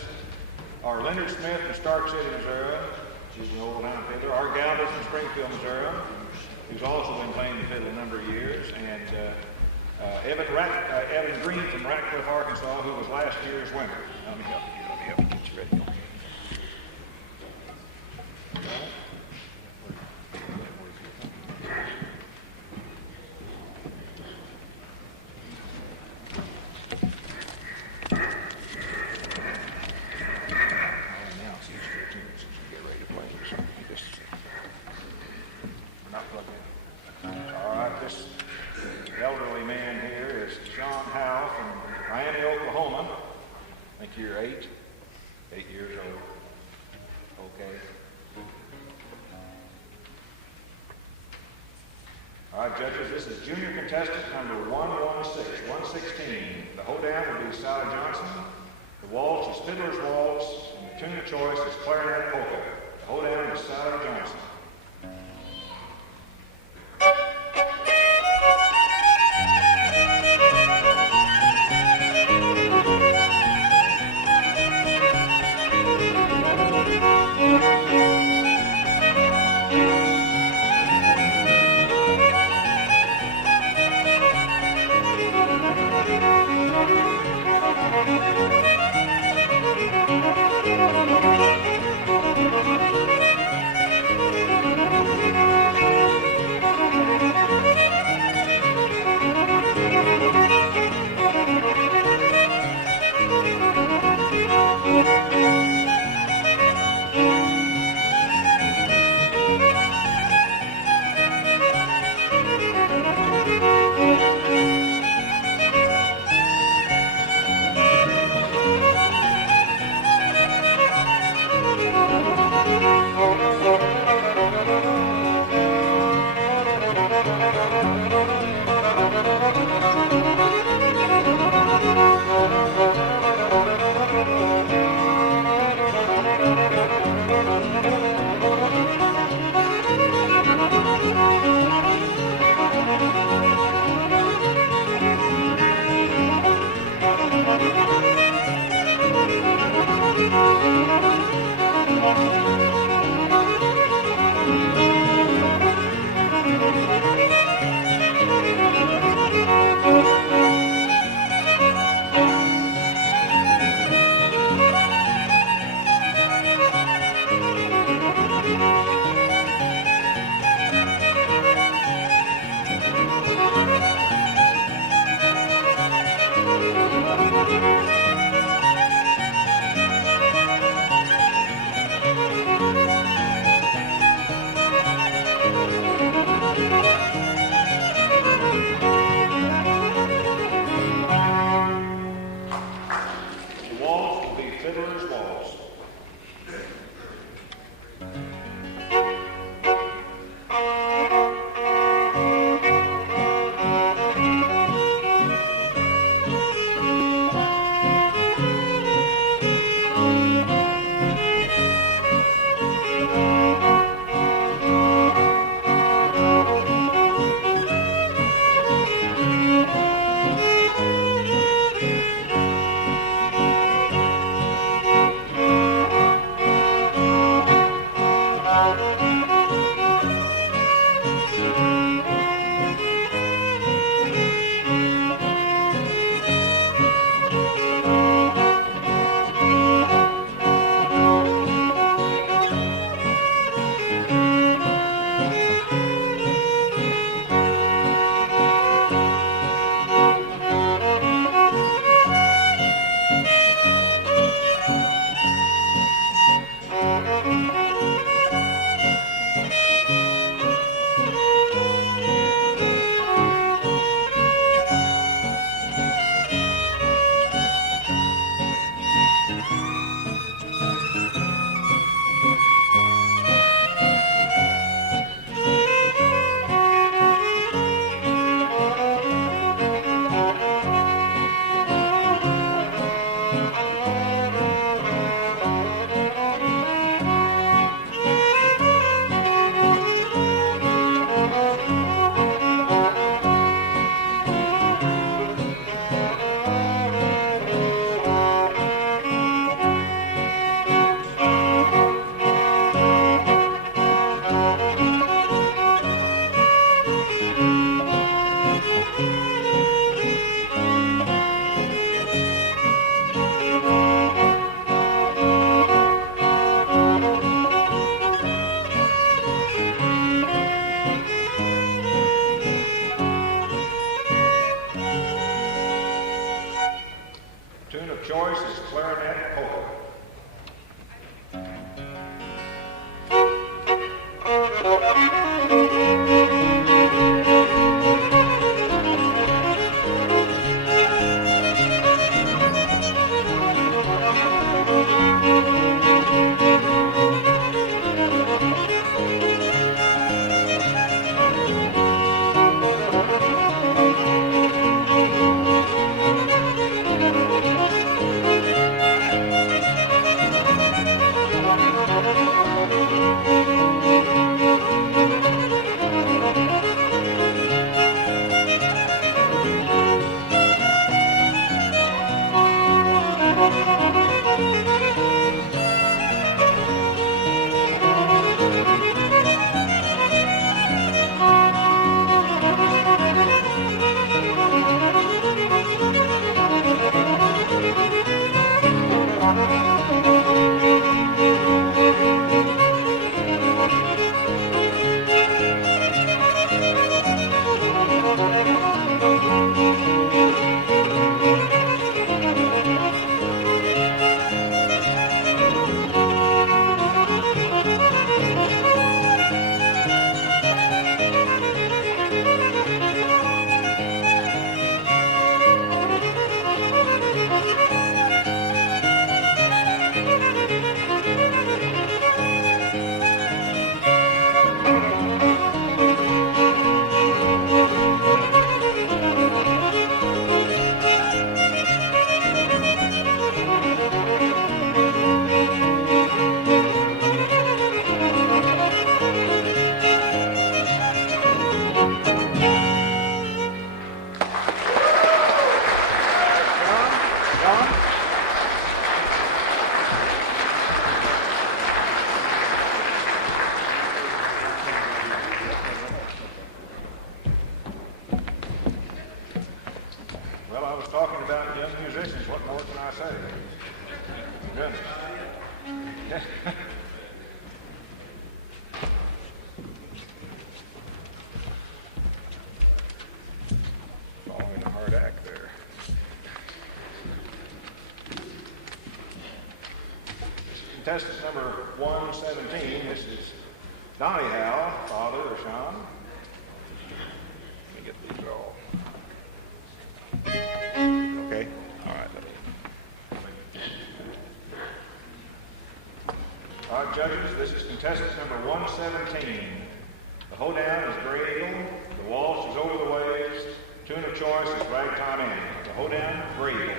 are Leonard Smith from Stark City, Missouri. She's an old time fiddler. Art Galbraith from Springfield, Missouri, who's also been playing the fiddle a number of years. And Evan Green from Ratcliffe, Arkansas, who was last year's winner. Let me help you get you ready. You're 8 years old. Okay. All right, judges, this is junior contestant number 116. The hoedown will be Sally Johnson. The waltz is Fiddler's Waltz, and the tune of choice is Clarinet Polka. The hoedown is Sally Johnson. choice is clarinet polka. Well, I was talking about young musicians. What more can I say? Goodness. Following a hard act there. Contestant number 117. This is Donnie Howe, father of Sean. Let me get these all. Okay? All right. All right, judges, this is contestant number 117. The hoedown is Breid. The waltz is Over the Waves. Tune of choice is Ragtime Annie. The hoedown, Breid.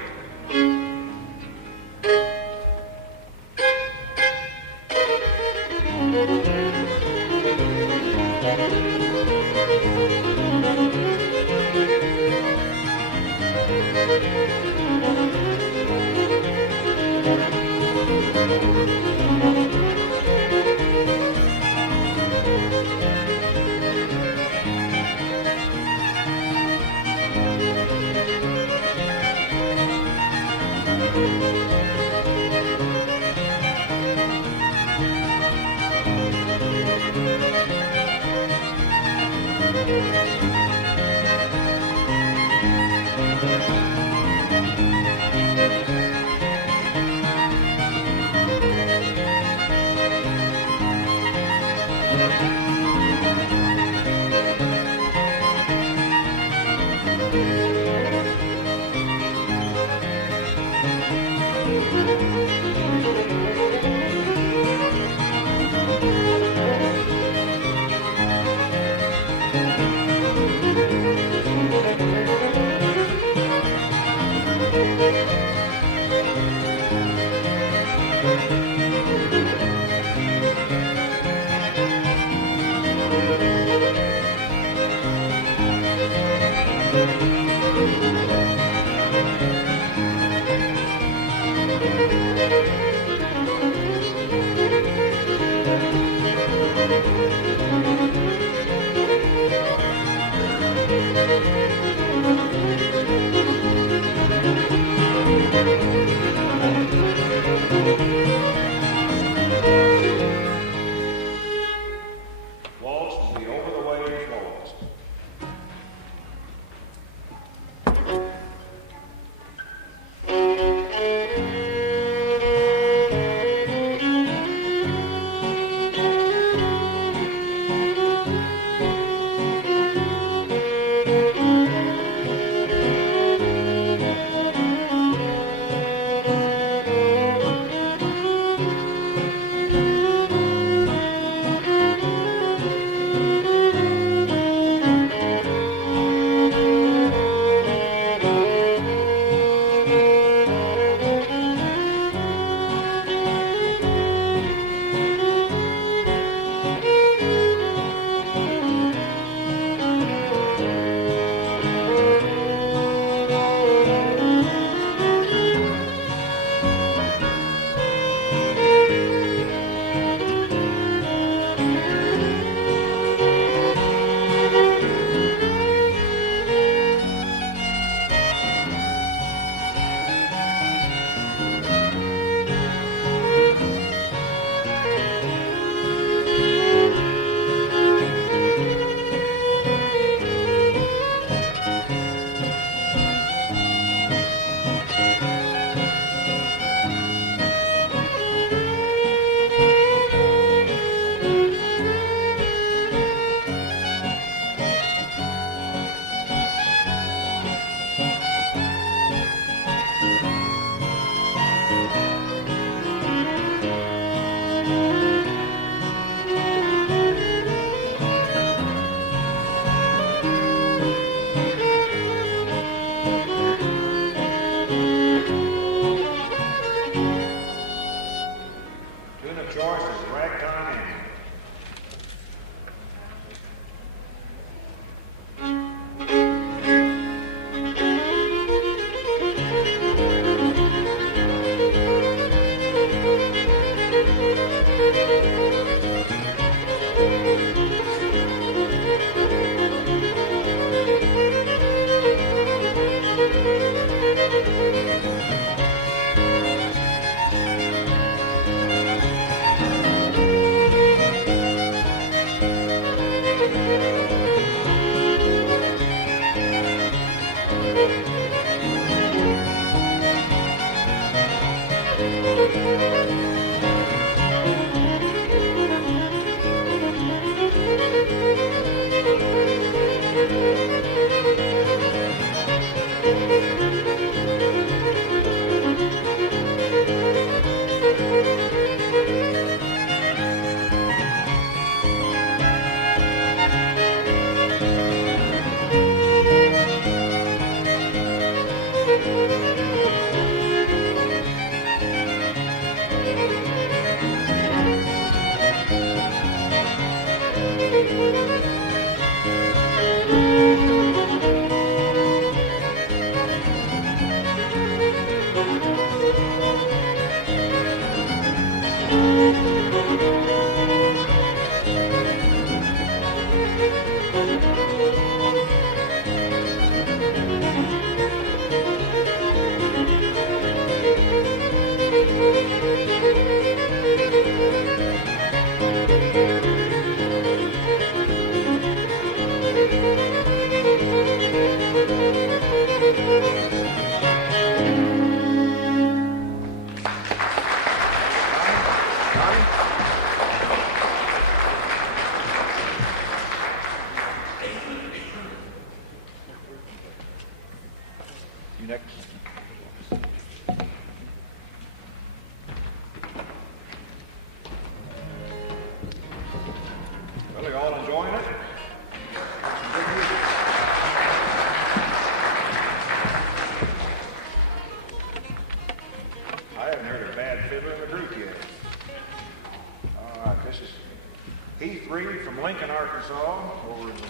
Heath Reed from Lincoln, Arkansas, over in the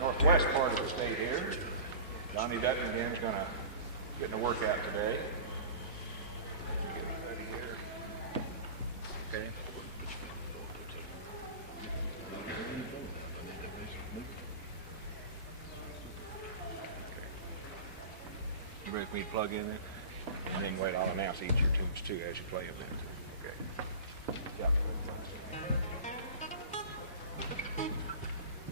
northwest part of the state here. Donnie Dutton again is going to get in a workout today. Okay. You ready for me to plug in there? And then wait, I'll announce each of your tunes too as you play them then. Okay. Yeah.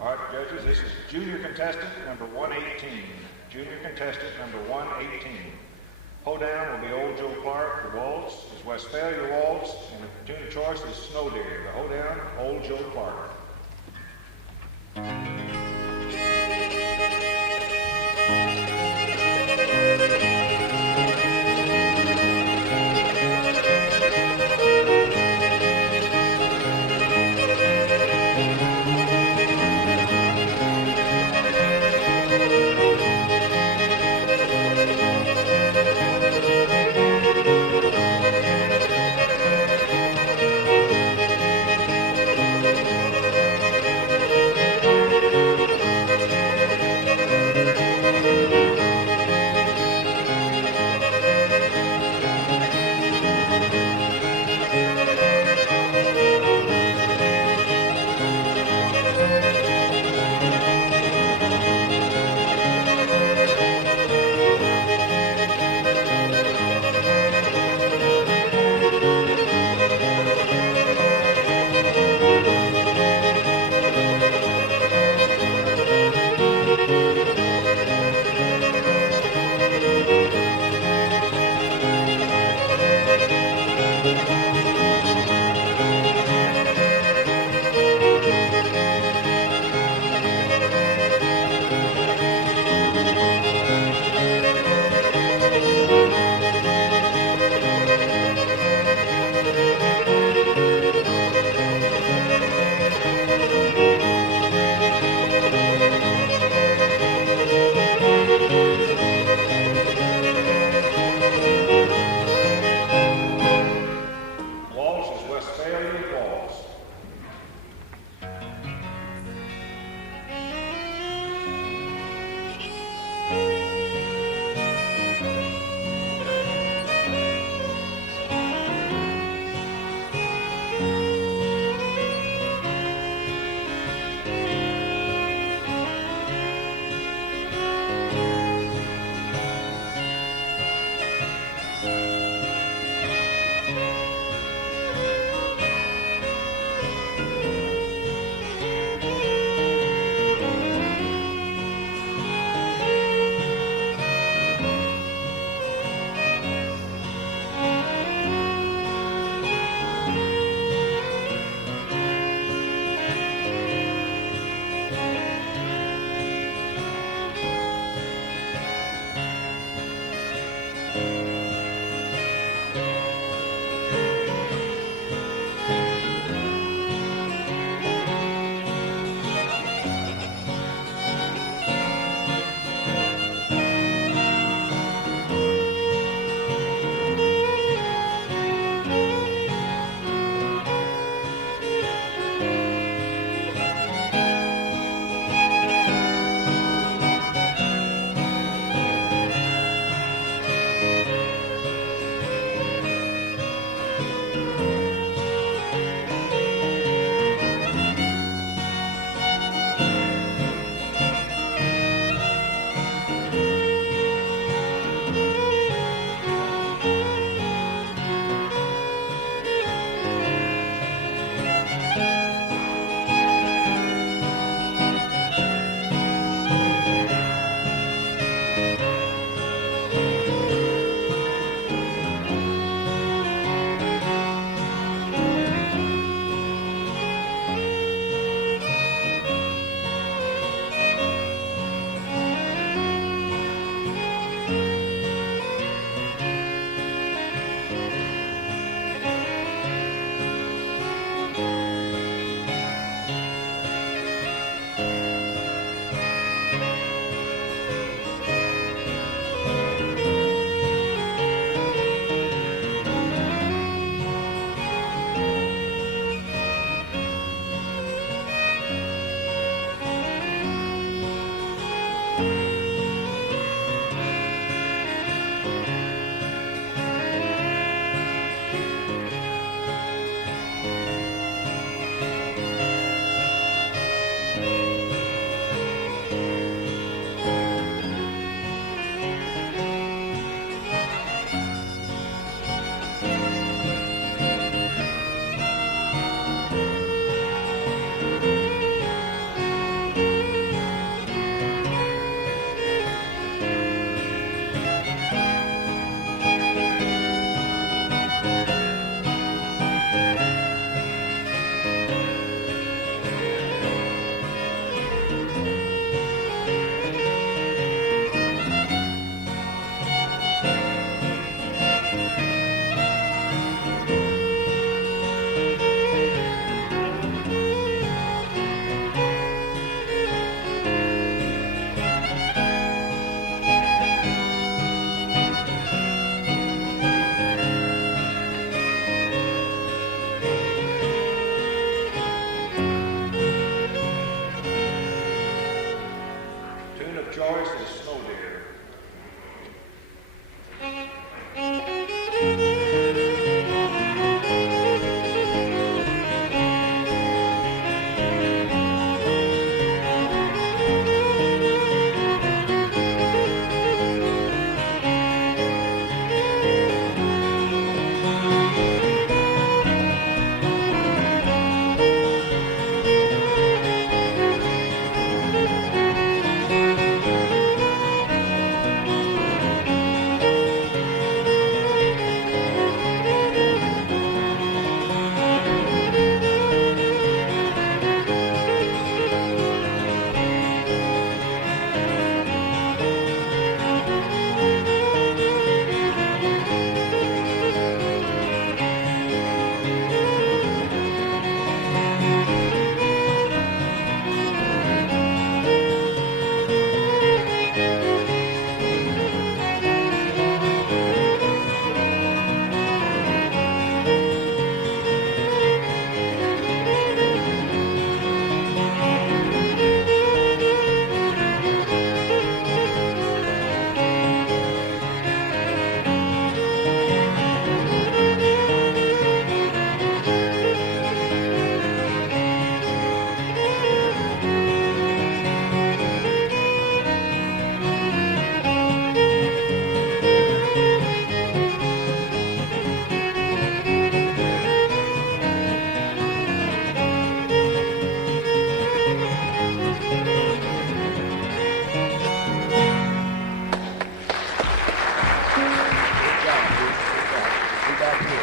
All right, judges, this is junior contestant number 118. Junior contestant number 118. Hoedown will be Old Joe Clark. The waltz is Westphalia Waltz, and the tune of choice is Snow Deer. The hoedown, Old Joe Clark.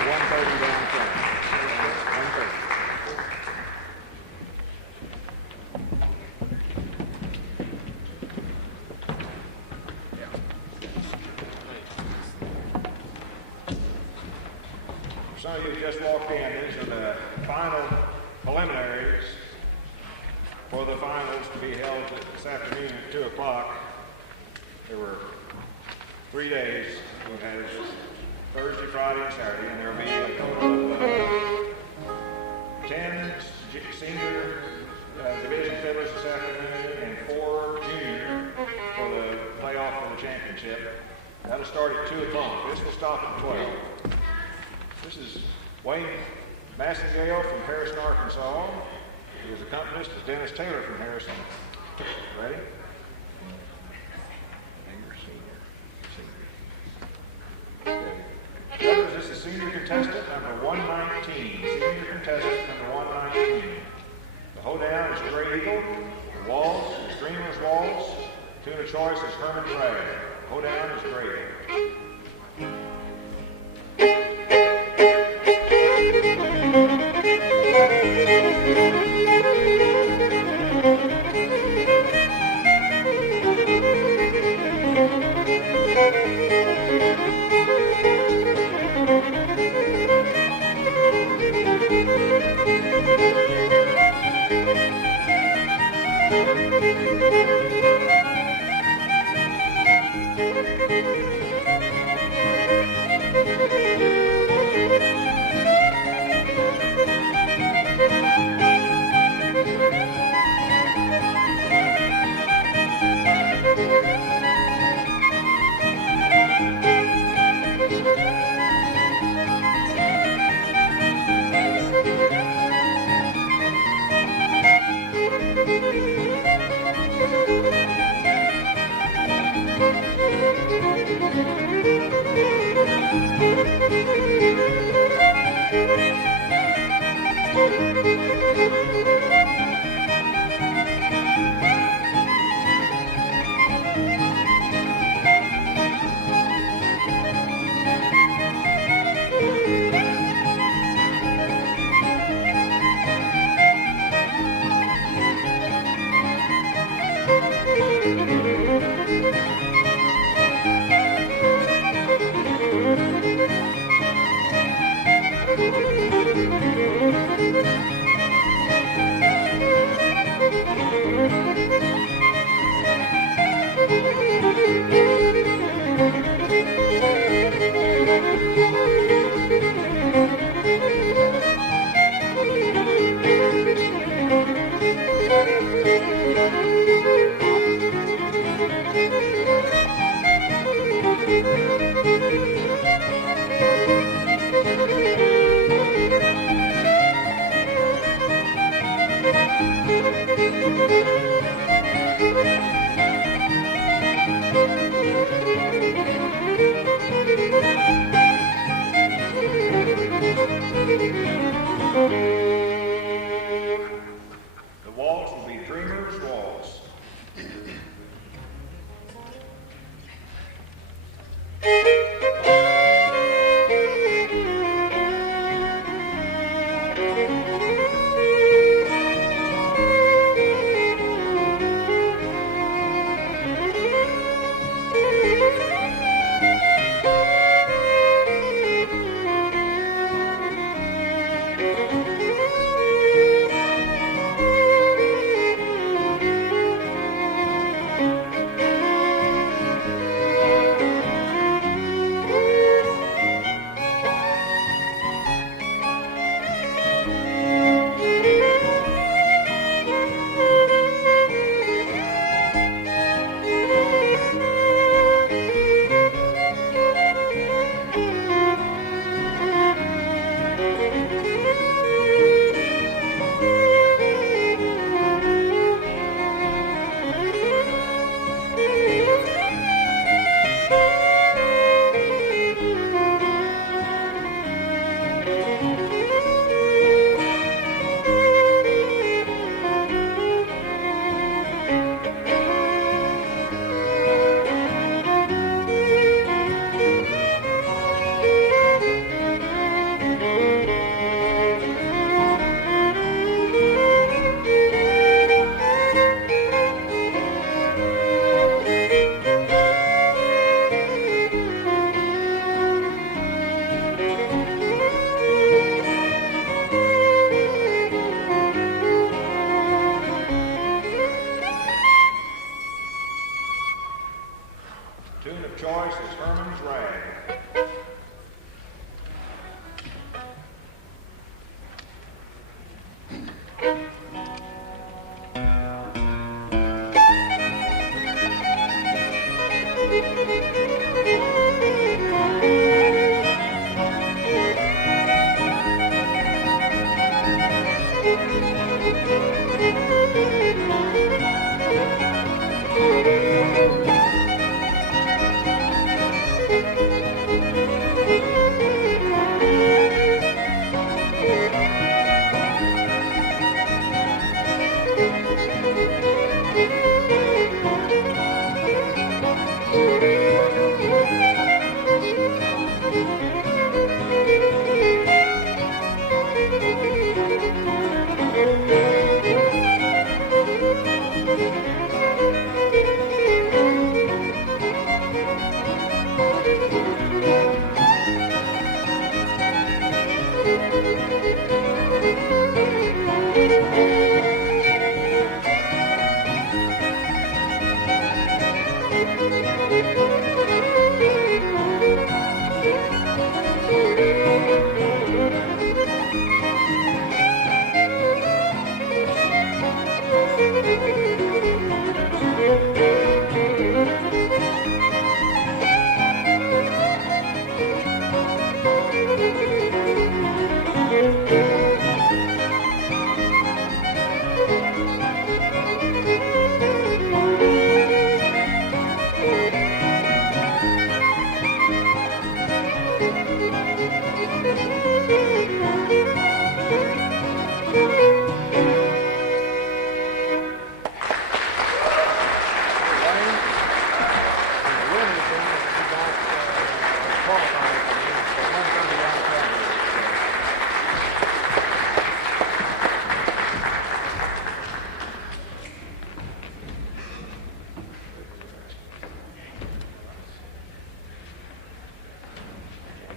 1:30 down the track. 1:30. Some of you just walked in. These are the final preliminaries for the finals to be held this afternoon at 2 o'clock. There were 3 days. We've had Thursday, Friday, and Saturday, and there will be a total of 10 senior division fiddlers this afternoon and 4 junior for the playoff for the championship. That'll start at 2 o'clock. This will stop at 12. This is Wayne Massengale from Harrison, Arkansas. His accompanist is Dennis Taylor from Harrison. Ready? Judges, this is senior contestant number 119. Senior contestant number 119. The hoedown is Great Eagle. The waltz is Dreamer's Waltz. Tune of choice is Herman Breid. The hoedown is Great Eagle.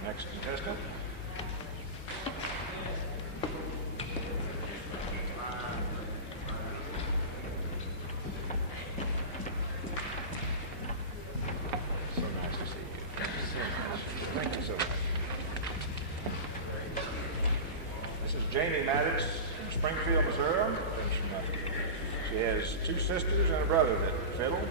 Next contestant. So nice to see you. Thank you so much. Thank you so much. This is Jamie Maddox from Springfield, Missouri. She has 2 sisters and a brother that fiddle.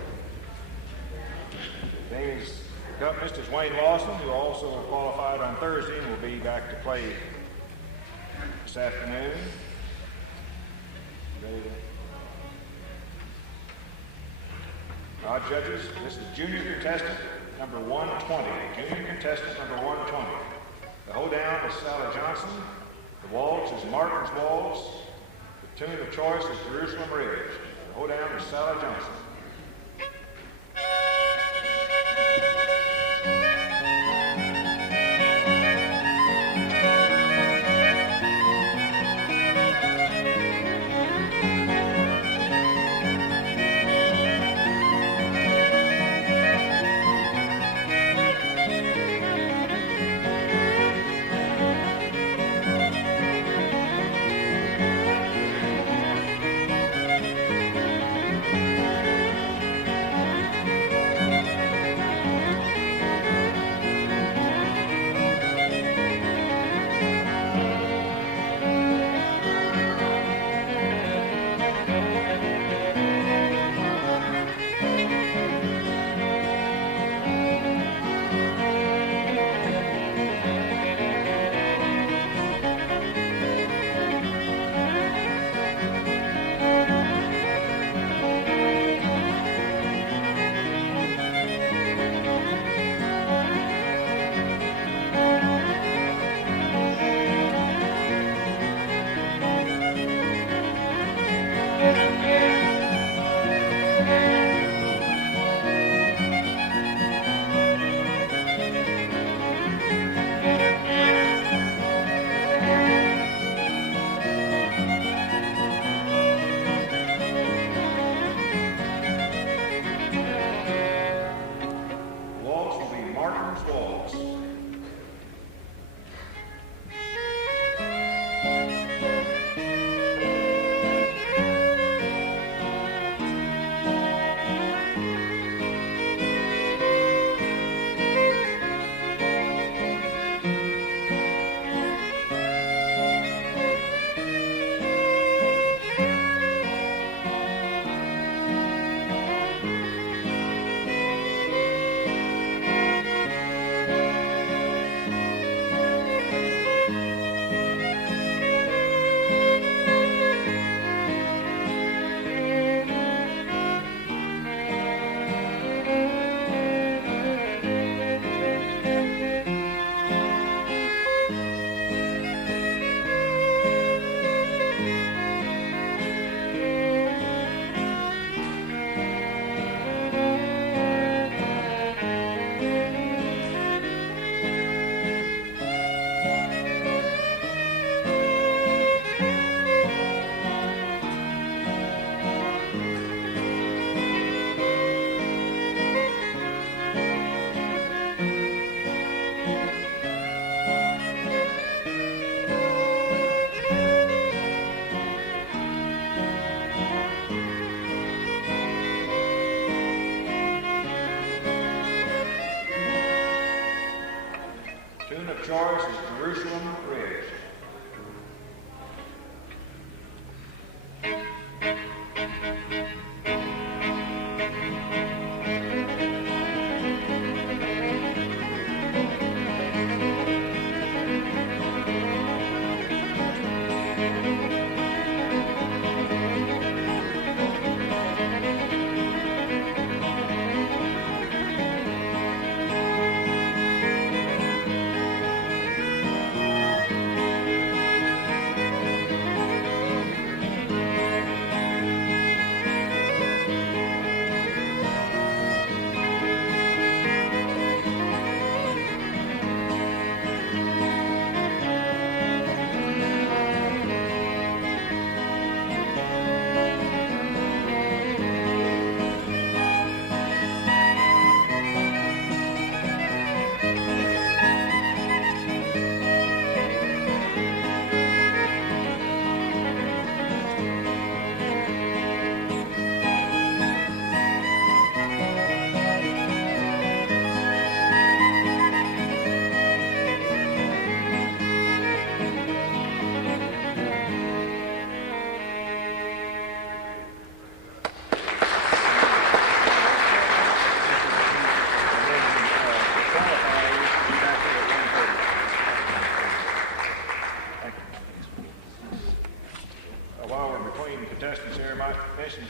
Jamie's accompanist is Wayne Lawson, who also qualified on Thursday and will be back to play this afternoon. Ready to... Odd judges, this is junior contestant number 120. Junior contestant number 120. The hoedown is Sally Johnson. The waltz is Martin's Waltz. The tune of choice is Jerusalem Ridge. The hoedown is Sally Johnson. chorus is Jerusalem Ridge.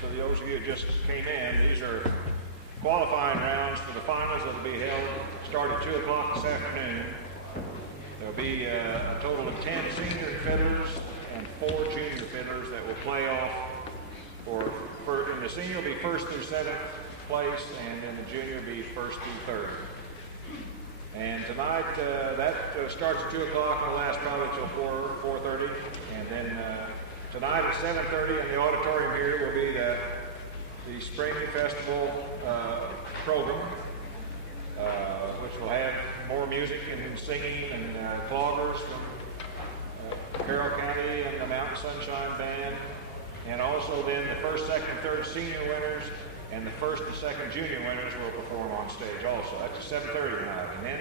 For those of you who just came in, these are qualifying rounds for the finals that will be held start at 2 o'clock this afternoon. There'll be a total of 10 senior fiddlers and 4 junior fiddlers that will play off and the senior will be 1st through 7th place, and then the junior will be 1st through 3rd. And tonight, that starts at 2 o'clock and will last probably till 4:30, and then tonight at 7:30 in the auditorium here will be the Spring Festival program, which will have more music and singing and cloggers from Carroll County and the Mountain Sunshine Band, and also then the 1st, 2nd, and 3rd senior winners and the 1st and 2nd junior winners will perform on stage also. That's at 7:30 tonight, and then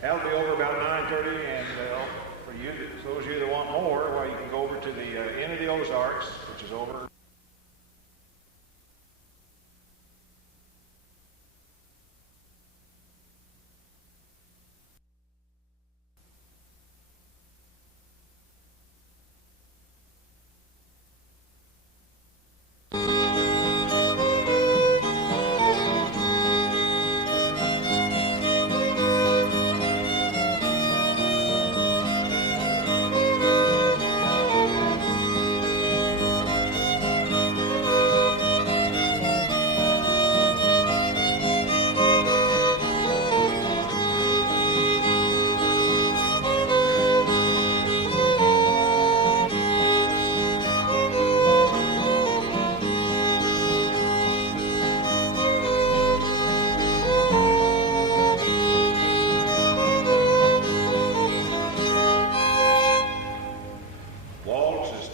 that'll be over about 9:30, and for you, those of you that want more, well, you can go over to the Inn of the Ozarks, which is over.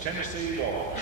Tennessee Waltz.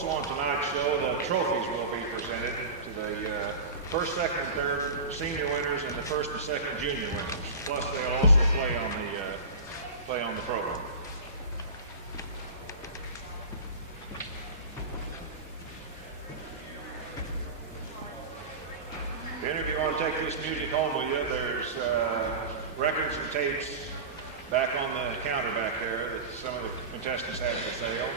Also on tonight's show, the trophies will be presented to the first, second, and third senior winners and the first and second junior winners. Plus, they'll also play on the program. If any of you want to take this music home with you, there's records and tapes back on the counter back there that some of the contestants have for sale.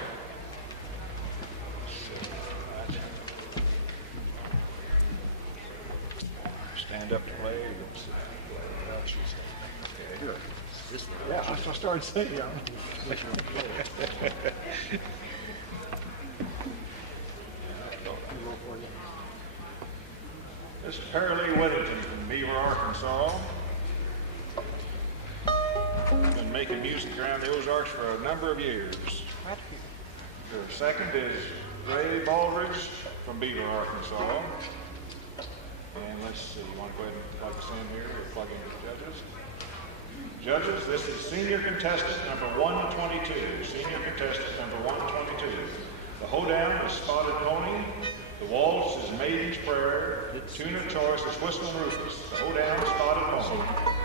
Stand up to play. Yeah, I started saying. This is Perry Whittington from Beaver, Arkansas. Been making music around the Ozarks for a number of years. The second is Ray Baldridge from Beaver, Arkansas. And let's see, you want to go ahead and plug us in here or plug in the judges? Judges, this is senior contestant number 122. Senior contestant number 122. The hoedown is Spotted Pony. The waltz is Maiden's Prayer. Tune of choice is Whistling Rufus. The hoedown is Spotted Pony.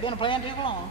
Been playing too long.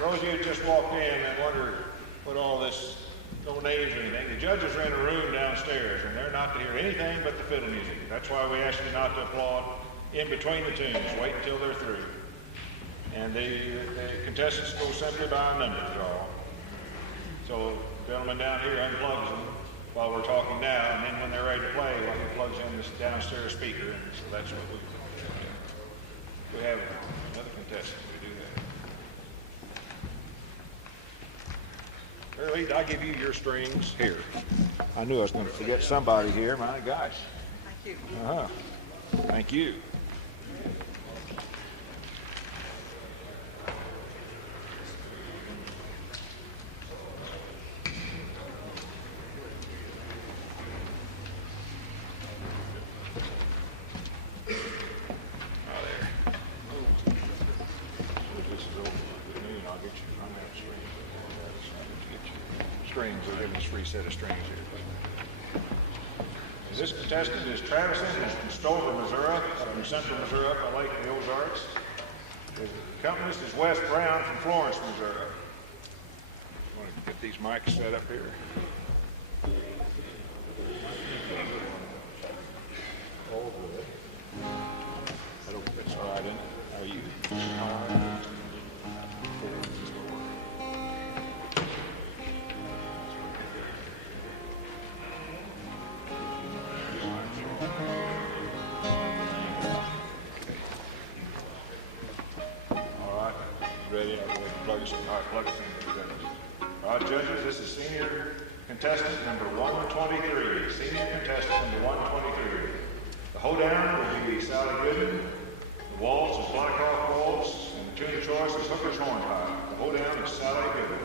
Those of you who just walked in and wonder what all this, no names or anything, the judges are in a room downstairs, and they're not to hear anything but the fiddle music. That's why we ask you not to applaud in between the tunes. Wait until they're through. And the contestants go simply by a number draw. So the gentleman down here unplugs them while we're talking now, and then when they're ready to play, well, he plugs in this downstairs speaker, and so that's what we have another contestant. We do that. Early, did I give you your strings? Here. I knew I was going to forget somebody here. My gosh. Thank you. Uh-huh. Thank you. Set of strings here. This contestant is Travis Ennis from Stover, Missouri, from central Missouri up by Lake of the Ozarks. The accompanist is Wes Brown from Florence, Missouri. I want to get these mics set up here. All good. I don't think it's all right, isn't it? How are you? All right. All right, judges, this is senior contestant number 123. Senior contestant number 123. The hoedown will be Sally Goodman. The waltz is Blackrock Waltz, and the tune of choice is Hooker's Hornpipe. The hoedown is Sally Goodman.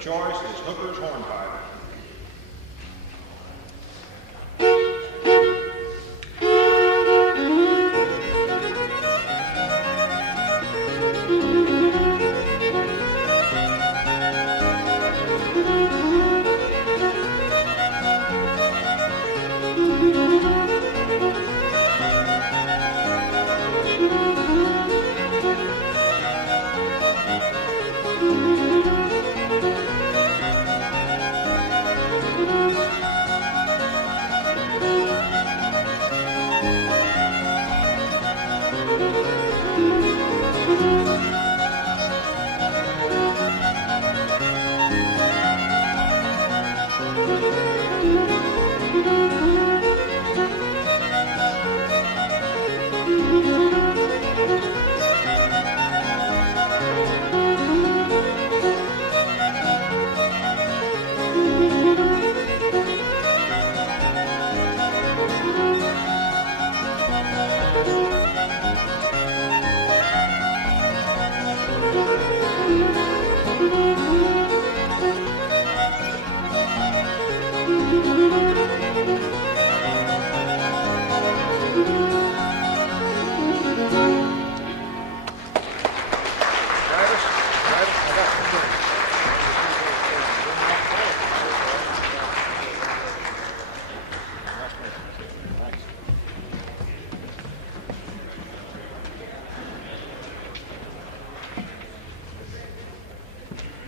of choice is Hooker's Hornpipe.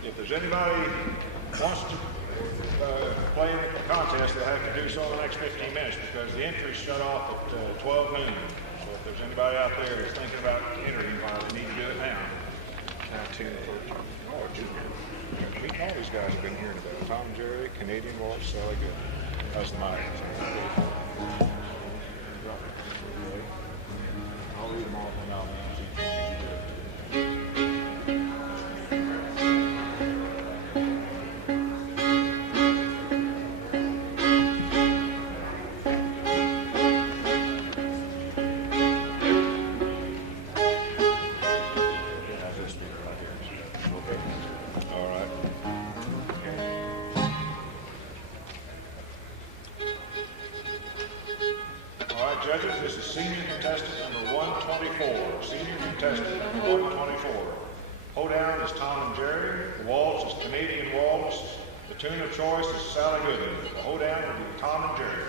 If there's anybody wants to play in the contest, they'll have to do so in the next 15 minutes because the entries shut off at 12 noon. So if there's anybody out there who's thinking about entering, they need to do it now. 19, 14. Oh, junior. Meeting all these guys have been hearing about. Tom and Jerry, Canadian Waltz, Sally Good. That's Mike. I'll read them all from now on. Judges, this is senior contestant number 124. Senior contestant number 124. Hoedown is Tom and Jerry. The waltz is Canadian Waltz. The tune of choice is Sally Goodman. The hoedown will be Tom and Jerry.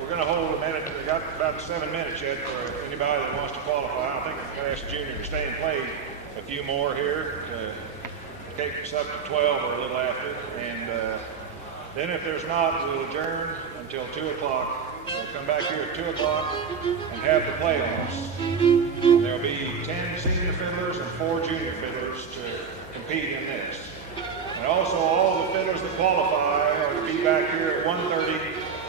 We're going to hold a minute. We've got about 7 minutes yet for anybody that wants to qualify. I think I'm going to ask the junior to stay and play a few more here to take us up to 12 or a little after. And then if there's not, we'll adjourn until 2 o'clock. We'll come back here at 2 o'clock and have the playoffs. There'll be 10 senior fiddlers and 4 junior fiddlers to compete in this. And also all the fiddlers that qualify are to be back here at 1:30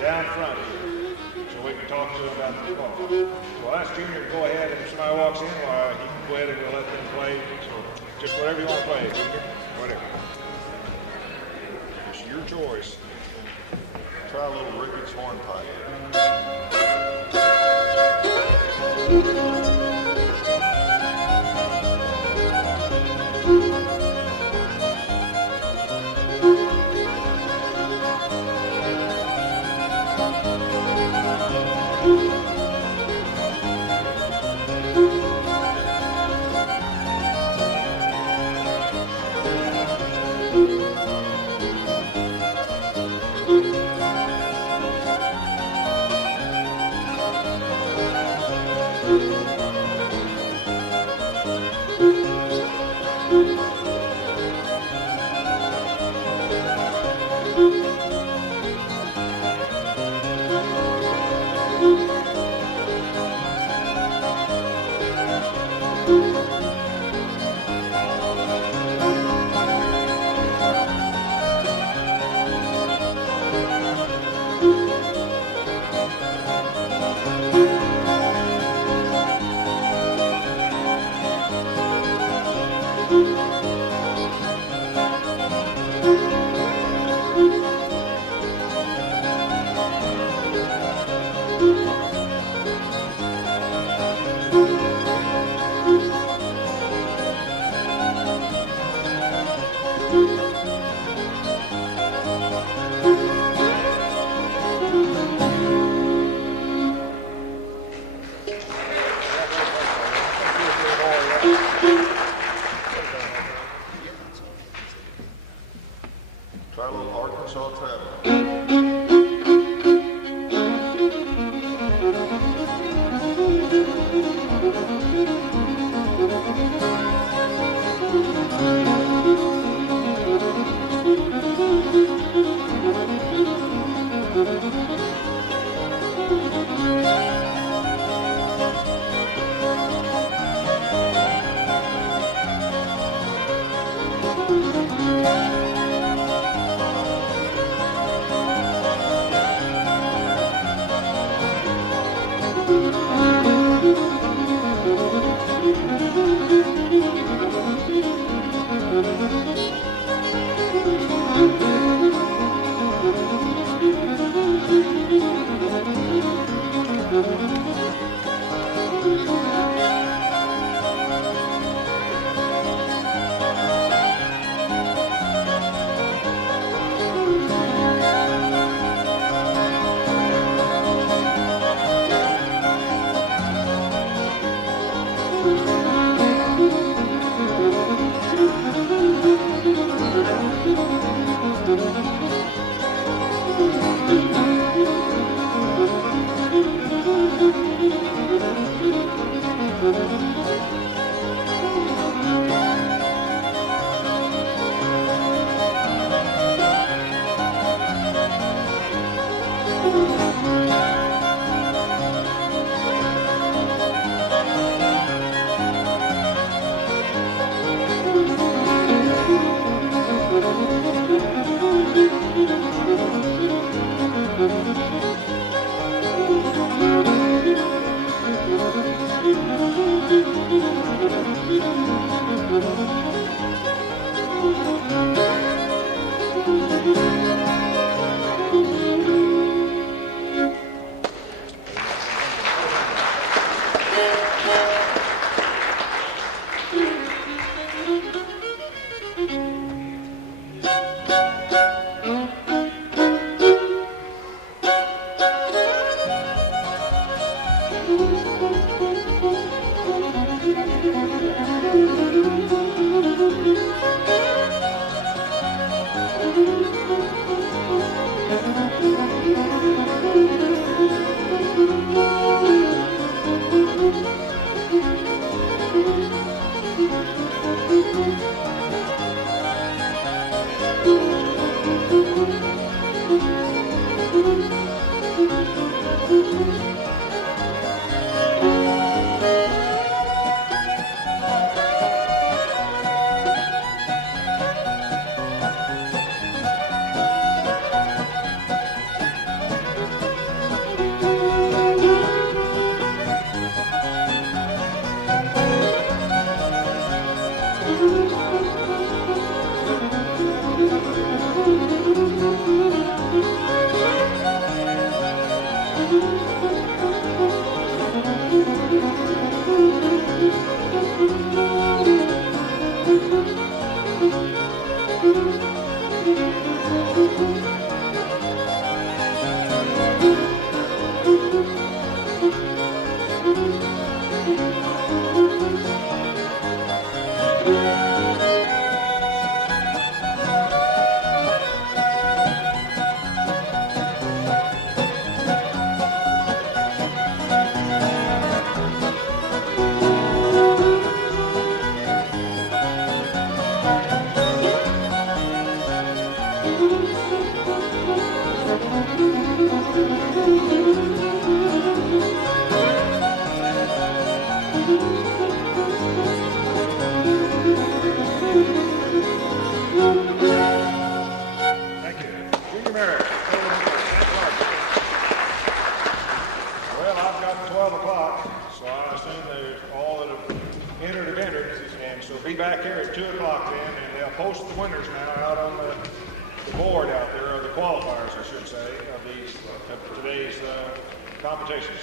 down front here, so we can talk to them about the call. So I'll ask Junior to go ahead, and if somebody walks in, well, he can go ahead and we'll let them play. So just whatever you want to play, Junior, whatever. It's your choice. Try a little Ricketts hornpipe. Thank you.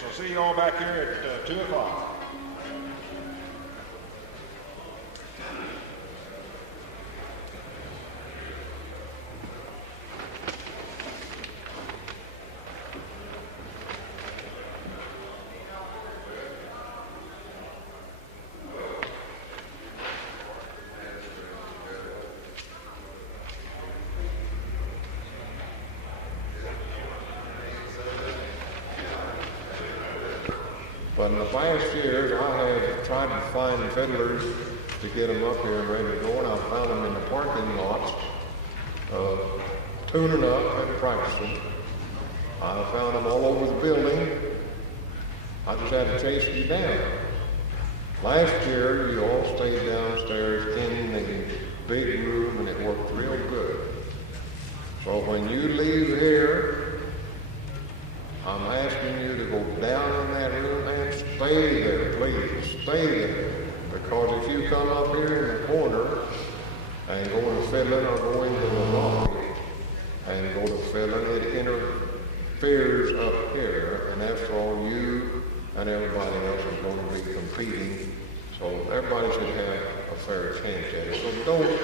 So see you all back here at 2 o'clock. But in the past years, I have tried to find fiddlers to get them up here and ready to go, and I found them in the parking lots, tuning up and practicing. I found them all over the building. I just had to chase you down. Last year, you all stayed downstairs in the big room, and it worked real good. So when you leave here, I'm asking you to go down in that room and stay there, please. Stay there. Because if you come up here in the corner and go to fiddling or go into the lobby and go to fiddling, it interferes up here. And after all, you and everybody else is going to be competing. So everybody should have a fair chance at it. So don't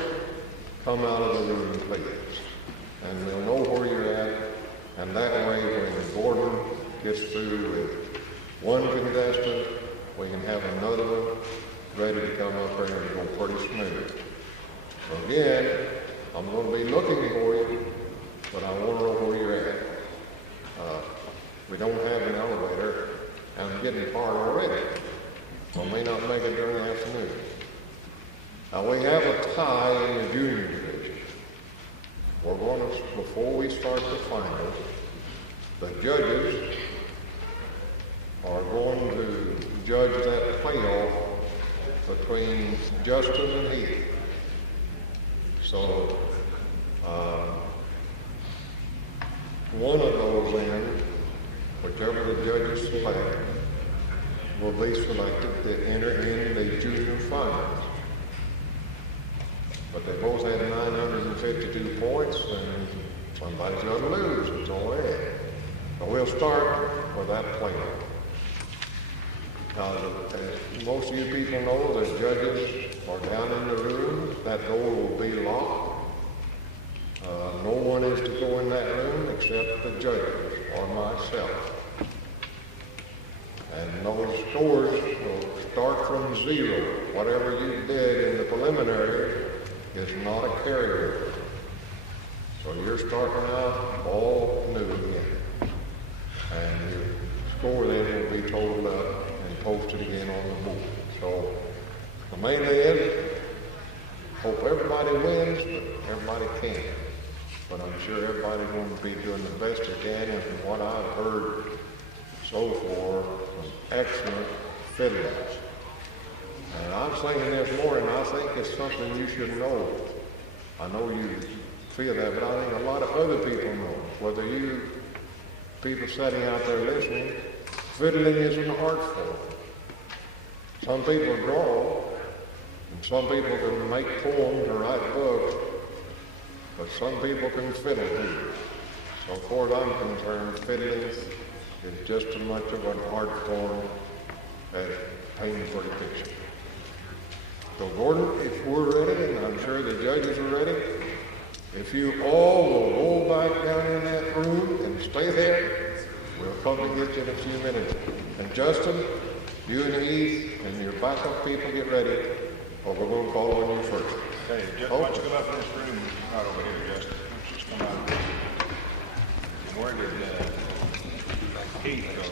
come out of the room, please. And we'll know where you're at. And that way, when Gordon gets through with one contestant, we can have another one or may not make it during the afternoon. Now, we have a tie in the junior division. We're going to, before we start the finals, the judges are going to judge that playoff between Justin and Heath. So, one of those then, whichever the judges select, will be selected to enter in the junior finals. But they both had 952 points, and somebody's going to lose. It's all right. But we'll start with that playoff. Now, as most of you people know, the judges are down in the room. That door will be locked. No one is to go in that room except the judges or myself. And those scores will start from 0. Whatever you did in the preliminary is not a carryover. So you're starting out all new again. And your score then will be totaled up and posted again on the board. So the main thing is, hope everybody wins, but everybody can't. But I'm sure everybody's going to be doing the best they can, and from what I've heard so far, some excellent fiddlers. And I was thinking this morning, I think it's something you should know. I know you feel that, but I think a lot of other people know. Whether you people sitting out there listening, fiddling is an art form. Some people draw, and some people can make poems or write books, but some people can fiddle too. So as far as I'm concerned, fiddling is just as much of an art form as painting for the picture. So Gordon, if we're ready, and I'm sure the judges are ready, if you all will go back down in that room and stay there, we'll come and get you in a few minutes. And Justin, you and Heath and your backup people get ready, or we're going to call on you first. Okay, Jeff, why don't you come up in this room right over here, Justin? Just come out. And where did Heath go?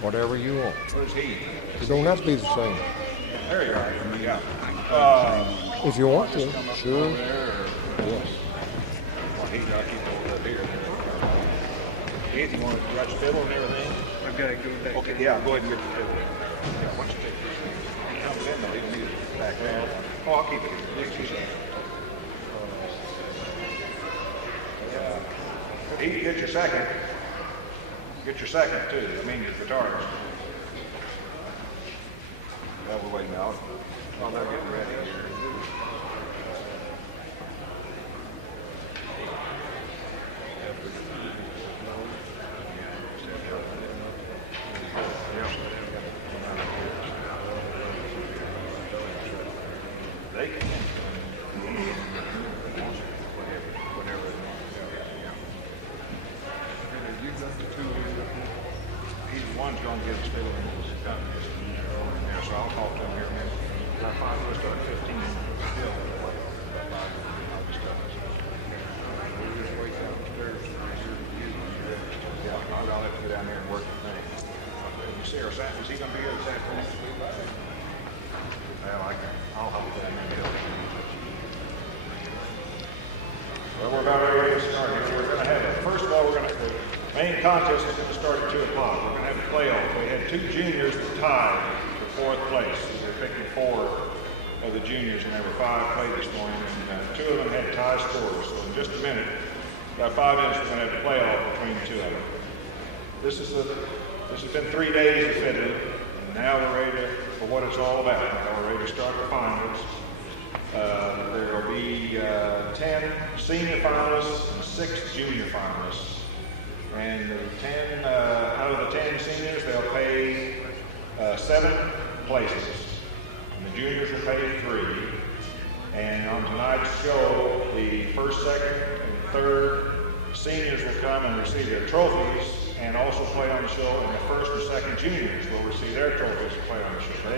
Whatever you want. Where's Heath? You don't have to be the same. There you are. Yeah. If you want to, sure. Yes. Well, Heath, I'll keep it up here. Heath, you want to write your fiddle and everything? I've got to go back. Okay, yeah, go ahead and get your fiddle. Yeah, why don't you take this? He comes in, though, he don't need it back there. Oh, I'll keep it here. Heath, get your second. Get your second, too. I mean, your guitarist. Well, we're waiting out. While they're getting ready here. They can. Whatever. One's going to get us fiddle in his company. Yeah, so I'll talk to him here in a minute. I find we'll start at 15. Still, I'll just tell us. We'll just wait downstairs. Yeah, I'll have to go down there and work the thing. You see our Saturday, is he going to be here this afternoon? Well, I'll help you down there and help you. Well, we're about ready to get started. We're going to have, first of all, the main contest is going to start at 2 o'clock. We're going to have a playoff. We had 2 juniors that tied for 4th place. They're picking 4 of the juniors, and there were 5 played this morning, and 2 of them had tie scores. So in just a minute, about 5 minutes, we're going to have a playoff between the 2 of them. This has been 3 days of fiddling, and now we're ready for what it's all about. Now we're ready to start the finals. There will be 10 senior finalists and 6 junior finalists. And out of the 10 seniors, they'll pay 7 places. And the juniors will pay 3. And on tonight's show, the 1st, 2nd, and 3rd seniors will come and receive their trophies and also play on the show. And the 1st and 2nd juniors will receive their trophies and play on the show.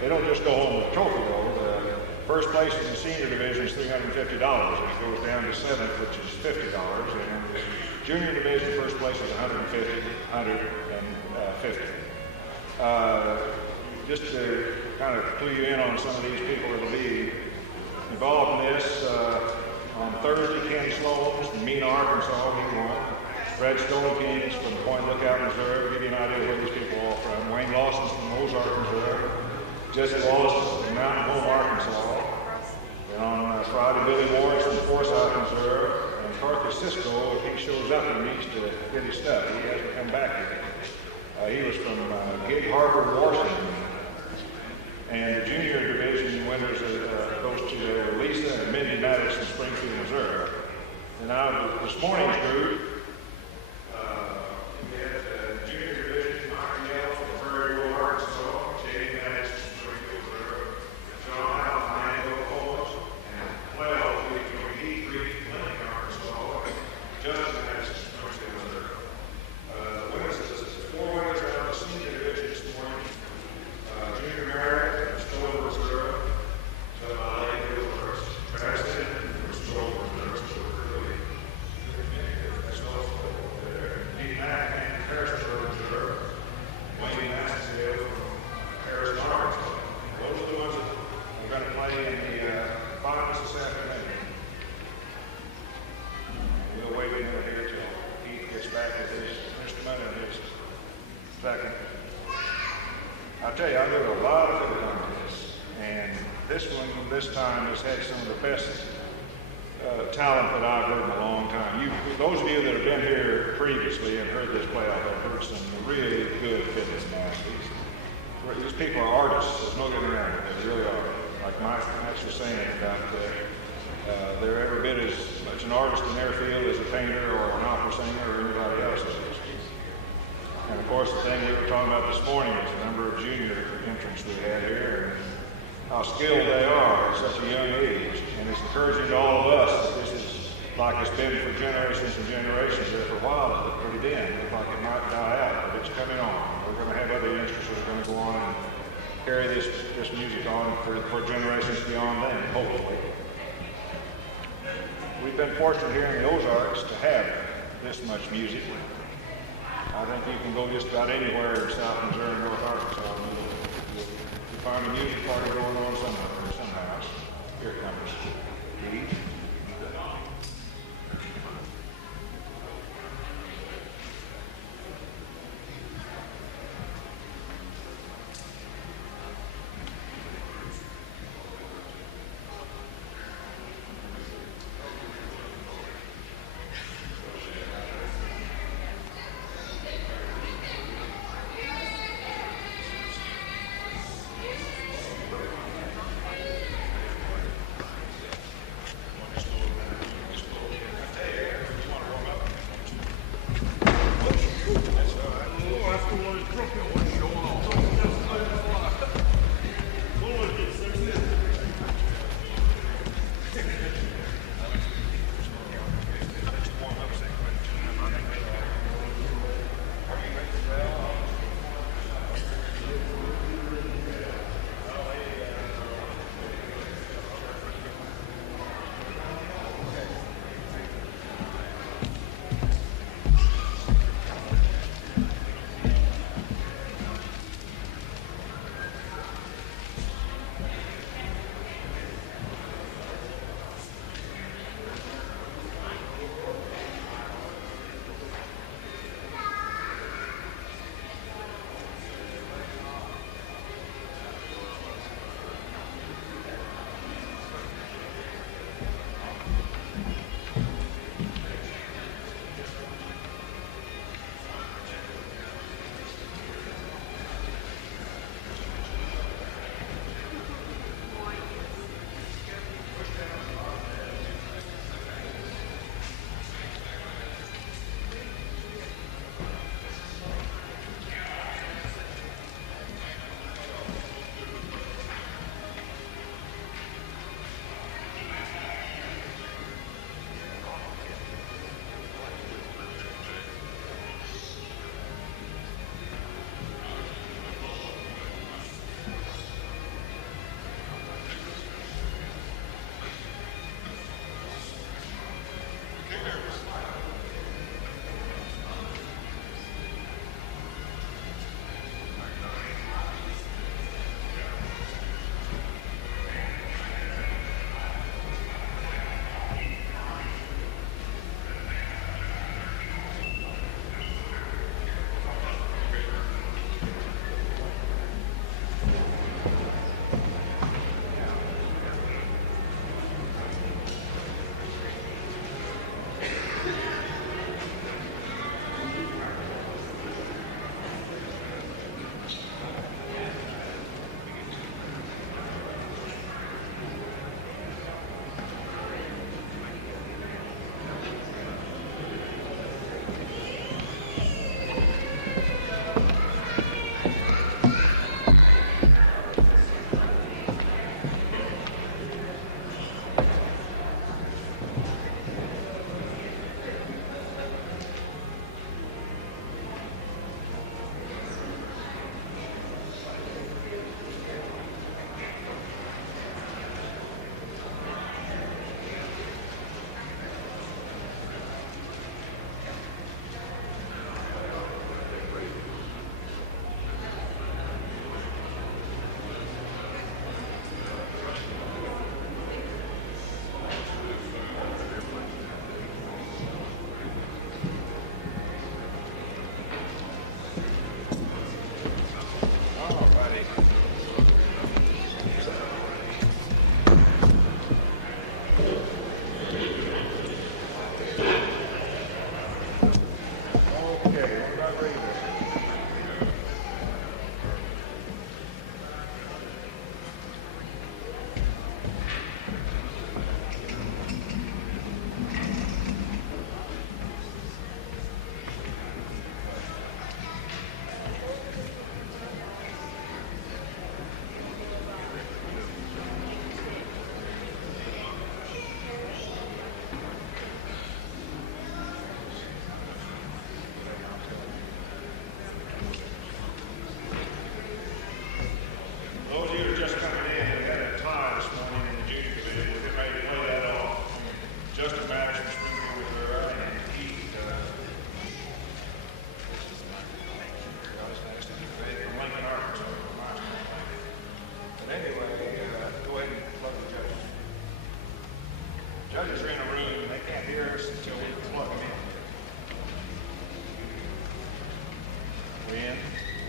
They don't just go home with a trophy, though. The 1st place in the senior division is $350. And it goes down to 7th, which is $50. And junior division, 1st place is $150, $150. Just to kind of clue you in on some of these people that will be involved in this, on Thursday, Ken Sloan from Mena, Arkansas, he won. Brad Stoneking from Point Lookout, Missouri, give you an idea where these people are all from. Wayne Lawson's from Ozarks, Missouri. Jesse Wallace from Mountain Home, Arkansas. And on Friday, Billy Morris from Forsyth, Missouri. And Carter Cisco, if he shows up and needs to get his stuff, he hasn't come back yet. He was from Gig Harbor, Washington. And the junior division winners of those two were Lisa and Mindy Maddox from Springfield, Missouri. And out of this morning's group, we had the junior division, Martin Waltz from Prairie, Arkansas, J.D. Maddox from Springfield, Missouri, John Allen from Oklahoma, and 12 from Heath Creek, Lincoln, Arkansas, Justin Maddox from Springfield, Missouri. The winners of this, 4 winners out of the senior division this morning. Junior Merritt from Stowe, Missouri. Travis from Stowe, Missouri. That's also there. Pete Mack from Harrisburg, Missouri. Wayne Mansfield from Harrison, Arkansas. Those are the ones that are going to play in the finals this afternoon. We'll wait a minute here till Keith gets back with his instrument and his second. I'll tell you, I go to a lot of fiddle contests, and this one this time has had some of the best talent that I've heard in a long time. Those of you that have been here previously and heard this play, I've heard some really good fiddles now. These people are artists. There's no getting around it. They really are. Like Max was saying about they're every bit as much an artist in their field as a painter or an opera singer or anybody else is. And of course, the thing we were talking about this morning is the number of junior entrants we had here and how skilled they are at such a young age. And it's encouraging to all of us that this is like it's been for generations and generations there for a while. It looked pretty dim. It looked like it might die out, but it's coming on. We're going to have other youngsters that are going to go on and carry this music on for generations beyond them, hopefully. We've been fortunate here in the Ozarks to have this much music. I think you can go just about anywhere in South Missouri and North Arkansas. You'll find a music party going on somewhere in some house. Here it comes. Keith.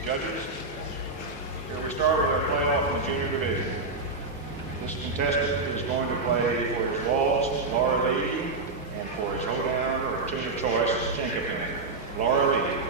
Judges, here we start with our playoff in the junior division. This contestant is going to play for his waltz, Laura Lee, and for his hoedown or tune of choice, Encompasses. Laura Lee.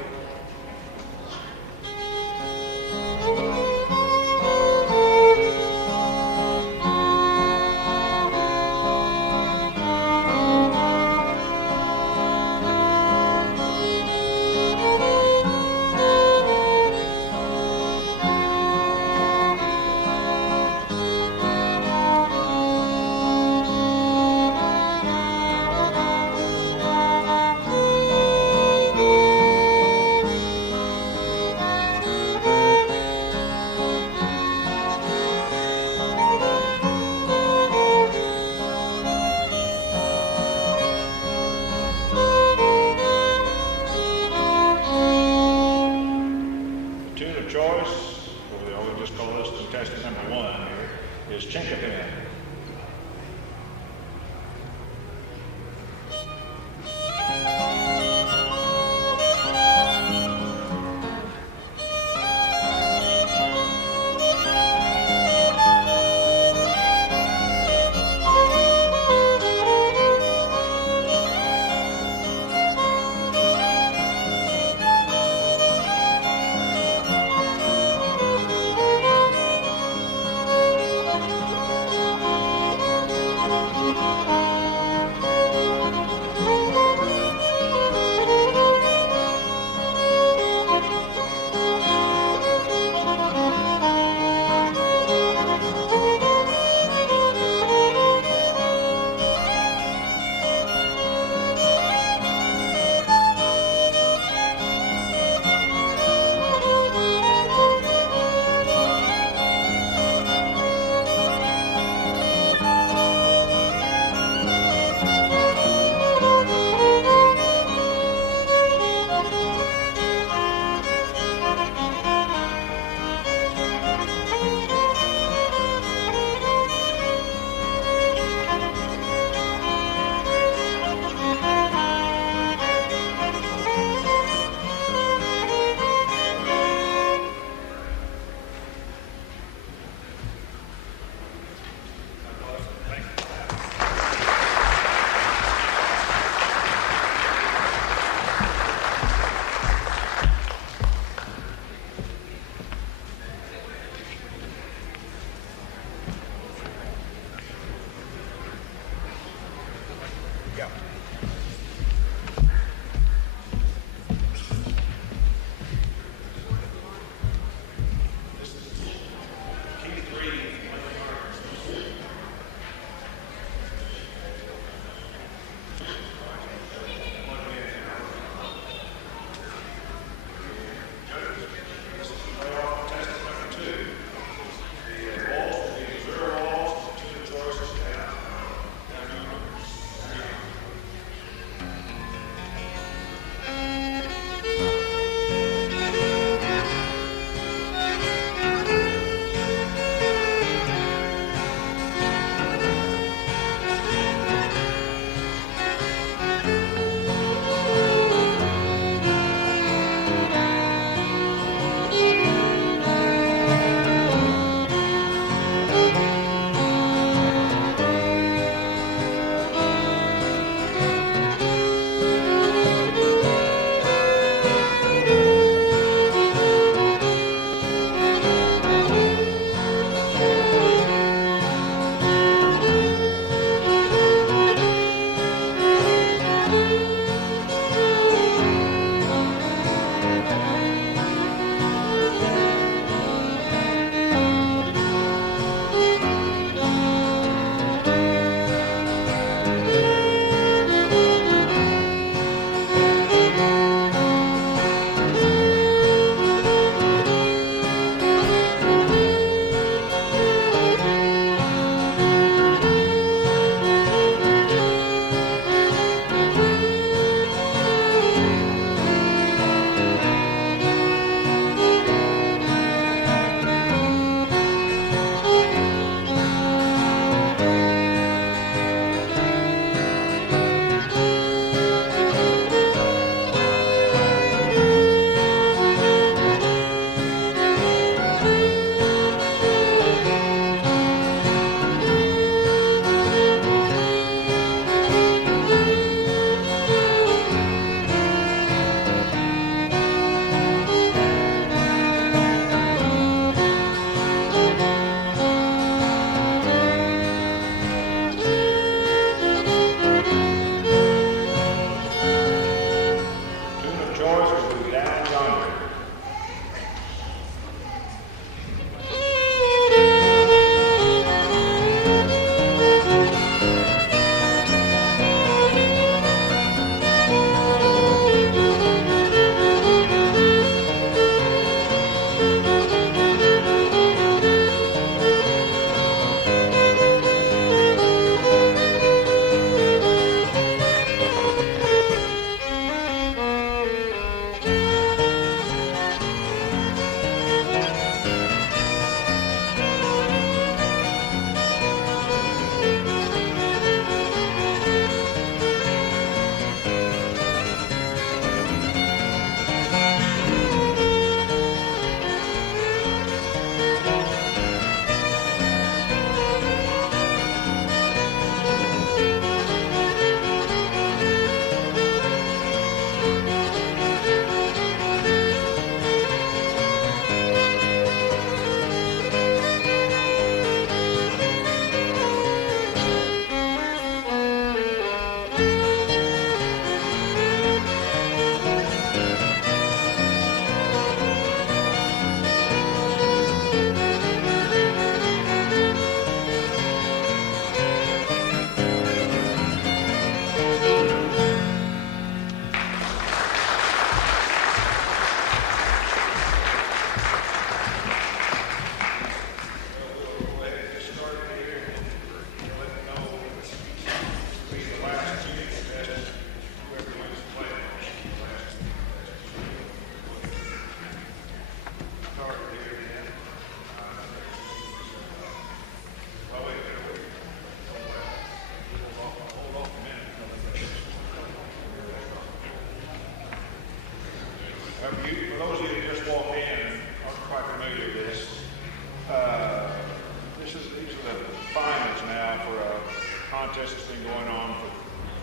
contest has been going on for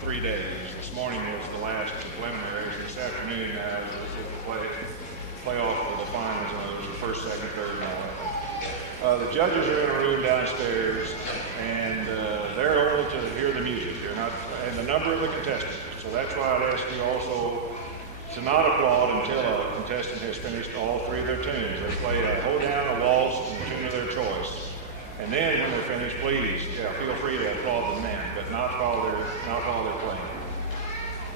3 days. This morning was the last preliminaries. This afternoon, we'll play off for the finals. The first, second, third, and all that. The judges are in a room downstairs, and they're able to hear the music. They're not, and the number of the contestants. So that's why I'd ask you also to not applaud until a contestant has finished all 3 of their tunes. They play a hoedown, a waltz, and a tune of their choice. And then when they're finished, please, feel free to applaud them then, but not while they're playing.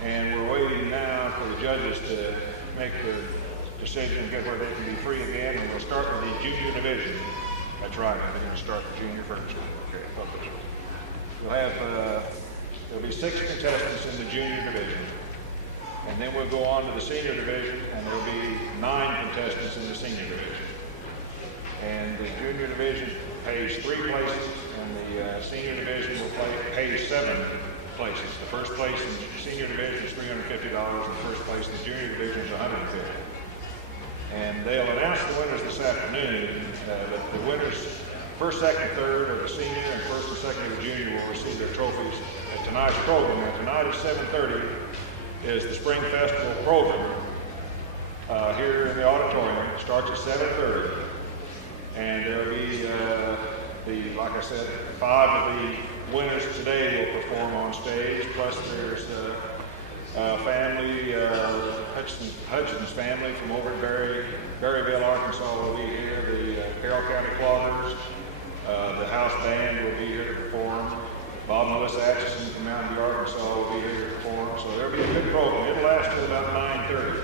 And we're waiting now for the judges to make their decision and get where they can be free again. And we'll start with the junior division. That's right. They're going to start the junior first. Okay. We'll have there'll be 6 contestants in the junior division. And then we'll go on to the senior division, and there'll be 9 contestants in the senior division. And the junior division pays 3 places, and the senior division will pay 7 places. The first place in the senior division is $350, and the first place in the junior division is $150. And they'll announce the winners this afternoon. But the winners, first, second, third of the senior, and first and second of the junior will receive their trophies at tonight's program. Now, tonight at 7:30 is the Spring Festival program here in the auditorium. It starts at 7:30. And there'll be, like I said, 5 of the winners today will perform on stage. Plus there's family, Hudson's family from over at Berryville, Arkansas will be here. The Carroll County Cloggers, the house band will be here to perform. Bob and Melissa Atchison from Mountain View, Arkansas will be here to perform. So there'll be a good program. It'll last till about 9:30.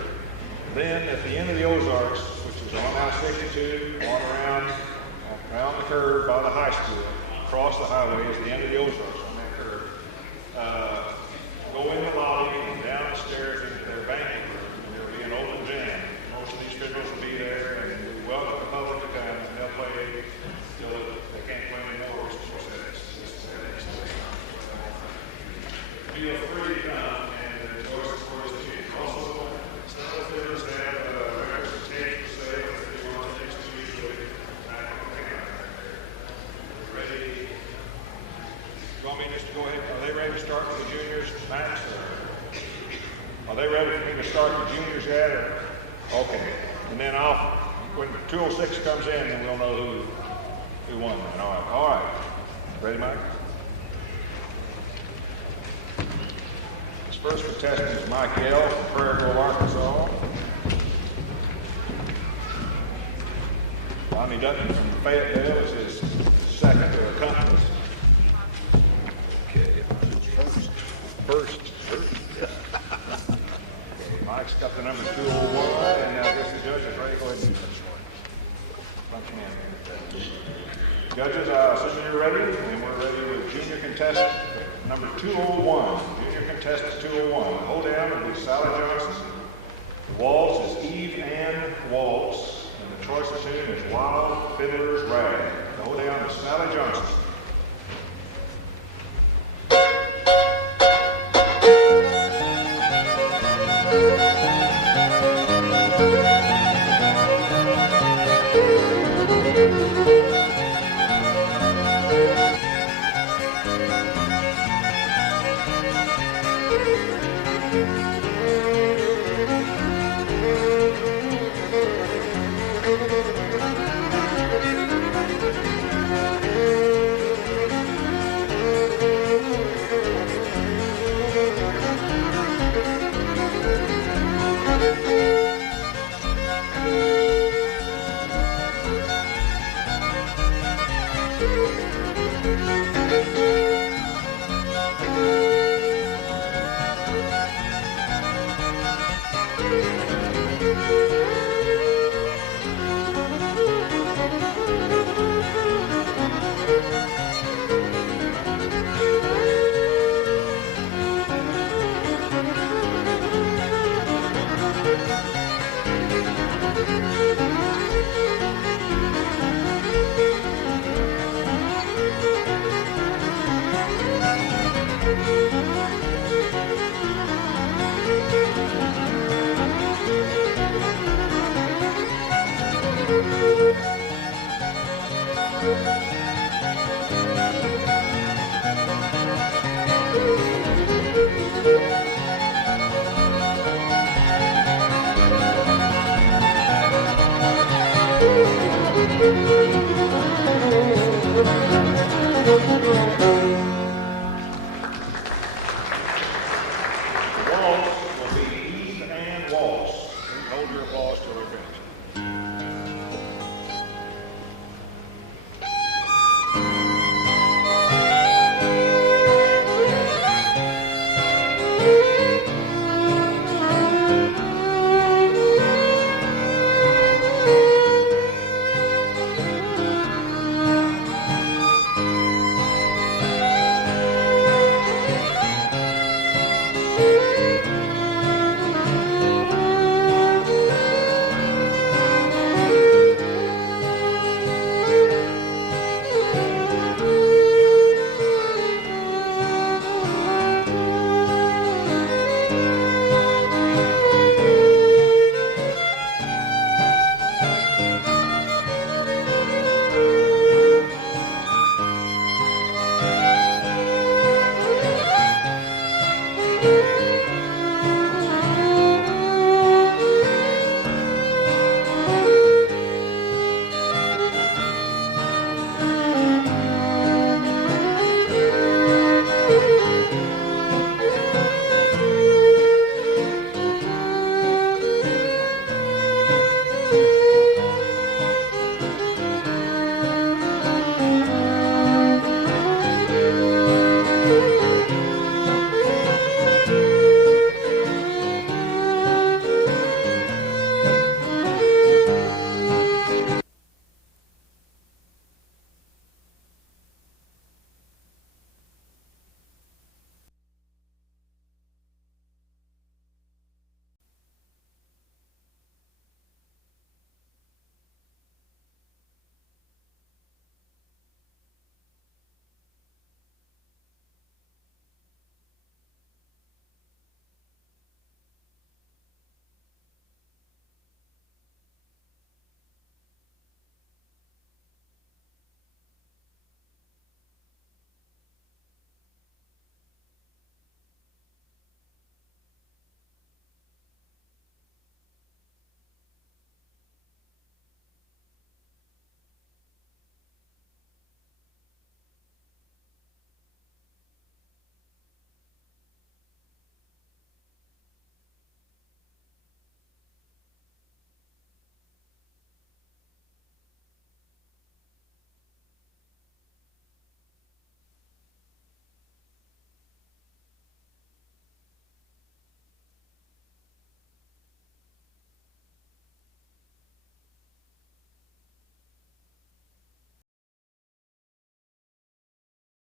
Then at the end of the Ozarks, which is on I-62, on around the curve by the high school, across the highway is the end of the Ozarks on that curve. Go in the lobby and down the stairs into their banquet room, and there'll be an open jam. Most of these fiddlers will be there, and we welcome the public to come, and they'll play till they can't play anymore. Feel free to come and enjoy the sports that you also. Some of the fiddlers have records and tapes for sale if you want next week. Ready? You want me just to go ahead? Are they ready to start with the juniors, Max? Are they ready for me to start the juniors yet? Okay. And then when 206 comes in, then we'll know who won that. All right. Ready, Mike? This first contestant is Mike L. from Prairie Grove, Arkansas. Bonnie Dutton from Fayetteville is his second to Encompasses. Okay, first. Okay, Mike's got the number 201, and I guess the judge is ready. Go ahead and punch him in here. Judges, I assume you're ready, and we're ready with junior contestant number 201. Junior contestant 201. The hoedown will be Sally Johnson. The waltz is Eve Ann Waltz, and the choice of tune is Wild Fiddler's Rag. The hoedown is Sally Johnson. Thank you.